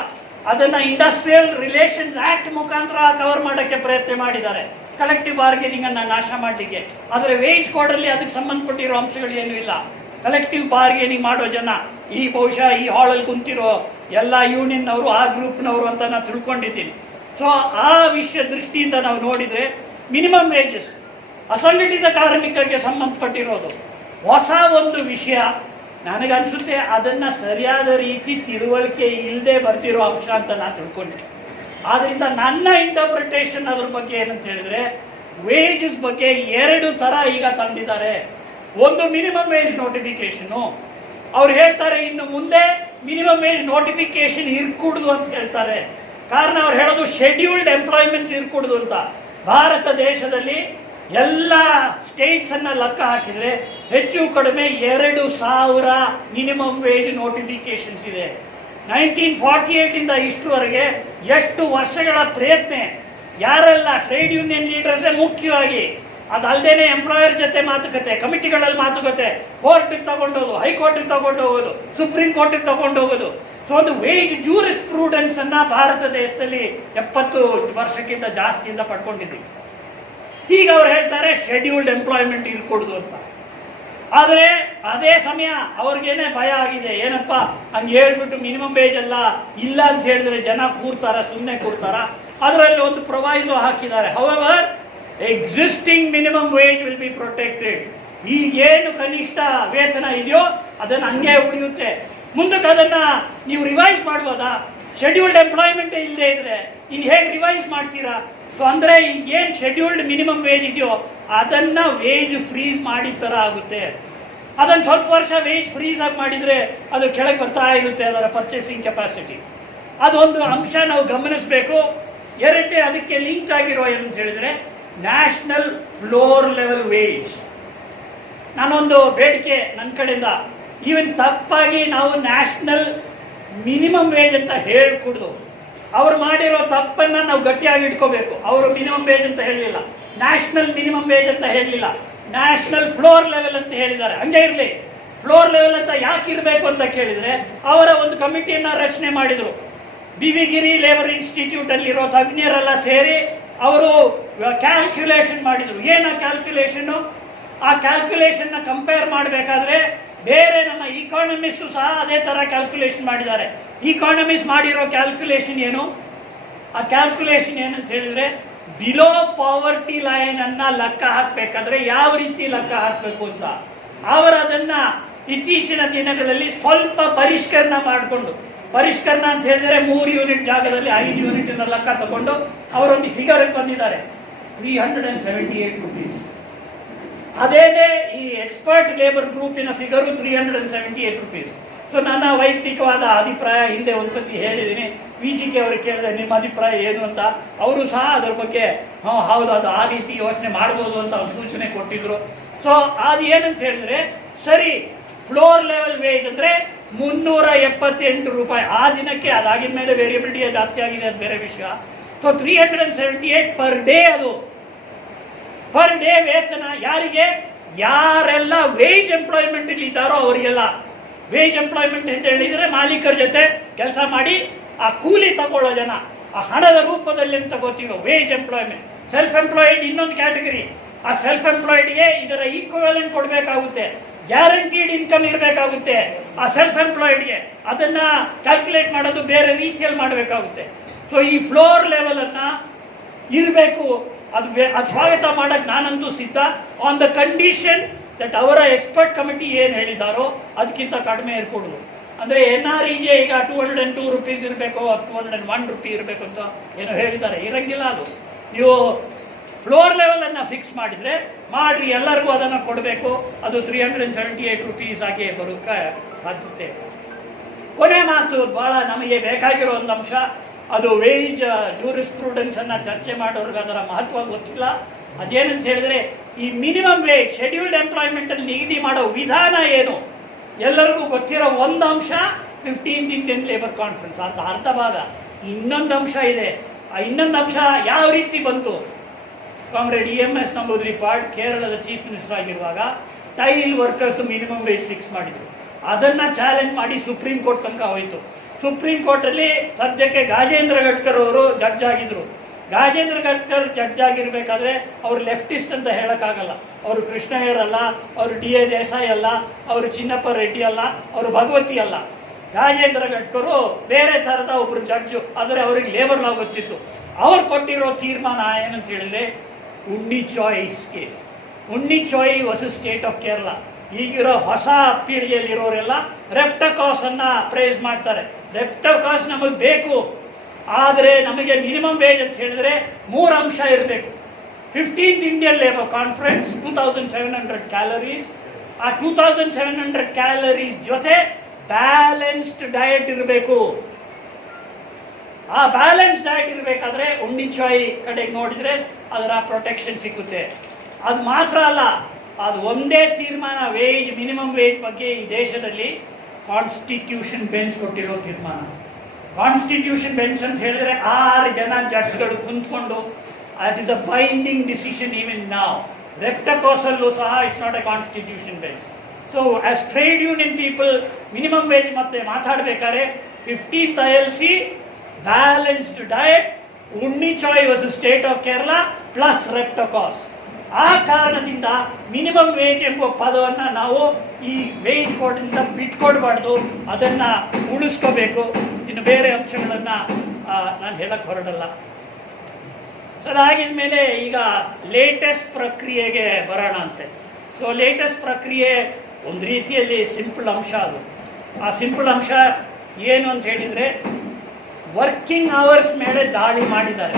ಅದನ್ನ ಇಂಡಸ್ಟ್ರಿಯಲ್ ರಿಲೇಷನ್ಸ್ ಆಕ್ಟ್ ಮುಖಾಂತರ ಕವರ್ ಮಾಡೋಕ್ಕೆ ಪ್ರಯತ್ನ ಮಾಡಿದ್ದಾರೆ, ಕಲೆಕ್ಟಿವ್ ಬಾರ್ಗೇನಿಂಗ್ ಅನ್ನ ನಾಶ ಮಾಡಲಿಕ್ಕೆ. ಆದರೆ ವೇಜ್ ಕೋಡ್ ಅಲ್ಲಿ ಅದಕ್ಕೆ ಸಂಬಂಧಪಟ್ಟಿರೋ ಅಂಶಗಳು ಏನೂ ಇಲ್ಲ. ಕಲೆಕ್ಟಿವ್ ಬಾರ್ಗೇನಿಂಗ್ ಮಾಡೋ ಜನ ಈ ಬಹುಶಃ ಈ ಹಾಲಲ್ಲಿ ಕುಂತಿರೋ ಎಲ್ಲ ಯೂನಿಯನ್ನವರು ಆ ಗ್ರೂಪ್ನವರು ಅಂತ ನಾನು ತಿಳ್ಕೊಂಡಿದ್ದೀನಿ. ಸೊ ಆ ವಿಷಯ ದೃಷ್ಟಿಯಿಂದ ನಾವು ನೋಡಿದರೆ ಮಿನಿಮಮ್ ವೇಜಸ್ ಅಸಂಘಟಿತ ಕಾರ್ಮಿಕರಿಗೆ ಸಂಬಂಧಪಟ್ಟಿರೋದು ಹೊಸ ಒಂದು ವಿಷಯ. ನನಗನ್ಸುತ್ತೆ ಅದನ್ನ ಸರಿಯಾದ ರೀತಿ ತಿಳುವಳಿಕೆ ಇಲ್ಲದೆ ಬರ್ತಿರೋ ಅಂಶ ಅಂತ ನಾನು ತಿಳ್ಕೊಂಡಿದ್ದೆ. ಆದ್ರಿಂದ ನನ್ನ ಇಂಟರ್ಪ್ರಿಟೇಷನ್ ಅದ್ರ ಬಗ್ಗೆ ಏನಂತ ಹೇಳಿದ್ರೆ ವೇಜಸ್ ಬಗ್ಗೆ ಎರಡು ತರ ಈಗ ತಂದಿದ್ದಾರೆ. ಒಂದು ಮಿನಿಮಮ್ ವೇಜ್ ನೋಟಿಫಿಕೇಶನ್. ಅವ್ರು ಹೇಳ್ತಾರೆ ಇನ್ನು ಮುಂದೆ ಮಿನಿಮಮ್ ವೇಜ್ ನೋಟಿಫಿಕೇಶನ್ ಇರ್ಕೂಡ್ದು ಅಂತ ಹೇಳ್ತಾರೆ. ಕಾರಣ ಅವ್ರು ಹೇಳೋದು ಶೆಡ್ಯೂಲ್ಡ್ ಎಂಪ್ಲಾಯ್ಮೆಂಟ್ಸ್ ಇರ್ಕೂಡ್ದು ಅಂತ. ಭಾರತ ದೇಶದಲ್ಲಿ ಎಲ್ಲ ಸ್ಟೇಟ್ಸ್ ಅನ್ನ ಲೆಕ್ಕ ಹಾಕಿದ್ರೆ ಹೆಚ್ಚು ಕಡಿಮೆ 2000 ಮಿನಿಮಮ್ ವೇಜ್ ನೋಟಿಫಿಕೇಶನ್ಸ್ ಇದೆ. 1948 ಇಂದ ಇಷ್ಟುವರೆಗೆ ಎಷ್ಟು ವರ್ಷಗಳ ಪ್ರಯತ್ನ, ಯಾರೆಲ್ಲ ಟ್ರೇಡ್ ಯೂನಿಯನ್ ಲೀಡರ್ಸೇ ಮುಖ್ಯವಾಗಿ, ಅದಲ್ಲದೇನೆ ಎಂಪ್ಲಾಯರ್ ಜೊತೆ ಮಾತುಕತೆ, ಕಮಿಟಿಗಳಲ್ಲಿ ಮಾತುಕತೆ, ಕೋರ್ಟಿಗೆ ತಗೊಂಡೋದು, ಹೈಕೋರ್ಟಿಗೆ ತಗೊಂಡು ಹೋಗೋದು, ಸುಪ್ರೀಂ ಕೋರ್ಟಿಗೆ ತಗೊಂಡು ಹೋಗೋದು. ಸೊ ಒಂದು ವೇಜ್ ಜೂರಿಸ್ ಪ್ರೂಡೆನ್ಸ್ ಅನ್ನ ಭಾರತ ದೇಶದಲ್ಲಿ 70 ವರ್ಷಕ್ಕಿಂತ ಜಾಸ್ತಿಯಿಂದ ಪಡ್ಕೊಂಡಿದ್ದೀವಿ. ಈಗ ಅವ್ರು ಹೇಳ್ತಾರೆ ಶೆಡ್ಯೂಲ್ಡ್ ಎಂಪ್ಲಾಯ್ಮೆಂಟ್ ಇರ್ಕೊಡುದು ಅಂತ. ಆದರೆ ಅದೇ ಸಮಯ ಅವ್ರಿಗೇನೆ ಭಯ ಆಗಿದೆ. ಏನಪ್ಪ ಹಂಗೆ ಹೇಳ್ಬಿಟ್ಟು ಮಿನಿಮಮ್ ವೇಜ್ ಎಲ್ಲ ಇಲ್ಲ ಅಂತ ಹೇಳಿದ್ರೆ ಜನ ಕೂರ್ತಾರ, ಸುಮ್ಮನೆ ಕೂರ್ತಾರ? ಅದರಲ್ಲಿ ಒಂದು ಪ್ರೊವೈಸೋ ಹಾಕಿದ್ದಾರೆ. However existing minimum wage will be protected. ಈಗೇನು ಕನಿಷ್ಠ ವೇತನ ಇದೆಯೋ ಅದನ್ನ ಹಂಗೆ ಉಳಿಯುತ್ತೆ. ಮುಂದಕ್ಕೆ ಅದನ್ನ ನೀವು ರಿವೈಸ್ ಮಾಡ್ಬೋದಾ? ಶೆಡ್ಯೂಲ್ಡ್ ಎಂಪ್ಲಾಯ್ಮೆಂಟ್ ಇಲ್ಲದೆ ಇದ್ರೆ ಇನ್ನು ಹೇಗೆ ರಿವೈಸ್ ಮಾಡ್ತೀರಾ? ಸೊ ಅಂದ್ರೆ ಏನ್ ಶೆಡ್ಯೂಲ್ಡ್ ಮಿನಿಮಮ್ ವೇಜ್ ಇದೆಯೋ ಅದನ್ನ ವೇಜ್ ಫ್ರೀಸ್ ಮಾಡಿದ ತರ ಆಗುತ್ತೆ. ಅದನ್ನ ಸ್ವಲ್ಪ ವರ್ಷ ವೇಜ್ ಫ್ರೀಸ್ ಆಗಿ ಮಾಡಿದ್ರೆ ಅದು ಕೆಳಗೆ ಬರ್ತಾ ಇರುತ್ತೆ ಅದರ ಪರ್ಚೇಸಿಂಗ್ ಕೆಪಾಸಿಟಿ. ಅದೊಂದು ಅಂಶ ನಾವು ಗಮನಿಸಬೇಕು. ಎರಡನೇ ಅದಕ್ಕೆ ಲಿಂಕ್ ಆಗಿರೋ ಏನಂತ ಹೇಳಿದ್ರೆ ನ್ಯಾಷನಲ್ ಫ್ಲೋರ್ ಲೆವೆಲ್ ವೇಜ್. ನಾನೊಂದು ಬೇಡಿಕೆ ನನ್ನ ಕಡೆಯಿಂದ, ಈವನ್ ತಪ್ಪಾಗಿ ನಾವು ನ್ಯಾಷನಲ್ ಮಿನಿಮಮ್ ವೇಜ್ ಅಂತ ಹೇಳ್ಕೊಡ್ದು ಅವ್ರು ಮಾಡಿರೋ ತಪ್ಪನ್ನ ನಾವು ಗಟ್ಟಿಯಾಗಿ ಇಟ್ಕೋಬೇಕು. ಅವರು ಮಿನಿಮಮ್ ವೇಜ್ ಅಂತ ಹೇಳಲಿಲ್ಲ, ನ್ಯಾಷನಲ್ ಮಿನಿಮಮ್ ವೇಜ್ ಅಂತ ಹೇಳಲಿಲ್ಲ, ನ್ಯಾಷನಲ್ ಫ್ಲೋರ್ ಲೆವೆಲ್ ಅಂತ ಹೇಳಿದ್ದಾರೆ. ಹಂಗೆ ಇರಲಿ. ಫ್ಲೋರ್ ಲೆವೆಲ್ ಅಂತ ಯಾಕೆ ಇರಬೇಕು ಅಂತ ಕೇಳಿದ್ರೆ ಅವರ ಒಂದು ಕಮಿಟಿಯನ್ನ ರಚನೆ ಮಾಡಿದ್ರು. ಬಿವಿಗಿರಿ ಲೇಬರ್ ಇನ್ಸ್ಟಿಟ್ಯೂಟ್ ಅಲ್ಲಿರೋ ತಜ್ಞರೆಲ್ಲ ಸೇರಿ ಅವರು ಕ್ಯಾಲ್ಕ್ಯುಲೇಷನ್ ಮಾಡಿದ್ರು. ಏನ ಕ್ಯಾಲ್ಕ್ಯುಲೇಷನ್? ಆ ಕ್ಯಾಲ್ಕ್ಯುಲೇಷನ್ ನ ಕಂಪೇರ್ ಮಾಡಬೇಕಾದ್ರೆ ಬೇರೆ ನಮ್ಮ ಇಕಾನಮಿಸ್ಟ್ ಸಹ ಅದೇ ತರ ಕ್ಯಾಲ್ಕ್ಯುಲೇಷನ್ ಮಾಡಿದ್ದಾರೆ. ಇಕಾನಮಿಸ್ಟ್ ಮಾಡಿರೋ ಕ್ಯಾಲ್ಕ್ಯುಲೇಷನ್ ಏನು? ಆ ಕ್ಯಾಲ್ಕ್ಯುಲೇಷನ್ ಏನಂತ ಹೇಳಿದ್ರೆ ಬಿಲೋ ಪಾವರ್ಟಿ ಲೈನ್ ಅನ್ನ ಲೆಕ್ಕ ಹಾಕ್ಬೇಕಾದ್ರೆ ಯಾವ ರೀತಿ ಲೆಕ್ಕ ಹಾಕಬೇಕು ಅಂತ ಅವರು ಅದನ್ನ ಇತ್ತೀಚಿನ ದಿನಗಳಲ್ಲಿ ಸ್ವಲ್ಪ ಪರಿಷ್ಕರಣೆ ಮಾಡಿಕೊಂಡು, ಪರಿಷ್ಕರಣ ಅಂತ ಹೇಳಿದ್ರೆ 3 ಯೂನಿಟ್ ಜಾಗದಲ್ಲಿ 5 ಯೂನಿಟ್ ಲೆಕ್ಕ ತಗೊಂಡು ಅವರೊಂದು ಫಿಗರ್ ಬಂದಿದ್ದಾರೆ, 378 ರುಪೀಸ್. ಅದೇನೇ ಈ ಎಕ್ಸ್ಪರ್ಟ್ ಲೇಬರ್ ಗ್ರೂಪಿನ ಫಿಗರು 378 ರುಪೀಸ್. ಸೊ ನನ್ನ ವೈಯಕ್ತಿಕವಾದ ಅಭಿಪ್ರಾಯ ಹಿಂದೆ ಒಂದ್ಸತಿ ಹೇಳಿದ್ದೀನಿ. ವಿಜಿಕೆ ಅವ್ರಿಗೆ ಕೇಳಿದೆ ನಿಮ್ಮ ಅಭಿಪ್ರಾಯ ಏನು ಅಂತ. ಅವರು ಸಹ ಅದರ ಬಗ್ಗೆ ಹೌದು ಅದು ಆ ರೀತಿ ಯೋಚನೆ ಮಾಡ್ಬೋದು ಅಂತ ಒಂದು ಸೂಚನೆ ಕೊಟ್ಟಿದ್ರು. ಸೊ ಅದು ಏನಂತ ಹೇಳಿದ್ರೆ ಸರಿ, ಫ್ಲೋರ್ ಲೆವೆಲ್ ವೇಜ್ ಅಂದ್ರೆ 378 ರೂಪಾಯಿ ಆ ದಿನಕ್ಕೆ. ಅದಾಗಿದ ಮೇಲೆ ವೇರಿಯಬಿಲಿಟಿ ಜಾಸ್ತಿ ಆಗಿದೆ, ಅದು ಬೇರೆ ವಿಷಯ. So 378 per day. ಅದು ಪರ್ ಡೇ ವೇತನ ಯಾರಿಗೆ? ಯಾರೆಲ್ಲ ವೇಜ್ ಎಂಪ್ಲಾಯ್ಮೆಂಟ್ ಇಲ್ಲಿ ಇದ್ದಾರೋ ಅವರಿಗೆಲ್ಲ. ವೇಜ್ ಎಂಪ್ಲಾಯ್ಮೆಂಟ್ ಅಂತ ಹೇಳಿದ್ರೆ ಮಾಲೀಕರ ಜೊತೆ ಕೆಲಸ ಮಾಡಿ ಆ ಕೂಲಿ ತಗೊಳ್ಳೋ ಜನ, ಆ ಹಣದ ರೂಪದಲ್ಲಿ ತಗೋತೀವೋ ವೇಜ್ ಎಂಪ್ಲಾಯ್ಮೆಂಟ್. ಸೆಲ್ಫ್ ಎಂಪ್ಲಾಯ್ಡ್ ಇನ್ನೊಂದು ಕ್ಯಾಟಗರಿ. ಆ ಸೆಲ್ಫ್ ಎಂಪ್ಲಾಯ್ಡ್ಗೆ ಇದರ ಈಕ್ವಲೆಂಟ್ ಕೊಡಬೇಕಾಗುತ್ತೆ, ಗ್ಯಾರಂಟೀಡ್ ಇನ್ಕಮ್ ಇರಬೇಕಾಗುತ್ತೆ. ಆ ಸೆಲ್ಫ್ ಎಂಪ್ಲಾಯ್ಡ್ಗೆ ಅದನ್ನ ಕ್ಯಾಲ್ಕುಲೇಟ್ ಮಾಡೋದು ಬೇರೆ ರೀತಿಯಲ್ಲಿ ಮಾಡಬೇಕಾಗುತ್ತೆ. ಸೊ ಈ ಫ್ಲೋರ್ ಲೆವೆಲ್ ಅನ್ನ ಇರಬೇಕು. ಅದು ಸ್ವಾಗತ ಮಾಡಕ್ಕೆ ನಾನಂತೂ ಸಿದ್ಧ, ಆನ್ ದ ಕಂಡೀಷನ್ ದಟ್ ಅವರ ಎಕ್ಸ್ಪರ್ಟ್ ಕಮಿಟಿ ಏನು ಹೇಳಿದಾರೋ ಅದಕ್ಕಿಂತ ಕಡಿಮೆ ಇರ್ಕೊಡುದು. ಅಂದರೆ NREJ ಈಗ 202 rupees ಇರಬೇಕು, 201 rupee ಇರಬೇಕು ಅಂತ ಏನೋ ಹೇಳಿದ್ದಾರೆ. ಇರಂಗಿಲ್ಲ ಅದು. ನೀವು ಫ್ಲೋರ್ ಲೆವೆಲನ್ನು ಫಿಕ್ಸ್ ಮಾಡಿದರೆ ಮಾಡಿರಿ, ಎಲ್ಲರಿಗೂ ಅದನ್ನು ಕೊಡಬೇಕು. ಅದು 378 rupees ಆಗಿ ಬರೋಕ್ಕೆ ಸಾಧ್ಯತೆ. ಕೊನೆ ಮಾತು, ಭಾಳ ನಮಗೆ ಬೇಕಾಗಿರೋ ಒಂದು ಅಂಶ, ಅದು ವೇಜ್ ಜೂರಿಸ್ಪ್ರೂಡೆನ್ಸನ್ನು ಚರ್ಚೆ ಮಾಡೋರ್ಗೆ ಅದರ ಮಹತ್ವ ಗೊತ್ತಿಲ್ಲ. ಅದೇನಂತ ಹೇಳಿದ್ರೆ, ಈ ಮಿನಿಮಮ್ ವೇಜ್ ಶೆಡ್ಯೂಲ್ಡ್ ಎಂಪ್ಲಾಯ್ಮೆಂಟಲ್ಲಿ ನಿಗದಿ ಮಾಡೋ ವಿಧಾನ ಏನು ಎಲ್ಲರಿಗೂ ಗೊತ್ತಿರೋ ಒಂದು ಅಂಶ 15th ಇಂಡಿಯನ್ ಲೇಬರ್ ಕಾನ್ಫರೆನ್ಸ್ ಅಂತ ಅರ್ಧ ಭಾಗ. ಇನ್ನೊಂದು ಅಂಶ ಇದೆ. ಆ ಇನ್ನೊಂದು ಅಂಶ ಯಾವ ರೀತಿ ಬಂತು? ಕಾಮ್ರೇಡ್ EMS ನಂಬೂದಿರಿಪಾಡ್ ಕೇರಳದ ಚೀಫ್ ಮಿನಿಸ್ಟರ್ ಆಗಿರುವಾಗ tile workers minimum wage fix ಮಾಡಿದರು. ಅದನ್ನು ಚಾಲೆಂಜ್ ಮಾಡಿ ಸುಪ್ರೀಂ ಕೋರ್ಟ್ ತನಕ ಹೋಯಿತು. ಸುಪ್ರೀಂ ಕೋರ್ಟಲ್ಲಿ ಸದ್ಯಕ್ಕೆ ಗಾಜೇಂದ್ರ ಗಡ್ಕರ್ ಅವರು ಜಡ್ಜ್ ಆಗಿದ್ರು. ಗಾಜೇಂದ್ರ ಗಡ್ಕರ್ ಜಡ್ಜ್ ಆಗಿರಬೇಕಾದ್ರೆ ಅವರು ಲೆಫ್ಟಿಸ್ಟ್ ಅಂತ ಹೇಳೋಕ್ಕಾಗಲ್ಲ. ಅವರು ಕೃಷ್ಣಯ್ಯರ್ ಅಲ್ಲ, ಅವರು DA ದೇಸಾಯಿ ಅಲ್ಲ, ಅವರು ಚಿನ್ನಪ್ಪ ರೆಡ್ಡಿ ಅಲ್ಲ, ಅವರು ಭಗವತಿ ಅಲ್ಲ. ಗಾಜೇಂದ್ರ ಗಡ್ಕರು ಬೇರೆ ಥರದ ಒಬ್ಬರು ಜಡ್ಜು, ಆದರೆ ಅವರಿಗೆ ಲೇಬರ್ ಲಾ ಗೊತ್ತಿತ್ತು. ಅವ್ರು ಕೊಟ್ಟಿರೋ ತೀರ್ಮಾನ ಏನಂತ ಹೇಳಿದ್ರೆ, ಉಣ್ಣಿ ಚಾಯ್ಸ್ ಕೇಸ್. ಉಣ್ಣಿ ಚಾಯ್ ವರ್ಸಸ್ ಸ್ಟೇಟ್ ಆಫ್ ಕೇರಳ. ಈಗಿರೋ ಹೊಸ ಪೀಳಿಗೆಯಲ್ಲಿರೋರೆಲ್ಲ ರೆಪ್ಟಕಾಸ್ ಅನ್ನ ಪ್ರೈಸ್ ಮಾಡ್ತಾರೆ. ರೆಪ್ಟಕಾಸ್ ನಮಗೆ ಬೇಕು, ಆದರೆ ನಮಗೆ ಮಿನಿಮಮ್ ವೇಜ್ ಅಂತ ಹೇಳಿದ್ರೆ 3 ಅಂಶ ಇರಬೇಕು. 15th Indian labour conference 2700 calories. ಆ 2700 ಕ್ಯಾಲರೀಸ್ ಜೊತೆ ಬ್ಯಾಲೆನ್ಸ್ಡ್ ಡಯಟ್ ಇರಬೇಕು. ಆ ಬ್ಯಾಲೆನ್ಸ್ ಡಯಟ್ ಇರಬೇಕಾದ್ರೆ ಉಣ್ಣಿ ಚಾಯ್ ಕಡೆಗೆ ನೋಡಿದ್ರೆ ಅದರ ಪ್ರೊಟೆಕ್ಷನ್ ಸಿಗುತ್ತೆ. ಅದು ಮಾತ್ರ ಅಲ್ಲ, ಅದು ಒಂದೇ ತೀರ್ಮಾನ ವೇಜ್ ಮಿನಿಮಮ್ ವೇಜ್ ಬಗ್ಗೆ ಈ ದೇಶದಲ್ಲಿ ಕಾನ್ಸ್ಟಿಟ್ಯೂಷನ್ ಬೆಂಚ್ ಕೊಟ್ಟಿರೋ ತೀರ್ಮಾನ. ಕಾನ್ಸ್ಟಿಟ್ಯೂಷನ್ ಬೆಂಚ್ ಅಂತ ಹೇಳಿದ್ರೆ 6 ಜನ ಜಡ್ಜ್ಗಳು ಕುಂತ್ಕೊಂಡು, that is a binding decision even ನಾವ್. ರೆಪ್ಟಕಾಸಲ್ಲೂ ಸಹ it's not a constitution bench. So as trade union people minimum wage ಮತ್ತೆ ಮಾತಾಡಬೇಕಾದ್ರೆ 15th ILC balanced diet, Unichoyi versus state of Kerala plus Reptakos. ಆ ಕಾರಣದಿಂದ ಮಿನಿಮಮ್ ವೇಜ್ ಎಂಬ ಪದವನ್ನು ನಾವು ಈ ವೇಜ್ ಕೋರ್ಟಿಂದ ಬಿಟ್ಕೊಡ್ಬಾರ್ದು, ಅದನ್ನು ಉಳಿಸ್ಕೋಬೇಕು. ಇನ್ನು ಬೇರೆ ಅಂಶಗಳನ್ನು ನಾನು ಹೇಳಕ್ಕೆ ಹೊರಡಲ್ಲ. ಸೊ ಅದಾಗಿದ ಮೇಲೆ ಈಗ ಲೇಟೆಸ್ಟ್ ಪ್ರಕ್ರಿಯೆಗೆ ಬರೋಣ ಅಂತೆ. ಸೊ ಲೇಟೆಸ್ಟ್ ಪ್ರಕ್ರಿಯೆ ಒಂದು ರೀತಿಯಲ್ಲಿ ಸಿಂಪಲ್ ಅಂಶ. ಅದು ಆ ಸಿಂಪಲ್ ಅಂಶ ಏನು ಅಂತ ಹೇಳಿದರೆ, ವರ್ಕಿಂಗ್ ಅವರ್ಸ್ ಮೇಲೆ ದಾಳಿ ಮಾಡಿದ್ದಾರೆ.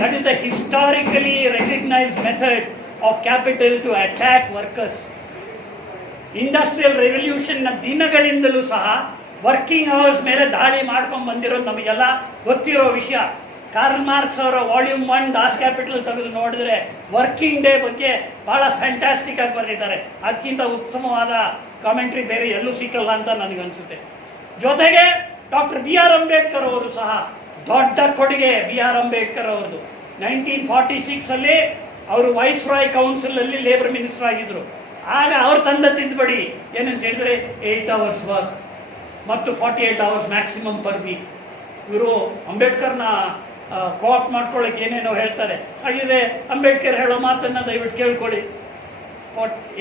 That is the historically recognised method of capital to attack workers. Industrial ರೆವಲ್ಯೂಷನ್ನ ದಿನಗಳಿಂದಲೂ ಸಹ ವರ್ಕಿಂಗ್ ಅವರ್ಸ್ ಮೇಲೆ ದಾಳಿ ಮಾಡ್ಕೊಂಡು ಬಂದಿರೋದು ನಮಗೆಲ್ಲ ಗೊತ್ತಿರೋ ವಿಷಯ. ಕಾರ್ಲ್ ಮಾರ್ಕ್ಸ್ ಅವರ ವಾಲ್ಯೂಮ್ 1 ದಾಸ್ ಕ್ಯಾಪಿಟಲ್ ತೆಗೆದು ನೋಡಿದ್ರೆ ವರ್ಕಿಂಗ್ ಡೇ ಬಗ್ಗೆ ಭಾಳ ಫ್ಯಾಂಟಾಸ್ಟಿಕ್ ಆಗಿ ಬರೆದಿದ್ದಾರೆ. ಅದಕ್ಕಿಂತ ಉತ್ತಮವಾದ ಕಾಮೆಂಟ್ರಿ ಬೇರೆ ಎಲ್ಲೂ ಸಿಕ್ಕಲ್ಲ ಅಂತ ನನಗನ್ಸುತ್ತೆ. ಜೊತೆಗೆ ಡಾಕ್ಟರ್ BR ಅಂಬೇಡ್ಕರ್ ಅವರು ಸಹ ದೊಡ್ಡ ಕೊಡುಗೆ. BR ಅಂಬೇಡ್ಕರ್ ಅವ್ರದ್ದು 1946 ಅವರು ವೈಸ್ ರಾಯ್ ಕೌನ್ಸಿಲಲ್ಲಿ ಲೇಬರ್ ಮಿನಿಸ್ಟರ್ ಆಗಿದ್ರು. ಆಗ ಅವ್ರು ತಂದ ತಿದ್ದುಪಡಿ ಏನಂತ ಹೇಳಿದ್ರೆ 8 hours ವರ್ಕ್ ಮತ್ತು 48 hours ಮ್ಯಾಕ್ಸಿಮಮ್ ಪರ್ ವೀಕ್. ಇವರು ಅಂಬೇಡ್ಕರ್ನ ಕೋಆಪ್ ಮಾಡ್ಕೊಳ್ಳೋಕೆ ಏನೇನೋ ಹೇಳ್ತಾರೆ. ಹಾಗಿದ್ರೆ ಅಂಬೇಡ್ಕರ್ ಹೇಳೋ ಮಾತನ್ನು ದಯವಿಟ್ಟು ಕೇಳ್ಕೊಳ್ಳಿ.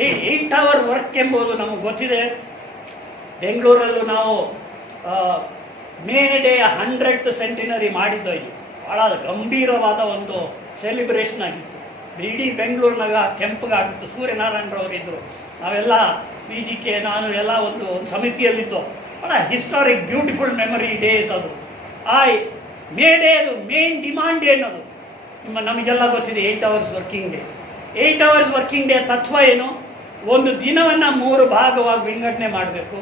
8 hour ವರ್ಕ್ ಎಂಬುದು ನಮಗೆ ಗೊತ್ತಿದೆ. ಬೆಂಗಳೂರಲ್ಲೂ ನಾವು ಮೇ ಡೇ 100th ಸೆಂಟಿನರಿ ಮಾಡಿದ್ದು. ಇದು ಭಾಳ ಗಂಭೀರವಾದ ಒಂದು ಸೆಲಿಬ್ರೇಷನ್ ಆಗಿತ್ತು. ಇಡೀ ಬೆಂಗಳೂರಿನಾಗ ಕೆಂಪಗಾಗಿತ್ತು. ಸೂರ್ಯನಾರಾಯಣರವರು ಇದ್ದರು, ನಾವೆಲ್ಲ PGK ನಾನು ಎಲ್ಲ ಒಂದು ಸಮಿತಿಯಲ್ಲಿತ್ತು. ಭಾಳ ಹಿಸ್ಟಾರಿಕ್ ಬ್ಯೂಟಿಫುಲ್ ಮೆಮರಿ ಡೇಸ್ ಅದು. ಆ ಮೇ ಡೇ ಅದು ಮೇನ್ ಡಿಮಾಂಡ್ ಏನದು ನಮಗೆಲ್ಲ ಗೊತ್ತಿದೆ. 8 hours working day. 8 hours working day ತತ್ವ ಏನು? ಒಂದು ದಿನವನ್ನು 3 ಭಾಗವಾಗಿ ವಿಂಗಡಣೆ ಮಾಡಬೇಕು.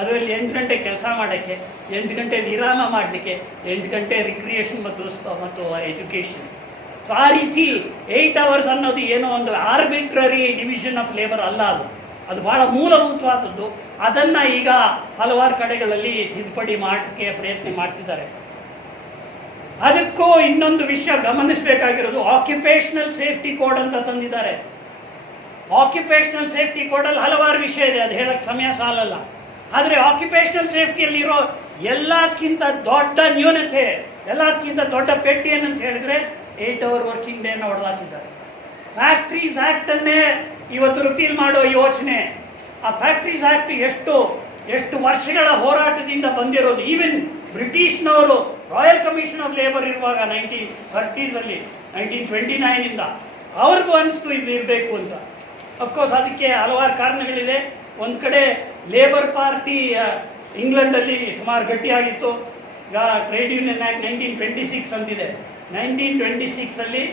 ಅದರಲ್ಲಿ 8 ಗಂಟೆ ಕೆಲಸ ಮಾಡೋಕ್ಕೆ, 8 ಗಂಟೆ ವಿರಾಮ ಮಾಡಲಿಕ್ಕೆ, 8 ಗಂಟೆ ರಿಕ್ರಿಯೇಷನ್ ಮತ್ತು ಎಜುಕೇಷನ್. ಸೊ ಆ ರೀತಿ 8 hours ಅನ್ನೋದು ಏನೋ ಒಂದು ಆರ್ಬಿಟ್ರರಿ ಡಿವಿಷನ್ ಆಫ್ ಲೇಬರ್ ಅಲ್ಲ. ಅದು ಭಾಳ ಮೂಲಭೂತವಾದದ್ದು. ಅದನ್ನು ಈಗ ಹಲವಾರು ಕಡೆಗಳಲ್ಲಿ ತಿದ್ದುಪಡಿ ಮಾಡೋಕ್ಕೆ ಪ್ರಯತ್ನ ಮಾಡ್ತಿದ್ದಾರೆ. ಅದಕ್ಕೂ ಇನ್ನೊಂದು ವಿಷಯ ಗಮನಿಸಬೇಕಾಗಿರೋದು, ಆಕ್ಯುಪೇಷನಲ್ ಸೇಫ್ಟಿ ಕೋಡ್ ಅಂತ ತಂದಿದ್ದಾರೆ. ಆಕ್ಯುಪೇಷನಲ್ ಸೇಫ್ಟಿ ಕೋಡಲ್ಲಿ ಹಲವಾರು ವಿಷಯ ಇದೆ, ಅದು ಹೇಳಕ್ಕೆ ಸಮಯ ಸಾಲಲ್ಲ. ಆದರೆ ಆಕ್ಯುಪೇಷನಲ್ ಸೇಫ್ಟಿಯಲ್ಲಿರೋ ಎಲ್ಲದಕ್ಕಿಂತ ದೊಡ್ಡ ನ್ಯೂನತೆ, ಎಲ್ಲದಕ್ಕಿಂತ ದೊಡ್ಡ ಪೆಟ್ಟಿ ಏನಂತ ಹೇಳಿದ್ರೆ 8 hour ವರ್ಕಿಂಗ್ ಡೇನ ಹೊಡೆದಾಕಿದ್ದಾರೆ. ಫ್ಯಾಕ್ಟ್ರೀಸ್ ಆ್ಯಕ್ಟನ್ನೇ ಇವತ್ತು ರಿಪೀಲ್ ಮಾಡೋ ಯೋಚನೆ. ಆ ಫ್ಯಾಕ್ಟ್ರೀಸ್ ಆ್ಯಕ್ಟ್ ಎಷ್ಟು ವರ್ಷಗಳ ಹೋರಾಟದಿಂದ ಬಂದಿರೋದು. ಈವನ್ ಬ್ರಿಟಿಷ್ನವರು ರಾಯಲ್ ಕಮಿಷನ್ ಆಫ್ ಲೇಬರ್ ಇರುವಾಗ 1930s 1929 ಅವ್ರಿಗೂ ಅನಿಸ್ತು ಇದು ಇರಬೇಕು ಅಂತ. ಅಫ್ಕೋರ್ಸ್ ಅದಕ್ಕೆ ಹಲವಾರು ಕಾರಣಗಳಿದೆ. ಒಂದು ಕಡೆ ಲೇಬರ್ ಪಾರ್ಟಿ ಇಂಗ್ಲೆಂಡಲ್ಲಿ ಸುಮಾರು ಗಟ್ಟಿಯಾಗಿತ್ತು. ಈಗ ಟ್ರೇಡ್ ಯೂನಿಯನ್ ಆ್ಯಕ್ಟ್ 1926 ಅಂತಿದೆ. 1926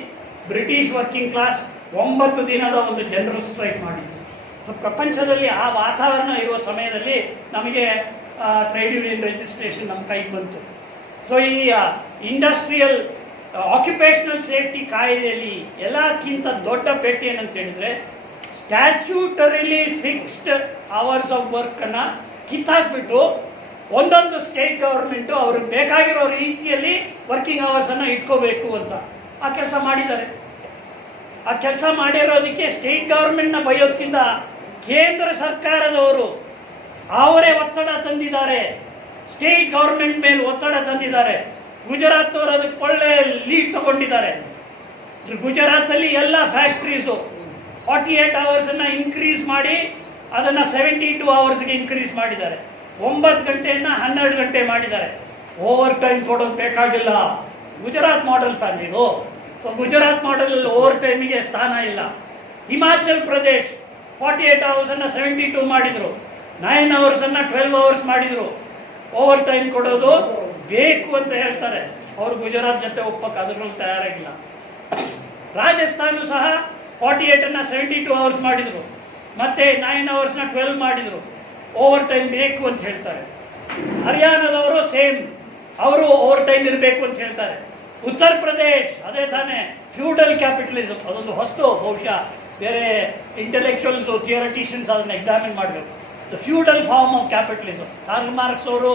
ಬ್ರಿಟಿಷ್ ವರ್ಕಿಂಗ್ ಕ್ಲಾಸ್ 9 ದಿನದ ಒಂದು ಜನರಲ್ ಸ್ಟ್ರೈಕ್ ಮಾಡಿದ್ರು. ಸೊ ಪ್ರಪಂಚದಲ್ಲಿ ಆ ವಾತಾವರಣ ಇರುವ ಸಮಯದಲ್ಲಿ ನಮಗೆ ಟ್ರೇಡ್ ಯೂನಿಯನ್ ರಿಜಿಸ್ಟ್ರೇಷನ್ ನಮ್ಮ ಕೈಗೆ ಬಂತು. ಸೊ ಈ ಇಂಡಸ್ಟ್ರಿಯಲ್ ಆಕ್ಯುಪೇಷನಲ್ ಸೇಫ್ಟಿ ಕಾಯ್ದೆಯಲ್ಲಿ ಎಲ್ಲಕ್ಕಿಂತ ದೊಡ್ಡ ಪೆಟ್ಟು ಏನಂತ ಹೇಳಿದ್ರೆ, ಸ್ಟ್ಯಾಚ್ಯೂಟರಿಲಿ ಫಿಕ್ಸ್ಡ್ ಅವರ್ಸ್ ಆಫ್ ವರ್ಕನ್ನು ಕಿತ್ತಾಕ್ಬಿಟ್ಟು ಒಂದೊಂದು ಸ್ಟೇಟ್ ಗವರ್ಮೆಂಟು ಅವ್ರಿಗೆ ಬೇಕಾಗಿರೋ ರೀತಿಯಲ್ಲಿ ವರ್ಕಿಂಗ್ ಅವರ್ಸನ್ನು ಇಟ್ಕೋಬೇಕು ಅಂತ ಆ ಕೆಲಸ ಮಾಡಿದ್ದಾರೆ. ಆ ಕೆಲಸ ಮಾಡಿರೋದಕ್ಕೆ ಸ್ಟೇಟ್ ಗವರ್ಮೆಂಟ್ನ ಬಯೋದ್ಕಿಂತ ಕೇಂದ್ರ ಸರ್ಕಾರದವರು ಅವರೇ ಒತ್ತಡ ತಂದಿದ್ದಾರೆ, ಸ್ಟೇಟ್ ಗವರ್ಮೆಂಟ್ ಮೇಲೆ ಒತ್ತಡ ತಂದಿದ್ದಾರೆ. ಗುಜರಾತ್ನವರು ಅದಕ್ಕೆ ಒಳ್ಳೆ ಲೀಡ್ ತಗೊಂಡಿದ್ದಾರೆ. ಗುಜರಾತಲ್ಲಿ ಎಲ್ಲ ಫ್ಯಾಕ್ಟ್ರೀಸು 48 ಅವರ್ಸನ್ನು ಇನ್ಕ್ರೀಸ್ ಮಾಡಿ ಅದನ್ನು 72 ಅವರ್ಸ್ಗೆ ಇನ್ಕ್ರೀಸ್ ಮಾಡಿದ್ದಾರೆ. 9 ಗಂಟೆಯನ್ನು 12 ಗಂಟೆ ಮಾಡಿದ್ದಾರೆ. ಓವರ್ ಟೈಮ್ ಕೊಡೋದು ಬೇಕಾಗಿಲ್ಲ. ಗುಜರಾತ್ ಮಾಡೆಲ್ ತಾನಿದು. ಸೊ ಗುಜರಾತ್ ಮಾಡೆಲಲ್ಲಿ ಓವರ್ ಟೈಮಿಗೆ ಸ್ಥಾನ ಇಲ್ಲ. ಹಿಮಾಚಲ್ ಪ್ರದೇಶ್ 48 ಅವರ್ಸನ್ನು 72 ಮಾಡಿದರು, 9 ಅವರ್ಸನ್ನು 12 ಅವರ್ಸ್ ಮಾಡಿದರು. ಓವರ್ ಟೈಮ್ ಕೊಡೋದು ಬೇಕು ಅಂತ ಹೇಳ್ತಾರೆ. ಅವರು ಗುಜರಾತ್ ಜೊತೆ ಒಪ್ಪಕ್ಕೆ ಅದರಲ್ಲೂ ತಯಾರಾಗಿಲ್ಲ. ರಾಜಸ್ಥಾನ ಸಹ 48ಅನ್ನು 72 ಅವರ್ಸ್ ಮಾಡಿದರು, ಮತ್ತೆ 9 ಅವರ್ಸ್ನ 12 ಮಾಡಿದರು. ಓವರ್ ಟೈಮ್ ಬೇಕು ಅಂತ ಹೇಳ್ತಾರೆ. ಹರಿಯಾಣದವರು ಸೇಮ್, ಅವರು ಓವರ್ ಟೈಮ್ ಇರಬೇಕು ಅಂತ ಹೇಳ್ತಾರೆ. ಉತ್ತರ ಪ್ರದೇಶ್ ಅದೇ ತಾನೇ, ಫ್ಯೂಡಲ್ ಕ್ಯಾಪಿಟಲಿಸಮ್. ಅದೊಂದು ಹೊಸದು, ಬಹುಶಃ ಬೇರೆ ಇಂಟೆಲೆಕ್ಚುಯಲ್ಸ್ ಥಿಯರಿಟಿಷಿಯನ್ಸ್ ಅದನ್ನು ಎಕ್ಸಾಮಿನ್ ಮಾಡಬೇಕು. The feudal form of capitalism. Karl Marx ಅವರು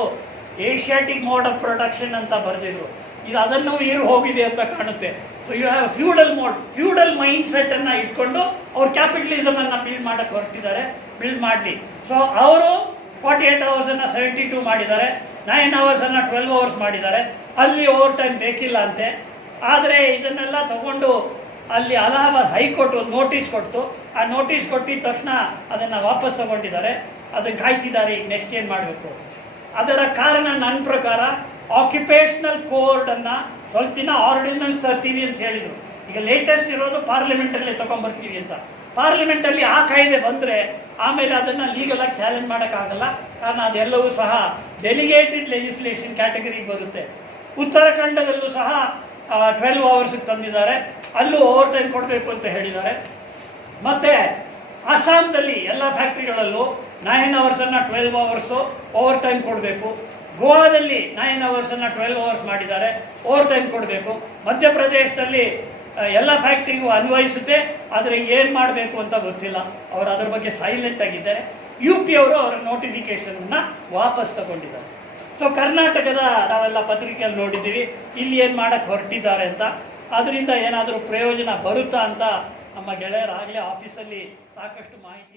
ಏಷ್ಯಾಟಿಕ್ ಮೋಡ್ ಆಫ್ ಪ್ರೊಡಕ್ಷನ್ ಅಂತ ಬರೆದಿದ್ರು. ಇದು ಅದನ್ನು ಮೀರಿ ಹೋಗಿದೆ ಅಂತ ಕಾಣುತ್ತೆ. So you have feudal mode, feudal mind set ಅನ್ನು ಇಟ್ಕೊಂಡು ಅವ್ರು ಕ್ಯಾಪಿಟಲಿಸಮ್ ಅನ್ನು ಬಿಲ್ಡ್ ಮಾಡಕ್ಕೆ ಹೊರಟಿದ್ದಾರೆ. ಬಿಲ್ಡ್ ಮಾಡಲಿ. ಸೊ ಅವರು 48 ಅವರ್ಸನ್ನು 72 ಮಾಡಿದ್ದಾರೆ, 9 ಅವರ್ಸನ್ನು 12 ಅವರ್ಸ್ ಮಾಡಿದ್ದಾರೆ. ಅಲ್ಲಿ ಓವರ್ ಟೈಮ್ ಬೇಕಿಲ್ಲ ಅಂತೆ. ಆದರೆ ಇದನ್ನೆಲ್ಲ ತಗೊಂಡು ಅಲ್ಲಿ ಅಲಹಾಬಾದ್ ಹೈಕೋರ್ಟ್ ಒಂದು ನೋಟಿಸ್ ಕೊಟ್ಟು, ಆ ನೋಟಿಸ್ ಕೊಟ್ಟಿದ ತಕ್ಷಣ ಅದನ್ನು ವಾಪಸ್ ತಗೊಂಡಿದ್ದಾರೆ. ಅದನ್ನು ಕಾಯ್ತಿದ್ದಾರೆ ಈಗ ನೆಕ್ಸ್ಟ್ ಏನು ಮಾಡಬೇಕು. ಅದರ ಕಾರಣ ನನ್ನ ಪ್ರಕಾರ ಆಕ್ಯುಪೇಷನಲ್ ಕೋರ್ಡನ್ನು ಸ್ವಲ್ಪ ದಿನ ಆರ್ಡಿನೆನ್ಸ್ ತರ್ತೀವಿ ಅಂತ ಹೇಳಿದರು. ಈಗ ಲೇಟೆಸ್ಟ್ ಇರೋದು ಪಾರ್ಲಿಮೆಂಟಲ್ಲಿ ತಗೊಂಡ್ಬರ್ತೀವಿ ಅಂತ. ಪಾರ್ಲಿಮೆಂಟಲ್ಲಿ ಆ ಕಾಯ್ದೆ ಬಂದರೆ ಆಮೇಲೆ ಅದನ್ನು ಲೀಗಲಾಗಿ ಚಾಲೆಂಜ್ ಮಾಡೋಕ್ಕಾಗಲ್ಲ. ಕಾರಣ ಅದೆಲ್ಲವೂ ಸಹ ಡೆಲಿಗೇಟೆಡ್ ಲೆಜಿಸ್ಲೇಷನ್ ಕ್ಯಾಟಗರಿಗೆ ಬರುತ್ತೆ. ಉತ್ತರಾಖಂಡದಲ್ಲೂ ಸಹ 12 ಅವರ್ಸ್ಗೆ ತಂದಿದ್ದಾರೆ. ಅಲ್ಲೂ ಓವರ್ ಟೈಮ್ ಕೊಡಬೇಕು ಅಂತ ಹೇಳಿದ್ದಾರೆ. ಮತ್ತು ಅಸ್ಸಾಂದಲ್ಲಿ ಎಲ್ಲ ಫ್ಯಾಕ್ಟ್ರಿಗಳಲ್ಲೂ 9 ಅವರ್ಸನ್ನು 12 ಅವರ್ಸು ಓವರ್ ಟೈಮ್ ಕೊಡಬೇಕು. ಗೋವಾದಲ್ಲಿ 9 ಅವರ್ಸನ್ನು 12 ಅವರ್ಸ್ ಮಾಡಿದ್ದಾರೆ, ಓವರ್ ಟೈಮ್ ಕೊಡಬೇಕು. ಮಧ್ಯಪ್ರದೇಶದಲ್ಲಿ ಎಲ್ಲ ಫ್ಯಾಕ್ಟ್ರಿಗೂ ಅನ್ವಯಿಸುತ್ತೆ, ಆದರೆ ಏನು ಮಾಡಬೇಕು ಅಂತ ಗೊತ್ತಿಲ್ಲ. ಅವರು ಅದರ ಬಗ್ಗೆ ಸೈಲೆಂಟ್ ಆಗಿದ್ದಾರೆ. UP ಅವರು ಅವರ ನೋಟಿಫಿಕೇಶನನ್ನು ವಾಪಸ್ ತಗೊಂಡಿದ್ದಾರೆ. ಸೊ ಕರ್ನಾಟಕದ ನಾವೆಲ್ಲ ಪತ್ರಿಕೆಯಲ್ಲಿ ನೋಡಿದ್ದೀವಿ ಇಲ್ಲಿ ಏನು ಮಾಡೋಕ್ಕೆ ಹೊರಟಿದ್ದಾರೆ ಅಂತ. ಅದರಿಂದ ಏನಾದರೂ ಪ್ರಯೋಜನ ಬರುತ್ತಾ ಅಂತ ನಮ್ಮ ಗೆಳೆಯರಾಗಲೇ ಆಫೀಸಲ್ಲಿ ಸಾಕಷ್ಟು ಮಾಹಿತಿ